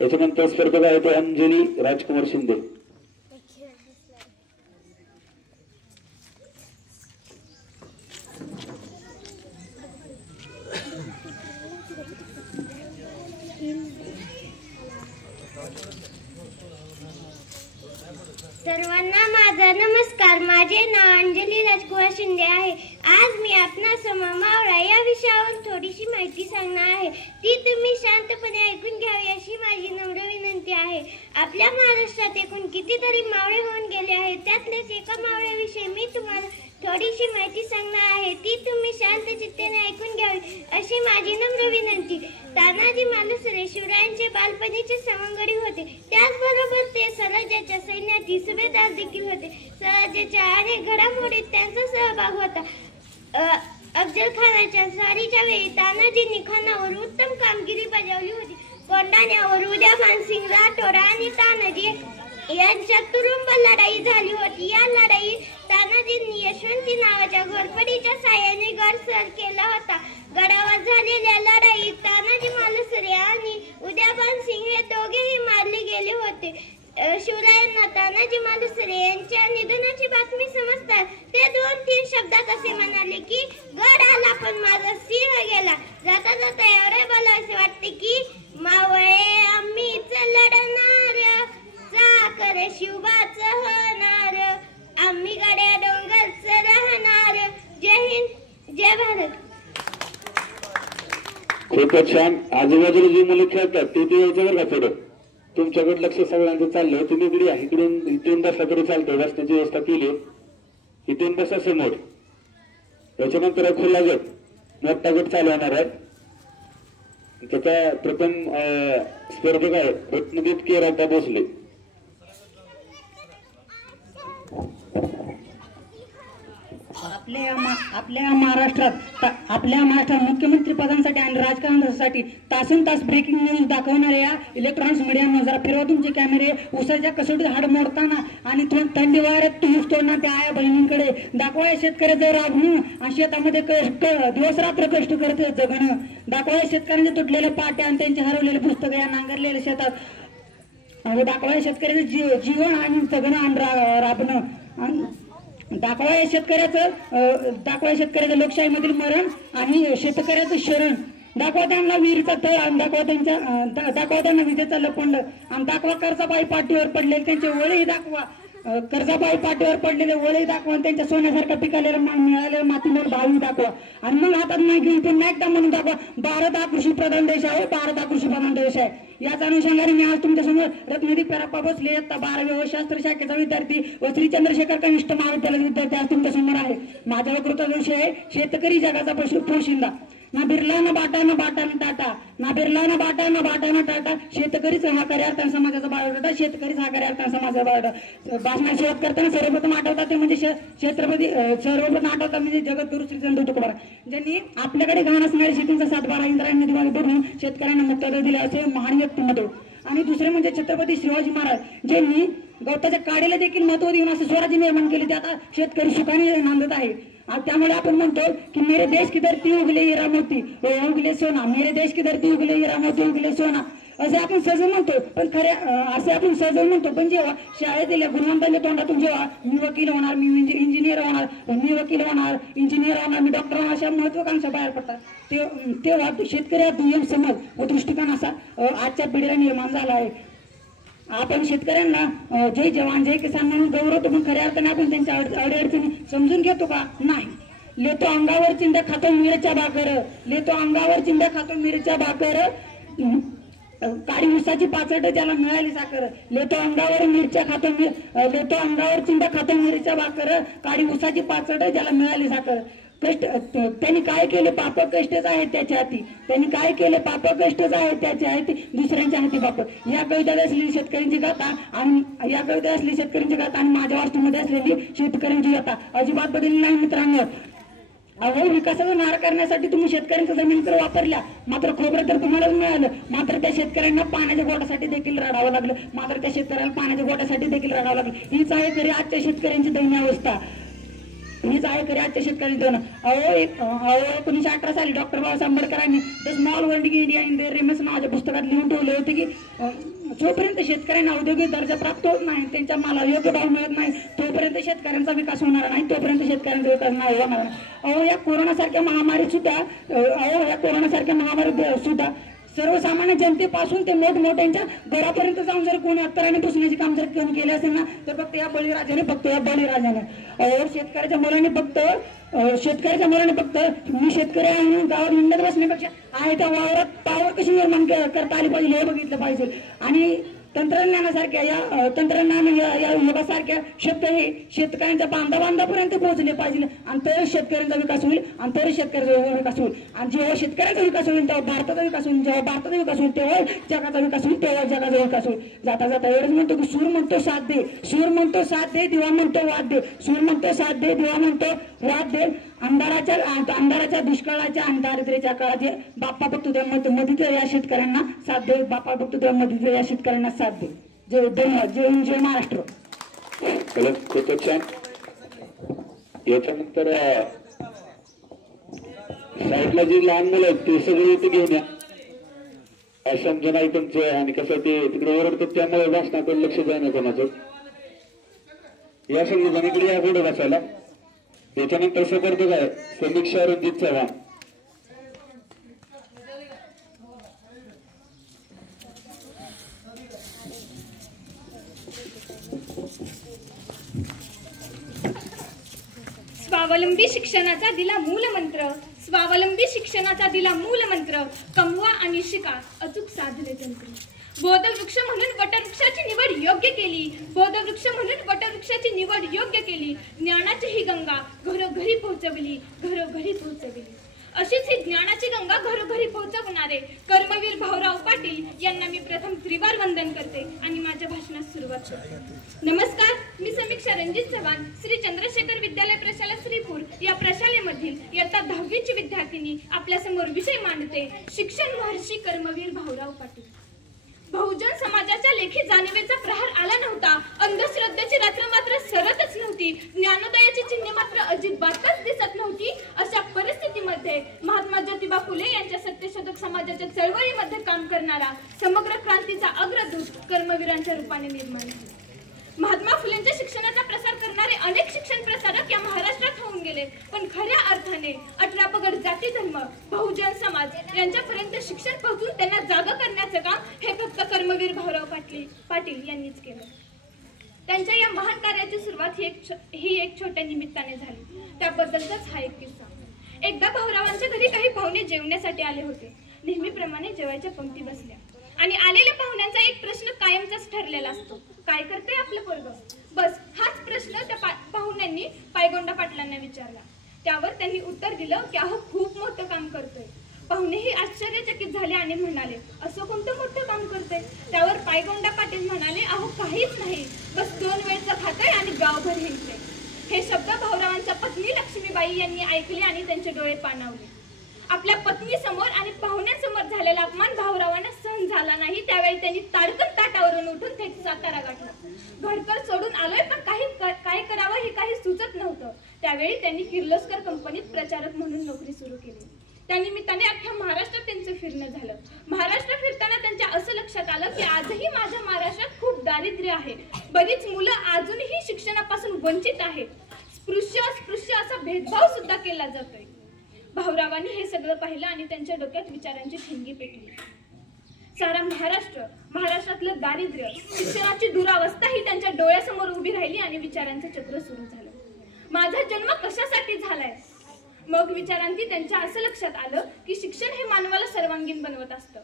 याच्यानंतर स्पर्धक आहे तो अंजली राजकुमार शिंदे. सर्वांना माझा नमस्कार. माझे नाव अंजली राजकुमार शिंदे आहे. आज मी आपणासमोर मावळा या विषयावर थोडीशी माहिती सांगणार आहे. ती तुम्ही शांतपणे ऐकून घ्यावी अशी माझी नम्र विनंती आहे. आपल्या महाराष्ट्रात एकूण कितीतरी मावळे होऊन गेले आहेत. त्यातलेच एका मावळ्याविषयी मी तुम्हाला थोडीशी माहिती सांगणार आहे. ती तुम्ही शांत चित्तेने ऐकून घ्यावी अशी माझी नम्र विनंती. तानाजी मालुसरे शिवरायांचे बालपणीचे सवंगडी होते. त्याचबरोबर ते स्वराज्याच्या सैन्यातील सुभेदार देखील होते. स्वराज्याच्या अनेक घडामोडीत त्यांचा सहभाग होता. अफजल खानाच्या स्वारीच्या वेळी तानाजींनी खानावर उत्तम कामगिरी बजावली होती. कोंढाण्यावर उदयभानसिंग राठोड आणि तानाजी यांच्यात तुरुंब लढाई झाली होती. या लढाईत तानाजींनी यशवंती नावाच्या घोरपडीच्या साहाय्याने गड सर केला होता. गडावर झालेल्या लढाईत तानाजी मालुसरे आणि उदयभानसिंग हे दोघेही मारले गेले होते. शिवरायांना तानाजी मालुसरे यांच्या निधनाची बातमी समजतात ते 2-3 शब्दात असे म्हणाले की गड आला पण माझा सिंह गेला. जाता जाता एवढे मला असे वाटते की मावळे आम्हीच लढणार, चाकर शिवबाच होणार, आम्ही गड्या डोंगरच राहणार. जय हिंद, जय भारत. खूपच छान. आजूबाजूला जी मुलं खेळतात ते याच्यावर का थोडं तुमच्याकडे लक्ष सगळ्यांचं चाललंय. तुम्ही इकडे इथून बसला तरी चालतंय. बसण्याची व्यवस्था केली. इथून बसा समोर. याच्यानंतर खुला गट, मोठा गट चालू होणार आहे. त्याचा प्रथम स्पर्धक आहे रत्नदीप केराता भोसले. आपल्या महाराष्ट्रात मुख्यमंत्री पदांसाठी आणि राजकारणासाठी तासन तास ब्रेकिंग न्यूज दाखवणाऱ्या या इलेक्ट्रॉनिक्स मीडियामुळे जरा फिरवा तुमचे कॅमेरे. उसाच्या कसोटीत हाड मोडताना आणि थंडी वाऱ्यात ऊस तोडणार त्या आया बहिणींकडे दाखवा. शेतकऱ्याचं राबणं आणि शेतामध्ये दिवस रात्र कष्ट करते जगणं. दाखवा शेतकऱ्यांच्या तुटलेल्या पाट्या आणि त्यांचे हरवलेले पुस्तकं या नांगरलेल्या शेतात. दाखवा शेतकऱ्याचं जीवन आणि जगणं आणि राबणं. दाखवा शेतकऱ्याचं लोकशाहीमधील मरण आणि शेतकऱ्याचं शरण. दाखवा त्यांना विहिरीचा तळ आणि दाखवा त्यांना विजेचा लपंड आणि दाखवा कर्जाबाई पाठीवर पडलेले त्यांचे वळही दाखवा. कर्जाबाई पाठीवर पडलेले वळही दाखवा. त्यांच्या सोन्यासारखा पिकालेला मिळालेल्या मातीवर भावी दाखवा. आणि मग हातात नाही घेऊन पुन्हा एकदा म्हणून दाखवा भारत हा कृषी प्रधान देश आहे. भारत हा कृषी प्रधान देश आहे. याच अनुषंगाने मी आज तुमच्यासमोर रत्नदीप पेराप्पा भोसले इयत्ता 12वी शास्त्र शाखेचा विद्यार्थी व श्री चंद्रशेखर कनिष्ठ महाविद्यालयाचा विद्यार्थी आज तुमच्यासमोर आहे. माझ्या वक्तृत्वाचा विषय आहे शेतकरी जगाचा पोशिंदा. ना बिर्ला ना बाटा ना बाटा ना टाटा, ना बिर्ला ना बाटा ना बाटा ना टाटा, शेतकरीच हा खऱ्या अर्थाने समाजाचा बायोडाटा, शेतकरीच हा खऱ्या अर्थाने समाजाचा बायोडाटा. भाषणात सुरुवात करताना सर्वप्रथम आठवतात ते म्हणजे छत्रपती, सर्वप्रथम आठवतात म्हणजे जगद्गुरु श्री संत तुकोबा, ज्यांनी आपल्याकडे घाण असणाऱ्या शेतींचा 7-12 इंद्रायणी दिवाळी भरून शेतकऱ्यांना मुक्तता दिली असे महान व्यक्तिमत्व. आणि दुसरे म्हणजे छत्रपती शिवाजी महाराज, ज्यांनी गवताच्या काडीला देखील महत्व देऊन असं स्वराज्य निर्माण केले, ते आता शेतकरी सुखाने नांदत आहे. त्यामुळे आपण म्हणतो की मेरे देश की धरती उगले हीरा मोती, उगले सोना, मेरे देश की धरती उगले हीरा मोती, उगले सोना, असे आपण सहज म्हणतो. पण खऱ्या असे आपण सहज म्हणतो, पण जेव्हा शाळेतील गुणवंतांच्या तोंडातून जेव्हा मी वकील होणार, मी इंजिनियर होणार, मी वकील होणार, इंजिनियर होणार, मी डॉक्टर होणार, अशा महत्वाकांक्षा बाहेर पडतात, तेव्हा शेतकरी हा दुय्यम समज व दृष्टिकोन असा आजच्या पिढीला निर्माण झाला आहे. आपण शेतकऱ्यांना जय जवान जय किसान म्हणून गौरवतो, पण खऱ्या अर्थाने आपण त्यांच्या अडीअडचणी समजून घेतो का? नाही. लेतो अंगावर चिंध्या खातो मिरच्या भाकर, लेतो अंगावर चिंध्या खातो मिरच्या भाकर, काळी उसाची पाचट ज्याला मिळाली साखर, लेतो अंगावर मिरच्या खातो, लेतो अंगावर चिंध्या खातो मिरच्या भाकर, काळी उसाची पाचट ज्याला मिळाली साखर. कष्ट त्यांनी काय केले पाप कष्टच आहेत त्याच्या हाती, त्यांनी काय केले पाप कष्टच आहेत त्याच्या हाती, दुसऱ्यांच्या हाती पाप. या कवितेत असलेली शेतकऱ्यांची गाथा आणि या कवितेत असलेली शेतकऱ्यांची गाथा आणि माझ्या वास्तूमध्ये असलेली शेतकऱ्यांची गाथा अजिबात बदलली नाही मित्रांनो. अहो, विकासाचा नार करण्यासाठी तुम्ही शेतकऱ्यांच्या जमीन तर वापरल्या, मात्र खोबरं तर तुम्हालाच मिळालं, मात्र त्या शेतकऱ्यांना पाण्याच्या गोट्यासाठी देखील रडावं लागलं, मात्र त्या शेतकऱ्यांना पाण्याच्या गोट्यासाठी देखील रडावं लागलं. हीच आहे खरी आजच्या शेतकऱ्यांची दयनीय अवस्था, हीच आहे खरी आजच्या शेतकऱ्यांची दोन. 1918 साली डॉक्टर बाबासाहेब आंबेडकरांनी the small world India in their remains नावाच्या पुस्तकात लिहून ठेवले होते की जोपर्यंत शेतकऱ्यांना औद्योगिक दर्जा प्राप्त होत नाही, त्यांच्या मालाला योग्य भाव मिळत नाही, तोपर्यंत शेतकऱ्यांचा विकास होणार नाही, तोपर्यंत शेतकऱ्यांचा विकास नाही होणार नाही. या कोरोनासारख्या महामारीत सुद्धा सर्वसामान्य जनतेपासून ते मोठमोठ्यांच्या घरापर्यंत जाऊन जर कोणी अत्तराने पुसण्याचे काम जर कोणी केले असेल ना, तर फक्त या बळीराजाने शेतकऱ्याच्या मुलाने फक्त मी शेतकरी आहे म्हणून गावात हिंडत बसण्यापेक्षा आहे त्या वावरात पावर कशी निर्माण करता आली पाहिजे हे बघितलं पाहिजे. आणि तंत्रज्ञानासारख्या या युगासारख्या शब्द हे शेतकऱ्यांच्या बांधापर्यंत पोहोचले पाहिजे, आणि तरच शेतकऱ्यांचा विकास होईल, आणि तरच शेतकऱ्याचा विकास होईल. आणि जेव्हा शेतकऱ्याचा विकास होईल तेव्हा भारताचा विकास होईल, जेव्हा भारताचा विकास होईल तेव्हा जगाचा विकास होईल, तेव्हा जगाचा विकास होईल. जाता जाता एवढंच म्हणतो की सूर म्हणतो साथ दे, सूर म्हणतो साथ दे, दिवा म्हणतो वाद दे, सूर म्हणतो साथ दे, दिवा म्हणतो वाद दे. अंधाराच्या दुष्काळाच्या आणि दारिद्र्याच्या काळात बाप्पा बघतो त्या मदतीला या शेतकऱ्यांना साथ दे, बाप्पा बघतो त्या मदतीला या शेतकऱ्यांना साथ दे. जय महाराष्ट्र. खूपच छान. याच्यानंतर साईडला जी लहान मुलं आहेत ते सगळे इथे घेऊन या, समजून आहे तुमचं. आणि कसं ते तिकडे ओरडतात त्यामुळे भाषणाकडे लक्ष द्या कोणाचं. या सगळी या पुढे बसायला. याच्यानंतर स्पर्धक आहे समीक्षा रणजित चव्हाण. स्वावलंबी शिक्षणाचा दिला मूलमंत्र, स्वावलंबी शिक्षणाचा दिला मूलमंत्र, कमवा आणि शिका अचूक साधले तंत्र. बोधवृक्ष म्हणून वटवृक्षाची निवड योग्य केली, बोधवृक्ष म्हणून वटवृक्षाची निवड योग्य केली. ज्ञानाची ही गंगा घरोघरी पोहोचवली, घरोघरी पोहोचवली. अशीच ही ज्ञानाची गंगा घरोघरी पोहोचवणारे कर्मवीर भाऊराव पाटील यांना मी प्रथम त्रिवार वंदन करते आणि माझ्या भाषणास सुरुवात करते. नमस्कार, मी समीक्षा रणजित चव्हाण, श्री चंद्रशेखर विद्यालय प्रशाला श्रीपूर या प्रशालेमधील इयत्ता 10वीची विद्यार्थिनी आपल्यासमोर विषय मांडते. शिक्षण महर्षी कर्मवीर भाऊराव पाटील. बहुजन समाजाच्या लेखी जाणीवेचा प्रहार आला नव्हता, अंधश्रद्धेची रात्र मात्र सरतच नव्हती, ज्ञानोदयाची चिन्हे मात्र अजिबातच दिसत नव्हती. अशा परिस्थितीमध्ये महात्मा ज्योतिबा फुले यांच्या सत्यशोधक समाजाच्या चळवळीमध्ये काम करणारा समग्र क्रांतीचा अग्रदूत कर्मवीरांच्या रूपाने निर्माण झाला. महात्मा फुलेंच्या शिक्षणाचा प्रसार करणारे अनेक शिक्षण प्रसारक या महाराष्ट्रात होऊन गेले, पण खऱ्या अर्थाने 18 पगड जाती धर्म बहुजन समाज यांच्यापर्यंत शिक्षण पोहोचून त्यांना जागा करण्याचं काम हे फक्त कर्मवीर भाऊराव पाटील यांनीच केलं. त्यांच्या या महान कार्याची सुरुवात ही एक छोट्या निमित्ताने झाली. त्याबद्दलचाच हा एक किस्सा. एकदा भाऊरावांच्या घरी काही पाहुणे जेवण्यासाठी आले होते. नेहमीप्रमाणे जेवायच्या पंक्ती बसल्या आणि आलेल्या पाहुण्यांचा एक प्रश्न कायमचाच ठरलेला असतो, काय करते आपलं पोरगं. बस हाच प्रश्न त्या पाहुण्यांनी पायगोंडा पाटलांना विचारला. त्यावर त्यांनी उत्तर दिलं की अहो खूप मोठं काम करतोय. झाले आणि म्हणाले, असं कोणतं मोठं काम करते? त्यावर पायगोंडा पाटील म्हणाले, अहो काहीच नाही, बस 2 वेळचं खातंय आणि गावभर हिंडते. हे शब्द भाऊरावांच्या पत्नी लक्ष्मीबाई यांनी ऐकले आणि त्यांचे डोळे पाणावले. आपल्या पत्नीसमोर आणि पाहुण्यांसमोर झालेला अपमान भाऊरावांना सहन झाला नाही. त्यावेळी त्यांनी ताडकन ताटावरून उठून थेट सातारा गाठला. घरकर सोडून आलोय, पण काय करावं हे काही सुचत नव्हतं. त्यावेळी त्यांनी किर्लोस्कर कंपनीत प्रचारक म्हणून नोकरी सुरू केली. त्यानिमित्ताने अख्ख्या महाराष्ट्रात त्यांचं फिरणं झालं. महाराष्ट्र फिरताना त्यांच्या असं लक्षात आलं की आजही माझ्या महाराष्ट्रात खूप दारिद्र्य आहे. बरीच मुलं अजूनही शिक्षणापासून वंचित आहेत. स्पृश्य असा भेदभाव सुद्धा केला जातोय. भाऊरावांनी हे सगळं पाहिलं आणि त्यांच्या डोक्यात विचारांची ठिणगी पेटली. सारा महाराष्ट्रातलं दारिद्र्य, शिक्षणाची दुरावस्था ही त्यांच्या डोळ्यासमोर उभी राहिली आणि विचारांचं चक्र सुरू झालं. माझा जन्म कशासाठी झालाय? मग विचारांती त्यांच्या असं लक्षात आलं की शिक्षण हे मानवाला सर्वांगीण बनवत असतं.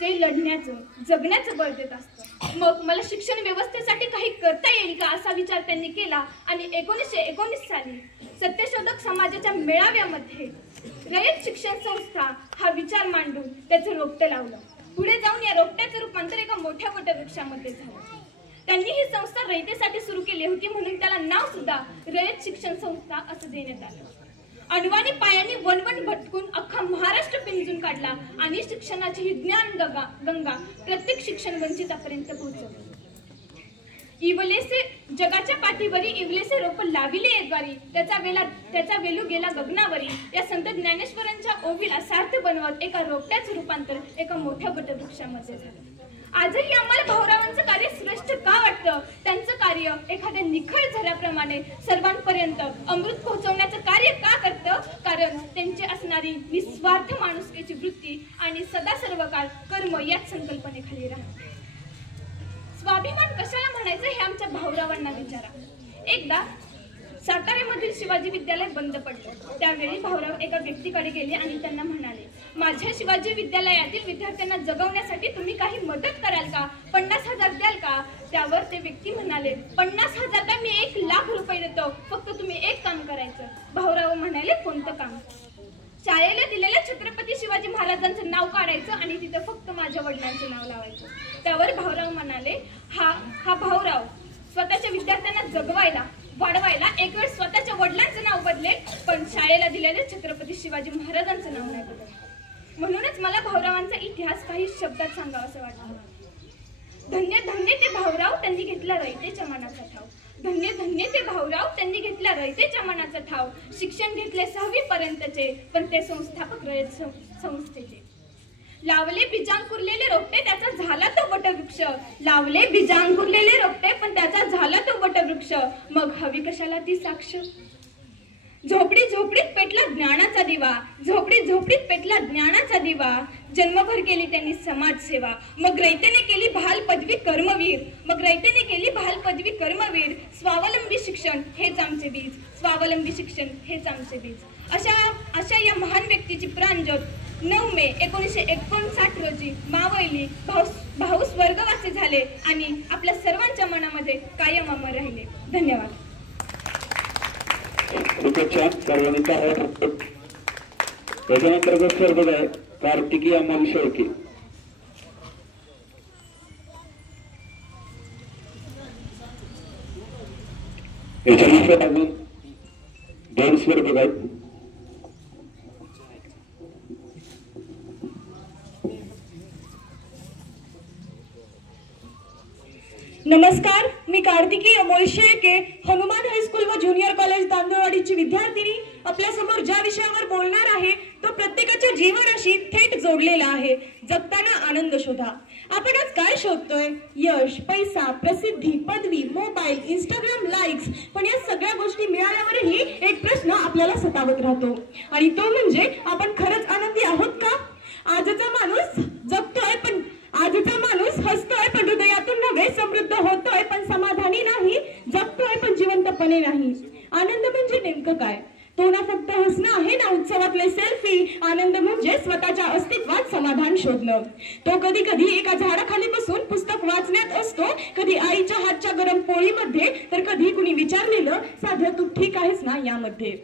ते लढण्याचं, जगण्याचं बळ देत असतं. मग मला शिक्षण व्यवस्थेसाठी काही करता येईल का असा विचार त्यांनी केला आणि 1919 साली सत्यशोधक समाजाच्या मेळाव्यामध्ये रयत शिक्षण संस्था हा विचार मांडून त्याचं रोपटं लावलं. पुढे जाऊन या रोपट्याचं रूपांतर एका मोठ्या वटवृक्षामध्ये झालं. त्यांनी ही संस्था रयतेसाठी सुरू केली होती म्हणून त्याला नाव सुद्धा रयत शिक्षण संस्था असं देण्यात आलं. अनवाणी पायांनी वनवन भटकून अख्खा महाराष्ट्र पिंजून काढला आणि शिक्षणाची ही ज्ञान गंगा प्रत्येक शिक्षण वंचितापर्यंत पोहोचवली. इवलेसे जगाच्या पाठीवरी इवलेसे रोप लाविले येद्वारी त्याचा वेलू गेला गगनावरी या संत ज्ञानेश्वरांच्या ओवीला सार्थ बनवत एका रोपट्याचं रूपांतर एका मोठ्या वटवृक्षामध्ये झालं. आजही आम्हाला भाऊरावांचं कार्य श्रेष्ठ का वाटतं? त्यांचं कार्य एखाद्या निखळ झऱ्याप्रमाणे सर्वांपर्यंत अमृत पोहोचवण्याचं कार्य का करतं? कारण त्यांची असणारी निस्वार्थ माणुसकीची वृत्ती आणि सदा सर्व काळ कर्म याच संकल्पनेखाली राहते. स्वाभिमान कशाला म्हणायचं हे आमच्या भाऊरावांना विचारा. एकदा साताऱ्यामधील शिवाजी विद्यालय बंद पडलं. त्यावेळी भाऊराव एका व्यक्तीकडे गेले आणि त्यांना म्हणाले, माझ्या शिवाजी विद्यालयातील विद्यार्थ्यांना जगवण्यासाठी तुम्ही काही मदत कराल का? 50,000 द्याल का? त्यावर ते व्यक्ती म्हणाले, 50,000 का? मी 1,00,000 रुपये देतो, फक्त तुम्ही एक काम करायचं. भाऊराव म्हणाले, कोणतं काम? शाळेला दिलेल्या छत्रपती शिवाजी महाराजांचं नाव काढायचं आणि तिथं फक्त माझ्या वडिलांचं नाव लावायचं. त्यावर भाऊराव म्हणाले, हा भाऊराव स्वतःच्या विद्यार्थ्यांना जगवायला वाढवायला एक वेळ स्वतःच्या वडिलांचं नाव बदलेल, पण शाळेला दिलेल्या छत्रपती शिवाजी महाराजांचं नाव नाही बदलेल. म्हणूनच मला भाऊरावांचा इतिहास काही शब्दात सांगावा असं वाटतं. धन्य धन्य ते भाऊराव, त्यांनी घेतला रयतेच्या मनाचा ठाव. धन्य धन्य ते भाऊराव, त्यांनी घेतला रयतेच्या मनाचा ठाव. शिक्षण घेतले 6वी पर्यंतचे, पण ते संस्थापक रयत संस्थेचे. लावले बीजांकुरलेले रोपटे, त्याचा झाला तो वटवृक्ष. लावले बीजांकुरलेले रोपटे, पण त्याचा झाला तो वटवृक्ष. मग हवी कशाला ती साक्ष? झोपडी झोपडीत पेटला ज्ञानाचा दिवा. झोपडी झोपडीत पेटला ज्ञानाचा दिवा. जन्मभर केली त्यांनी समाजसेवा. मग रयतेने केली बहाल पदवी कर्मवीर. मग रयतेने केली बहाल पदवी कर्मवीर. स्वावलंबी शिक्षण हेच आमचे बीज. स्वावलंबी शिक्षण हेच आमचे बीज. अशा या महान व्यक्तीची प्राणज्योत 9 मे 1959 रोजी मावळली. भाऊ स्वर्गवासी झाले आणि आपल्या सर्वांच्या मनामध्ये कायम अमर राहिले. धन्यवाद. खूपच छान. सर्वांनी त्याच्यानंतर स्पर्धक आहे कार्तिकी अमोल शेळके. याच्यानंतर अजून 2 स्पर्धक आहेत. नमस्कार, मी कार्तिकी अमोल शेळके, हनुमान हायस्कूल व ज्युनियर कॉलेज तांदूळवाडीची विद्यार्थिनी आपल्या समोर ज्या विषयावर बोलणार आहे तो प्रत्येकाच्या जीवनाशी थेट जोडलेला आहे. जगताना आनंद शोधा. आपण आज काय शोधतोय? यश, पैसा, प्रसिद्धी, पदवी, मोबाईल, इंस्टाग्राम लाईक्स. पण या सगळ्या गोष्टी मिळाल्यावरही एक प्रश्न आपल्याला सतावत राहतो आणि तो म्हणजे आपण खरंच आनंदी आहोत का? आजचा माणूस जगतोय पण आजचा माणूस हसतोय पण हृदयातून नव्हे, समृद्ध होतोय पण समाधानी नाही, जगतोय पण जिवंतपणे नाही. आनंद म्हणजे नेमकं काय? तो ना फक्त हसणं आहे ना उत्सवातले सेल्फी. आनंद म्हणजे स्वतःच्या अस्तित्वात समाधान शोधणं. तो कधी कधी एका झाडाखाली बसून पुस्तक वाचण्यात असतो, कधी आईच्या हातच्या गरम पोळीमध्ये, तर कधी कुणी विचारलेलं साधं तू ठीक आहेस ना यामध्ये.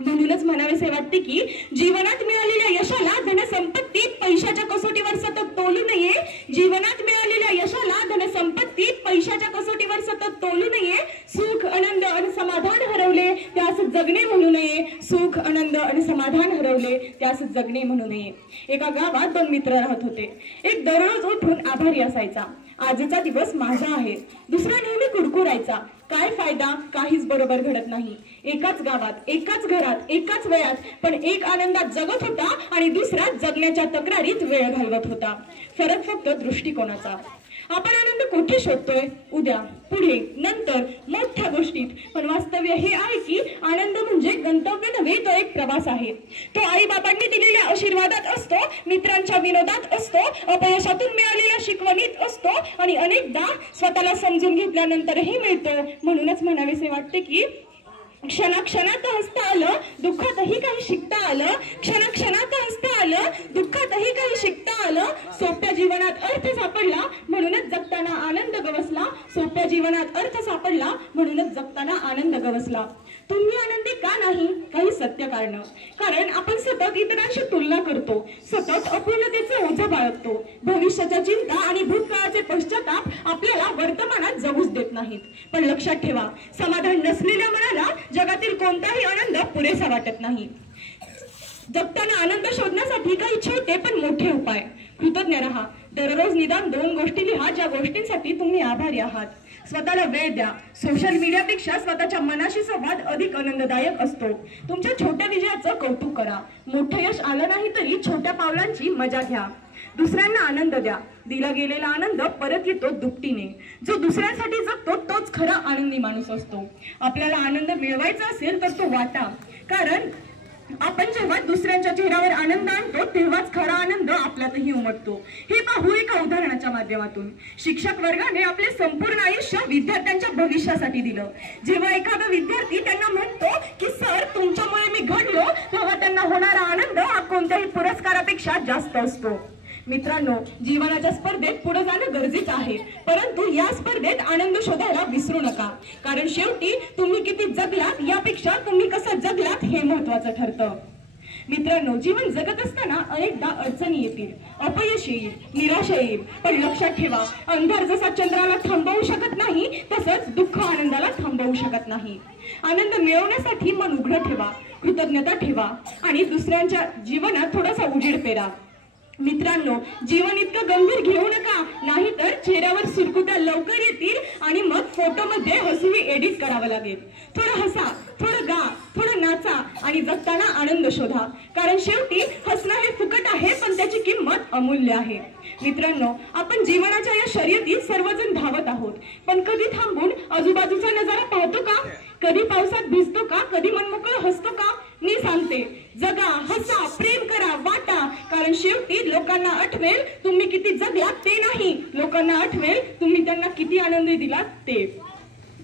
म्हणूनच म्हणावेसे वाटते की जीवनात मिळालेल्या यशाला धनसंपत्ती पैशाच्या कसोटीवर सतत तोलू नये. जीवनात मिळालेल्या यशाला धनसंपत्ती पैशाच्या कसोटीवर सतत तोलू नये. सुख आनंद आणि समाधान हरवले त्यास जगणे म्हणू नये. सुख आनंद आणि समाधान हरवले त्यास जगणे म्हणू नये. एका गावात 2 मित्र राहत होते. एक दररोज उठून आभारी असायचा. आजचा दिवस माझा आहे. दुसरा नेहमी कुडकुडायचा. काय फायदा, काहीच बरोबर घडत नाही. एकाच गावात, एकाच घरात, एकाच वयात, पण एक आनंदात जगत होता आणि दुसरा जगण्याच्या तक्रारीत वेळ घालवत होता. फरक फक्त दृष्टिकोनाचा. आपण आनंद कुठे शोधतोय? उद्या, पुढे, नंतर, मोठ्या गोष्टीत. पण वास्तव्य हे आहे की आनंद म्हणजे गंतव्य नव्हे, तो एक प्रवास आहे. तो आई बाबांनी दिलेल्या आशीर्वादात असतो, मित्रांच्या विनोदात असतो, अपयशातून मिळालेल्या शिकवणीत असतो आणि अनेकदा स्वतःला समजून घेतल्यानंतरही मिळतो. म्हणूनच म्हणावेसे वाटते की क्षणाक्षणात हसता आलं, दुःखातही काही शिकता आलं. क्षणाक्षणात हसता आलं, दुःखातही काही शिकता आलं. सोप्या जीवनात अर्थ सापडला म्हणूनच जगताना आनंद गवसला. सोप्या जीवनात अर्थ सापडला म्हणूनच जगताना आनंद गवसला. तुम्ही आनंदी का नाही? काही सत्य कारण. कारण आपण सतत इतरांशी तुलना करतो, सतत अपूर्णतेचं ओझं बाळगतो. भविष्याच्या चिंता आणि भूतकाळाचे पश्चाताप आपल्याला वर्तमानात जगूच देत नाहीत. पण लक्षात ठेवा, समाधान नसलेल्या मनाला जगातील कोणताही आनंद पुरेसा वाटत नाही. जगताना आनंद शोधण्यासाठी काही छोटे पण मोठे उपाय. कृतज्ञ राहा. दररोज निदान 2 गोष्टी लिहा ज्या गोष्टींसाठी तुम्ही आभारी आहात. स्वतःला वेळ द्या. सोशल मीडियापेक्षा स्वतःच्या मनाशी संवाद अधिक आनंददायक असतो. तुमच्या छोट्या विजयाचं कौतुक करा. मोठं यश आलं नाही तरी छोट्या पावलांची मजा घ्या. दुसऱ्यांना आनंद द्या. दिला गेलेला आनंद परत येतो दुपटीने. जो दुसऱ्यांसाठी जगतो तोच खरा आनंदी माणूस असतो. आपल्याला आनंद मिळवायचा असेल तर तो वाटा. कारण आपण जेव्हा दुसऱ्यांच्या चेहऱ्यावर आनंद आणतो तेव्हाच खरा आनंद आपल्यातही उमटतो. हे पाहू एका उदाहरणाच्या माध्यमातून. शिक्षक वर्गाने आपले संपूर्ण आयुष्य विद्यार्थ्यांच्या भविष्यासाठी दिलं. जेव्हा एखादा विद्यार्थी त्यांना म्हणतो की सर तुमच्यामुळे मी घडलो, तेव्हा त्यांना होणारा आनंद हा कोणत्याही पुरस्कारापेक्षा जास्त असतो. मित्रांनो, जीवनाच्या स्पर्धेत पुढे जाणं गरजेचं आहे, परंतु या स्पर्धेत आनंद शोधायला विसरू नका. कारण शेवटी तुम्ही किती जगलात यापेक्षा तुम्ही कसं जगलात हे महत्वाचं ठरतं. मित्रांनो, जीवन जगत असताना अनेकदा अडचणी येतील, अपयश येईल, निराशा येईल. पण लक्षात ठेवा, अंधार जसा चंद्राला थांबवू शकत नाही तसंच दुःख आनंदाला थांबवू शकत नाही. आनंद मिळवण्यासाठी मन उघडं ठेवा, कृतज्ञता ठेवा आणि दुसऱ्यांच्या जीवनात थोडासा उजेड पेरा. मित्रांनो, जीवन इतकं गंभीर घेऊ नका, नाहीतर चेहऱ्यावर सुरकुत्या लवकर येतील आणि मग फोटोमध्ये हसूही एडिट करावं लागेल. थोडं हसा, थोडं गा, थोडं नाचा आणि जगताना आनंद शोधा. कारण शेवटी हसणं हे फुकट आहे, पण त्याची किंमत अमूल्य आहे. मित्रांनो, आपण जीवनाच्या या शर्यतीत सर्वजण धावत आहोत, पण कधी थांबून आजूबाजूचा नजारा पाहतो का? कधी पावसात भिजतो का? कधी मनमोकळं हसतो का? मी सांगते, जगा, हसा, प्रेम करा, वाटा. कारण शेवटी लोकांना आठवेल तुम्ही किती जगलात ते नाही, लोकांना आठवेल तुम्ही त्यांना किती आनंद दिलात ते.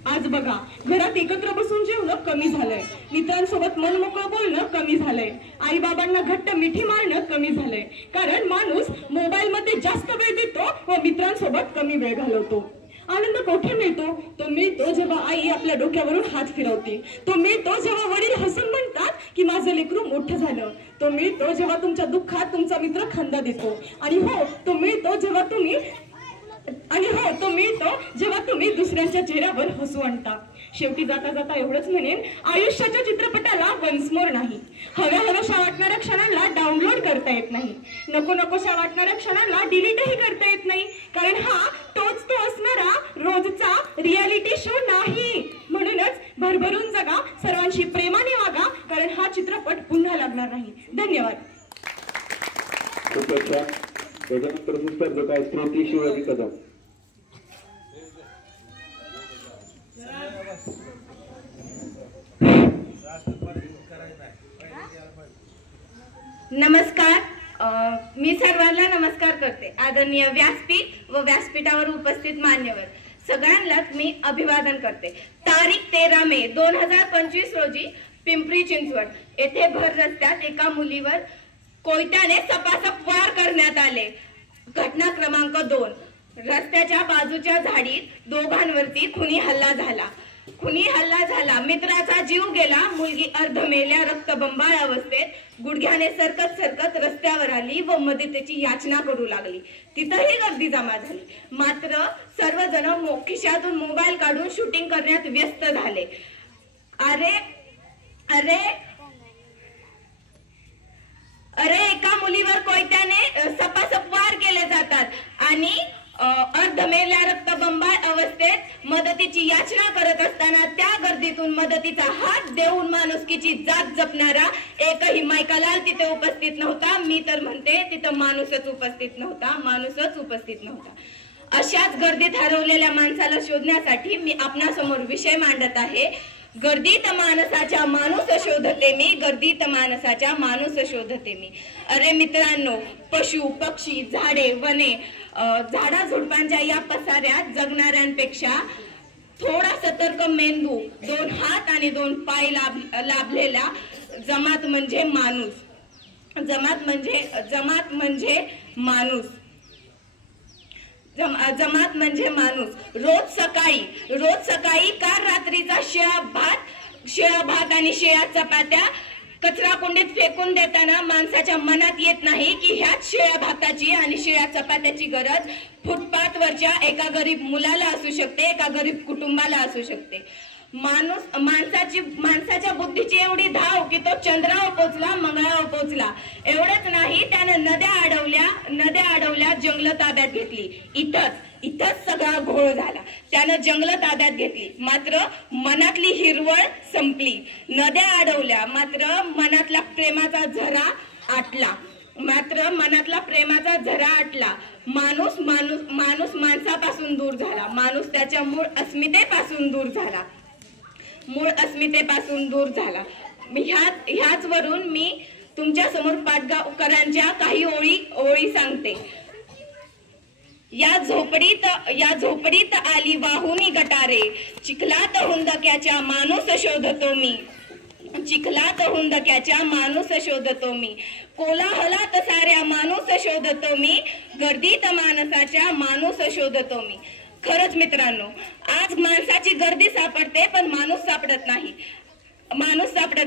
आज बघा, घरात एकत्र बसून जेवणं कमी झालंय, मित्रांसोबत मनमोकळं बोलणं कमी झालंय, आई बाबांना घट्ट मिठी मारणं कमी झालंय. कारण माणूस मोबाईल मध्ये जास्त वेळ देतो व मित्रांसोबत कमी वेळ घालवतो. आनंद कुठे मिळतो? तो मिळतो जेव्हा आई आपल्या डोक्यावरून हात फिरवते. तो मिळतो जेव्हा वडील हसून म्हणतात की माझं लेकरू मोठं झालं. तो मिळतो जेव्हा तुमच्या दुःखात तुमचा मित्र खंदा देतो. आणि हो, तो मिळतो जेव्हा तुम्ही दुसऱ्यांच्या चेहऱ्यावर हसू आणता. शेवटी जाता जाता एवढंच म्हणेन, आयुष्याच्या चित्रपटाला वन्स मोर नाही. हव्या हव्याशा वाटणाऱ्या क्षणांना डाउनलोड करता येत नाही. नको नकोशा वाटणाऱ्या क्षणांना डिलीटही करता येत नाही. कारण हा तोच तो असणारा रोजचा रियालिटी शो नाही. म्हणूनच भरभरून जगा, सर्वांशी प्रेमाने वागा, कारण हा चित्रपट पुन्हा लागणार नाही. धन्यवाद. त्याच्यानंतर स्पर्धक आहे श्रोती शिवाजी कदम. नमस्कार. मी सर्वांना नमस्कार करते. आदरणीय व्यासपीठ व व्यासपीठावर उपस्थित मान्यवर सगळ्यांनाच मी अभिवादन करते. तारीख 13 मे 2025 रोजी पिंपरी चिंचवड येथे भर रस्त्यात एका मुलीवर कोयत्याने सपासप वार करण्यात आले. घटना क्रमांक 2. रस्त्याच्या बाजूच्या झाडीत दोघांवरती खुनी हल्ला झाला. खुनी हल्ला झाला, मित्राचा जीव गेला, मुलगी अर्धमेल्या रक्तबंबाळ अवस्थेत गुडघ्याने सरकत सरकत रस्त्यावर आली व मदतीची याचना करू लागली. तिथंही गर्दी जमा झाली. मात्र सर्वजण खिशातून मोबाईल काढून शूटिंग करण्यात व्यस्त झाले. अरे अरे अरे एका मुलीवर कोयत्याने सपासप वार केले जातात आणि अर्धमेल्या रक्तबंबाळ अवस्थेत मदतीची याचना करत असताना त्या गर्दीतून मदतीचा हात देऊन माणुसकीची जात जपणारा एकही मायकालाल तिथे उपस्थित नव्हता. मी तर म्हणते तिथं माणूसच उपस्थित नव्हता. अशाच गर्दीत हरवलेल्या माणसाला शोधण्यासाठी मी आपणासमोर विषय मांडत आहे. गर्दीत माणसाच्या माणूस शोधते मी, गर्दीत माणसाच्या माणूस शोधते मी. अरे मित्रांनो, पशु पक्षी झाडे वने झाडाझुडपांच्या या पसाऱ्यात जगणाऱ्यांपेक्षा थोडा सतर्क मेंदू, 2 हात आणि 2 पाय लाभलेला जमात म्हणजे माणूस. जमात म्हणजे माणूस. रोज सकाळी कार रात्रीचा शिळा भात आणि शिळ्या चपात्या कचरा कुंडीत फेकून देताना माणसाच्या मनात येत नाही की ह्याच शिळ्या भाताची आणि शिळ्या चपात्याची गरज फुटपाथवरच्या एका गरीब मुलाला असू शकते, एका गरीब कुटुंबाला असू शकते. माणसाच्या बुद्धीची एवढी धाव की तो चंद्रावर पोचला, मंगळावर पोचला. एवढंच नाही, त्यानं नद्या अडवल्या, जंगल ताब्यात घेतली. इथंच सगळा घोळ झाला. त्यानं जंगल ताब्यात घेतली, मात्र मनातली हिरवळ संपली. नद्या अडवल्या, मात्र मनातला प्रेमाचा झरा आटला. माणूस माणसापासून दूर झाला. माणूस त्याच्या मूळ अस्मितेपासून दूर झाला. ह्याच वरून मी तुमच्या समोर पाटगावकरांच्या काही ओळी सांगते. या झोपडीत आली वाहुनी गटारे, चिखलात हुंदक्याच्या माणूस शोधतो मी. कोलाहलात साऱ्या माणूस शोधतो मी, गर्दीत माणसाच्या माणूस शोधतो मी. खरंच मित्रांनो, आज माणसाची गर्दी सापडते पण माणूस सापडत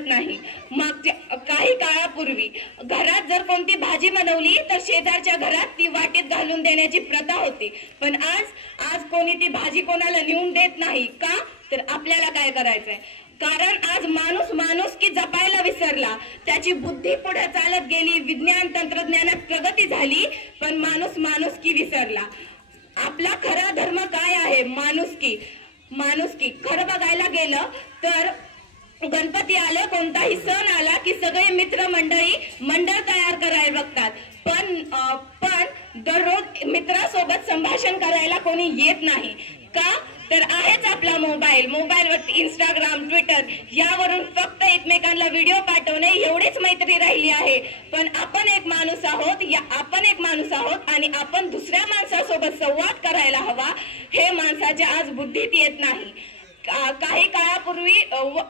नाही. मागच्या काही काळापूर्वी घरात जर कोणती भाजी बनवली तर शेजारच्या घरात ती वाटीत घालून देण्याची प्रथा होती. पण आज कोणी ती भाजी कोणाला नेऊन देत नाही. का? तर आपल्याला काय करायचंय? कारण आज माणूस की जपायला विसरला. त्याची बुद्धी पुढे चालत गेली, विज्ञान तंत्रज्ञानात प्रगती झाली, पण माणूस की विसरला. आपला खरा धर्म काय आहे? माणुसकी. खरं बघायला गेलं तर गणपती आलं, कोणताही सण आला की सगळे मंडळ तयार करायला बघतात. पण दररोज मित्रासोबत संभाषण करायला कोणी येत नाही. का? तर आहेच आपला मोबाईलवरती इंस्टाग्राम, ट्विटर यावरून फक्त एकमेकांना व्हिडिओ पाठवणे एवढीच मैत्री राहिली आहे. पण आपण एक माणूस आहोत आणि आपण दुसऱ्या माणसासोबत संवाद करायला हवा, हे माणसाच्या आज बुद्धीत येत नाही. काही काळापूर्वी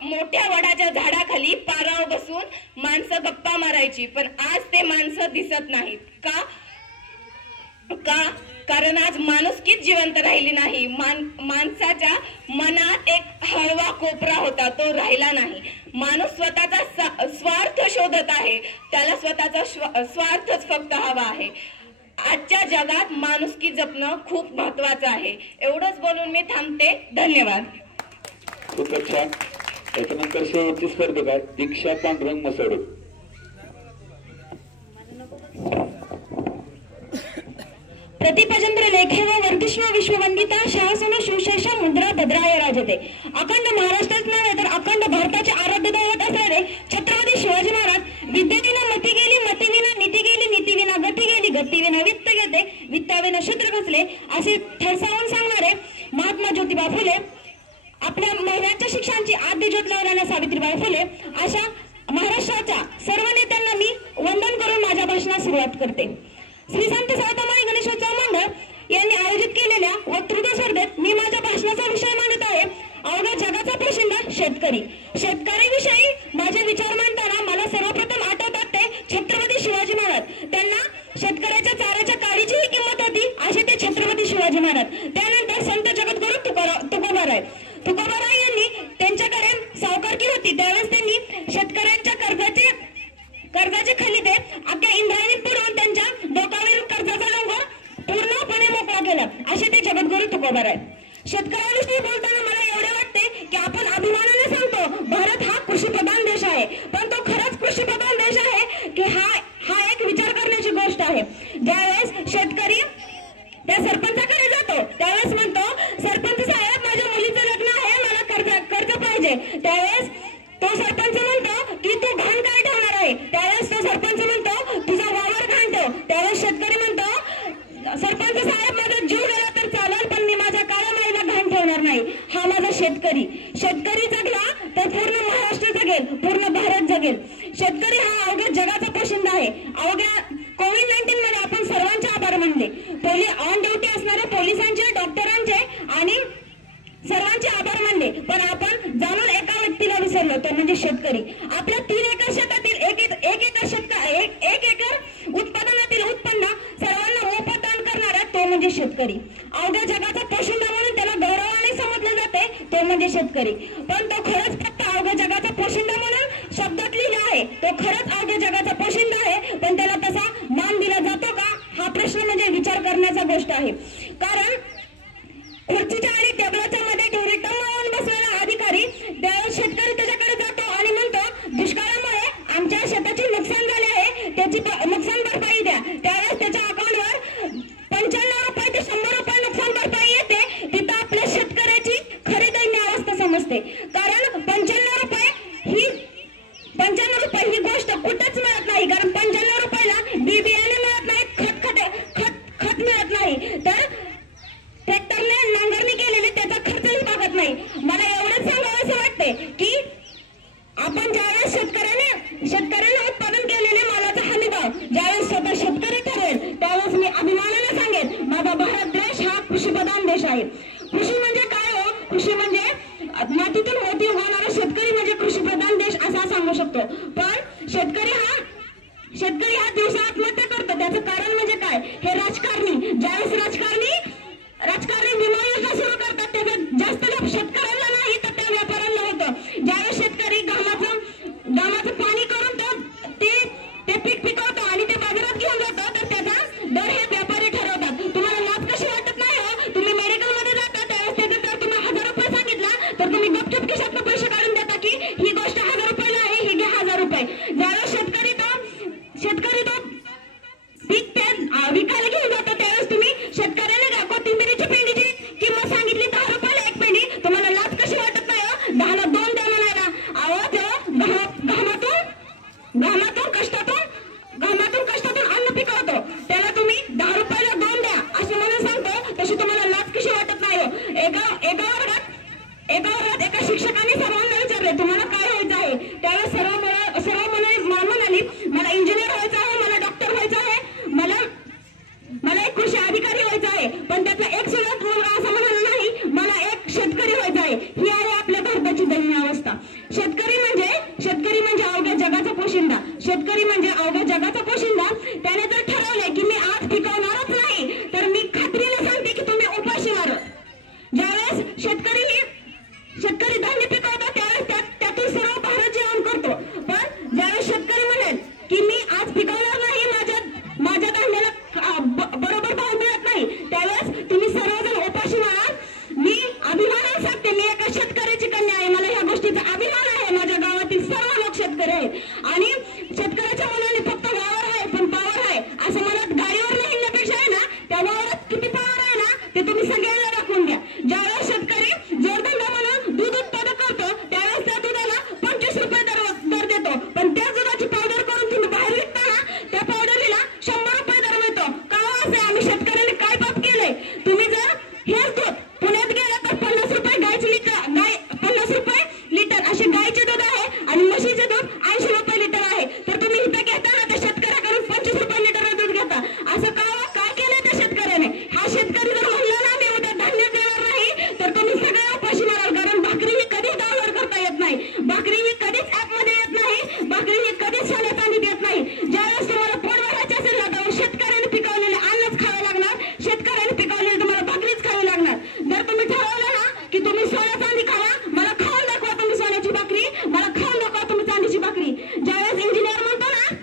मोठ्या वडाच्या झाडाखाली पारावर बसून माणसं गप्पा मारायची, पण आज ते माणसं दिसत नाहीत. का? कारण आज माणुसकीच जिवंत राहिली नाही. माणसाच्या मनात एक हळवा कोपरा होता, तो राहिला नाही. माणूस स्वतःचा स्वार्थ शोधत आहे, त्याला स्वतःचा स्वार्थच फक्त हवा आहे. आजच्या जगात माणुसकी जपणं खूप महत्वाचं आहे. एवढंच बोलून मी थांबते. धन्यवाद. खूपच छान. त्याच्यानंतर शेवटची स्पर्धक आहे दीक्षा पांडुरंग मसोड. प्रतिपचंद्र लेखे व वर्तिष्व विश्ववंदिता शासन सुशेष मुद्रा भद्राय राजते. अखंड महाराष्ट्रात नव्हे तर अखंड भारताचे आराध्य दैवत असणारे छत्रपती शिवाजी महाराज विद्येविना मती गेली, मतीविना नीती गेली, नीतीविना गती गेली, गतीविना वित्त घेते, वित्ताविना शत्रू घसले असे ठरसावून सांगणारे महात्मा ज्योतिबा फुले. आपल्या महिलांच्या शिक्षणाची आद्य ज्योत लावणाऱ्या सावित्रीबाई फुले अशा महाराष्ट्राच्या सर्व नेत्यांना मी वंदन करून माझ्या भाषणास सुरुवात करते. श्री संत सावतामाई गणेशोत्सव मंडळ यांनी आयोजित केलेल्या वक्तृत्व स्पर्धेत मी माझ्या भाषणाचा विषय मांडत आहे अवघ्या जगाचा पोशिंदा शेतकरी. शेतकऱ्याविषयी माझे विचार मांडताना मला सर्वप्रथम आठवतात ते छत्रपती शिवाजी महाराज. त्यांना शेतकऱ्याच्या चाऱ्याच्या काडीचीही किंमत होती असे ते छत्रपती शिवाजी महाराज. त्यानंतर संत जगद्गुरु तुकोबाराय यांनी पाहिजे. त्यावेळेस तो सरपंच म्हणतो की तू घाण काय ठेवणार आहे. त्यावेळेस तो सरपंच म्हणतो तुझा वावर घाण ठेव. त्यावेळेस शेतकरी म्हणतो सरपंच साहेब माझा जीव गेला तर चालेल पण मी माझ्या काळ्या माईला घाण ठेवणार नाही. हा माझा शेतकरी. शेतकरी जगला तर पूर्ण महाराष्ट्र जगेल, पूर्ण भारत जगेल. शेतकरी हा अवघ्या जगाचा पोशिंदा आहे. अवघ्या कोविड-19 मध्ये आपण सर्वांचे आभार मानले. ऑन ड्युटी असणाऱ्या पोलिसांचे, डॉक्टरांचे आणि सर्वांचे आभार मानले. पण आपण जाणून एका व्यक्तीला विसरलो, तो म्हणजे शेतकरी. आपल्या 3 एकर शेतातील एक एकर उत्पादनातील उत्पन्न सर्वांना मोफत दान करणारा तो म्हणजे शेतकरी. अवघ्या जगाचा पोशिंदा म्हणून त्याला गौरवाने समजले जाते, तो म्हणजे शेतकरी. पण तो खरंच फक्त अवघ्या जगाचा पोशिंदा म्हणून शब्दात लिहिला आहे. तो खरंच अवघ्या जगाचा पोशिंदा आहे, पण त्याला तसा मान दिला जातो का हा प्रश्न म्हणजे विचार करण्याचा गोष्ट आहे. कारण खुर्चीच्या आणि टेबलाच्या मध्ये टुरिटम लावून बसलेला अधिकारी त्यावेळेस शेतकरी त्याच्याकडे जातो आणि म्हणतो दुष्काळामुळे आमच्या शेताचे नुकसान झाले आहे, त्याची नुकसान भरपाई द्या. त्यावेळेस त्याच्या अकाउंटवर 95 रुपये ते 100 रुपये नुकसान भरपाई येते. तिथं आपल्या शेतकऱ्याची खरी दैन्य अवस्था समजते. कारण 95 रुपये ही गोष्ट कुठेच मिळत नाही. कारण 95 रुपयाला बी बियाणे मिळत नाहीत, खत मिळत नाही, तर ट्रॅक्टरने नांगरणी केलेली त्याचा खर्चही भागत नाही. मला एवढंच सांगावंसं वाटते की आपण ज्यावेळेस शेतकऱ्याने उत्पादन केलेले मालाचा हमी भाव ज्यावेळेस स्वतः शेतकरी ठरेल त्यावेळेस मी अभिमानाने सांगेन माझा भारत देश हा कृषीप्रधान देश आहे. कृषी म्हणजे काय हो? कृषी म्हणजे मातीतून मोती उगवणारा शेतकरी म्हणजे कृषीप्रधान देश असा सांगू शकतो. पण शेतकरी हा दिवसा आत्महत्या करतो. त्याचं कारण म्हणजे काय? हे राजकारणी. ज्यावेळेस राजकारणी विमा योजना सुरू करतात त्याचा जास्त लाभ शेतकऱ्यांना नाही तर त्या व्यापाऱ्यांना होतं. ज्यावेळेस शेतकरी घामाचं पाणी करून ते पीक पिकवतो आणि ते बाजारात घेऊन जातो तर त्याचा दर हे व्यापारी ठरवतात. तुम्हाला लाभ कशी वाटत नाही हो? तुम्ही मेडिकल मध्ये जाता त्यावेळेस त्याचा दर तुम्ही 1000 रुपये सांगितला तर तुम्ही गपचूप खिशातनं पैसे काढून देता की ही गोष्ट 1000 रुपयाला आहे, ही घ्या 1000 रुपये. ज्यावेळेस शेतकरी तो पीक विकायला घेऊन जातो त्यावेळेस तुम्ही शेतकऱ्याला कोथिंबिरीची पेंडीची किंमत सांगितली 10 रुपयाला एक पेंडी. तुम्हाला लाभ कशी वाटत नाही हो? 10ला 2 द्या म्हणायला. घामातून अन्न पिकवतो त्याला तुम्ही 10 रुपयाला 2 द्या असं म्हणून सांगतो. तशी तुम्हाला लाभ कशी वाटत नाही हो? एका वर्गात एका शिक्षकाने सर्वांना विचारले तुम्हाला काय व्हायचं आहे. त्यावेळेस सर्व म्हणाली मला इंजिनियर व्हायचं आहे, मला डॉक्टर व्हायचं आहे, मला एक कृषी अधिकारी व्हायचं आहे. पण त्याचा एक सुलभ मुलगा असं म्हणाला नाही मला एक शेतकरी व्हायचं आहे. ही आहे आपल्या भारताची दैन्य अवस्था. शेतकरी म्हणजे अवघ्या जगाचा पोशिंदा. शेतकरी म्हणजे अवघ्या जगाचा पोशिंदा. त्याने जर ठरवले की मी आज पिकवणारच नाही तर मी खात्रीने सांगते की तुम्ही उपाशी मारा. ज्यावेळेस शेतकरी धान्य पिकवतो त्यावेळेस त्यातून सर्व भारत जेवण करतो. पण ज्यावेळेस शेतकरी म्हणेल की मी आज पिकवणार नाही, माझ्या धान्याला बरोबर भाव मिळत नाही त्यावेळेस तुम्ही सर्वजण उपाशी मारा. मी अभिमानाने सांगते मी एका शेतकऱ्याची कन्या आहे. मला ह्या गोष्टीचा अभिमान आहे. माझ्या गावातील सर्व लोक शेतकरी आहेत आणि शेतकऱ्याच्या मनाने फक्त वावर आहे पण पावर आहे असं म्हणत गाडीवर हिंडण्यापेक्षा आहे ना त्या वावरात किती पावर आहे ना ते तुम्ही सगळ्यांना दाखवून द्या. ज्यावेळेस शेतकरी जोडधंदा म्हणून दूध उत्पादन करतो त्यावेळेस त्या दुधाला 25 रुपये दर देतो. पण त्या दुधाची पावडर करून तुम्ही बाहेर विकताना त्या पावडरीला 100 रुपये दर मिळतो. का असे? आम्ही शेतकऱ्यांनी काय पाप केलंय? तुम्ही जर हेच दूध पुण्यात गेलं तर 50 रुपये 50 रुपये लिटर असे गायचे दूध आहे आणि म्हशीचे दूध 80 रुपये लिटर आहे. तर तुम्ही इथं घेताना त्या शेतकऱ्याकडून 25 रुपये लिटर दूध घेता. असं काय केलं त्या शेतकऱ्याने? हा शेतकरी जर म्हणला ना मी उद्या धान्य देणार नाही तर तुम्ही सगळे उपाशी माराल. कारण भाकरी ही कधीच डाउनलोड करता येत नाही, भाकरी ही कधीच ऍपमध्ये येत नाही, भाकरी ही कधीच सोन्या चांदीत येत नाही. ज्यावेळेस तुम्हाला पोट भरायचे असेल ना तर शेतकऱ्याने पिकवलेले अन्नच खावे लागणार. शेतकऱ्याने पिकवलेले तुम्हाला भाकरीच खावी लागणार. जर तुम्ही ठरवलं ना की तुम्ही सोन्या चांदी खावा, मला खाऊन दाखवा तुम्ही सोन्याची भाकरी, मला खाऊन दाखवा तुम्ही चांदीची भाकरी. ज्यावेळेस इंजिनियर म्हणतो ना,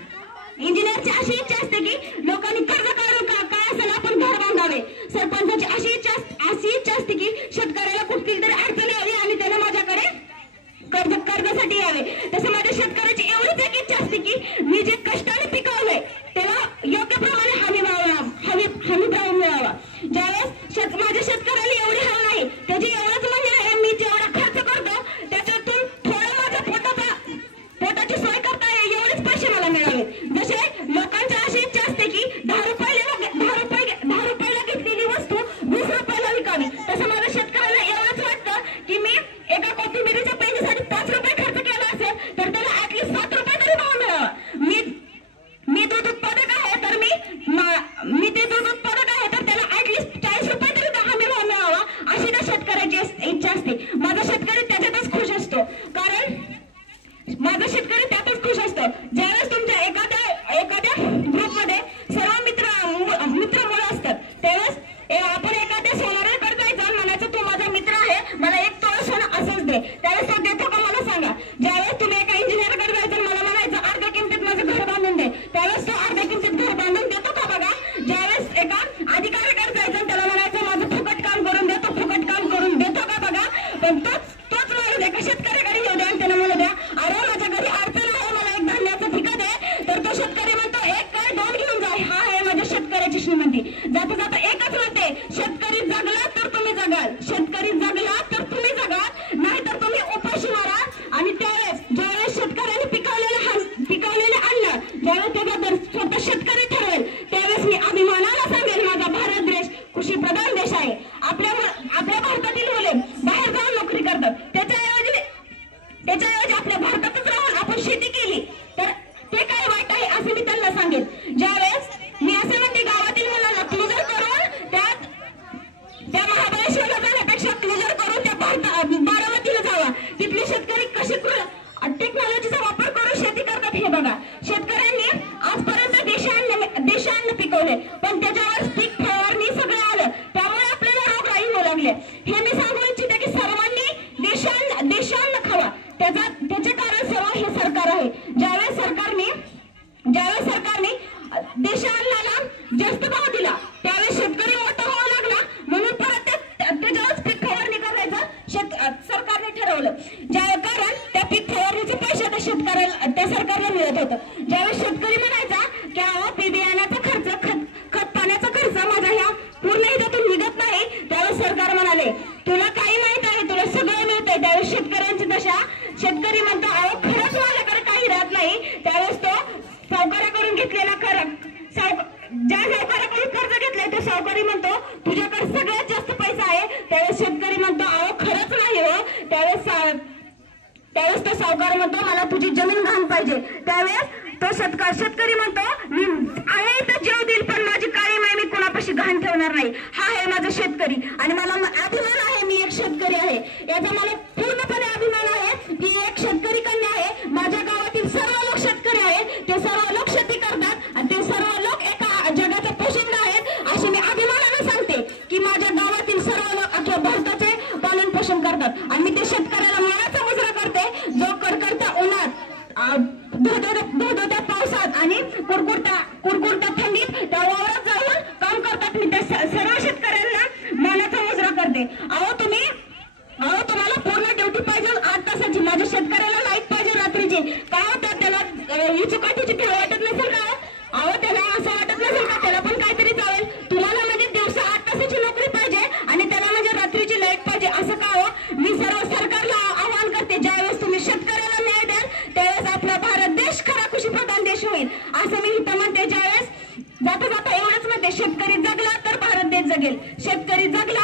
इंजिनियरची अशी इच्छा असते की लोकांनी कर्ज काढून काय असेल आपण घर बांधावे. सरपंचाची अशी इच्छा असते की शेतकऱ्याला कुठली तरी अडचण यावी आणि त्याने माझ्याकडे कर्जासाठी यावे. तसं माझ्या शेतकऱ्याची एवढीच एक इच्छा असते की मी जे कष्टाने पिकवलंय त्याला योग्य प्रमाणे हमी भाव मिळावा. ज्यावेळेस माझ्या शेतकऱ्याला एवढी हाल नाही त्याची एवढंच म्हणजे आहे मी जेवढा खर्च करतो त्याच्यातून म्हणते त्यावेळेस तो देतो का मला सांगा. ज्यावेळेस तुम्ही एका इंजिनियरकडे जायचं मला म्हणायचं अर्ध्या किमतीत माझं घर बांधून दे, त्यावेळेस तो अर्ध्या किमतीत घर बांधून देतो का बघा. ज्यावेळेस एका अधिकाऱ्याकडे जायचं त्याला म्हणायचं माझं फुकट काम करून देतो, फुकट काम करून देतो का बघा. पण तोच म्हणू द्या का शेतकऱ्याकडे येऊ द्या आणि त्याला म्हणू द्या अरे माझ्या घरी अडचण आहे मला एक धान्याचं ठिका दे, तर तो शेतकरी म्हणतो एक काय दोन घेऊन जा. हा आहे माझ्या शेतकऱ्याची श्रीमंती. जाता जाता एकच म्हणते शेतकरी जगला तर तुम्ही जगाल, शेतकरी जगला तर तुम्ही जगाल, नाहीतर तुम्ही उपाशी मारा. आणि त्यावेळेस ज्यावेळेस शेतकऱ्यांनी पिकवलेलं अन्न ज्यावेळेस त्याचा दर स्वतः शेतकरी ठरवेल त्यावेळेस मी अभिमानाला सांगेल माझा भारत देश कृषी प्रधान देश आहे. आपल्या भारतातील मुले बाहेर जाऊन नोकरी करतात, त्याच्याऐवजी आपल्या भारतातच राहून आपण शेती केली तर ते काय वाईट आहे असं मी त्यांना सांगेन. ज्यावेळेस मी असं म्हणते गावातील मुलांना क्लुजर करून त्या महाबळेश्वरला जाण्यापेक्षा क्लुजर करून त्या बारामतीला जावा. तिथले शेतकरी कसे टेक्नॉलॉजीचा वापर करून शेती करतात हे बघा. शेतकऱ्यांनी आजपर्यंत देशान्न पिकवले पण त्याच्यावर पीक फवारणी सगळं आलं त्यामुळे आपल्याला रोगराई होऊ लागले. हे मी सांगू इच्छिते की सर्वांनी देशान्न खावा. त्याचे कारण सर्व हे सरकार आहे. ज्यावेळेस सरकारने देशाला जास्त भाव दिला त्यावेळेस शेतकरी मोठा व्हावा लागला म्हणून परत त्याच्यावर पीक फवारणी करायचं सरकारने ठरवलं. कारण त्या पीक फवारणीचे पैसे त्या सरकारला मिळत होतं. ज्यावेळेस शेतकरी म्हणायचा की अहो पी बियाण्याचा खर्च खत पाण्याचा खर्च माझा ह्या पूर्ण ह्याच्यातून निघत नाही त्यावेळेस सरकार म्हणाले तुला काही माहित आहे तुला सगळं मिळतंय. त्यावेळेस शेतकऱ्यांची दशा शेतकरी म्हणतो अहो खरंच माझ्याकडे काही राहत नाही. त्यावेळेस तो सावकाराकडून घेतलेला ज्या सावकाराकडून कर्ज घेतलंय तो सावकारी म्हणतो तुझ्याकडे सगळ्यात जास्त पैसा आहे. त्यावेळेस शेतकरी म्हणतो अहो खरंच नाही हो. त्यावेळेस तो सावकार म्हणतो मला तुझी जमीन घाण पाहिजे. त्यावेळेस तो शेतकरी म्हणतो मी आहे तर जेव देईल पण माझी काळी माय मी कुणापाशी घाण ठेवणार नाही. हा आहे माझा शेतकरी आणि मला अभिमान आहे मी एक शेतकरी आहे. याचा मला पूर्णपणे अभिमान आहे की एक शेतकरी कन्या आहे. माझ्या गावातील सर्व लोक शेतकरी आहेत, ते सर्व लोक शेती करतात आणि ते सर्व लोक एका जगाचे पोशिंदा आहेत अशी मी अभिमानाने सांगते की माझ्या गावातील सर्व लोक अख्या भारताचे पालन पोषण करतात. आणि मी ते शेतकऱ्याला मानाचा मुजरा करते जो कडकडत्या उन्हात धोधोत्या पावसात आणि कुडकुडत्या थंडीत त्या वावरात जाऊन काम करतात. मी त्या सर्व शेतकऱ्यांना मानाचा मुजरा करते. अहो तुम्हाला पूर्ण ड्युटी पाहिजे 8 तासाची. माझ्या शेतकऱ्याला लाईट पाहिजे रात्रीची. का होतं त्याला इचुकाटीची ठेव वाटत नसेल का. अहो त्याला असं वाटत नसेल का त्याला पण काहीतरी चालेल. तुम्हाला म्हणजे दिवसा 8 तासाची नोकरी पाहिजे आणि त्याला म्हणजे रात्रीची लाईट पाहिजे असं का हो. मी सर्व सरकारला आवाहन करते ज्यावेळेस तुम्ही शेतकऱ्याला न्याय द्याल त्यावेळेस आपला भारत देश खरा कृषी प्रधान देश होईल असं मी इथं म्हणते. ज्यावेळेस जाता एवढंच म्हणते शेतकरी जगला तर भारत देश जगेल, शेतकरी जगला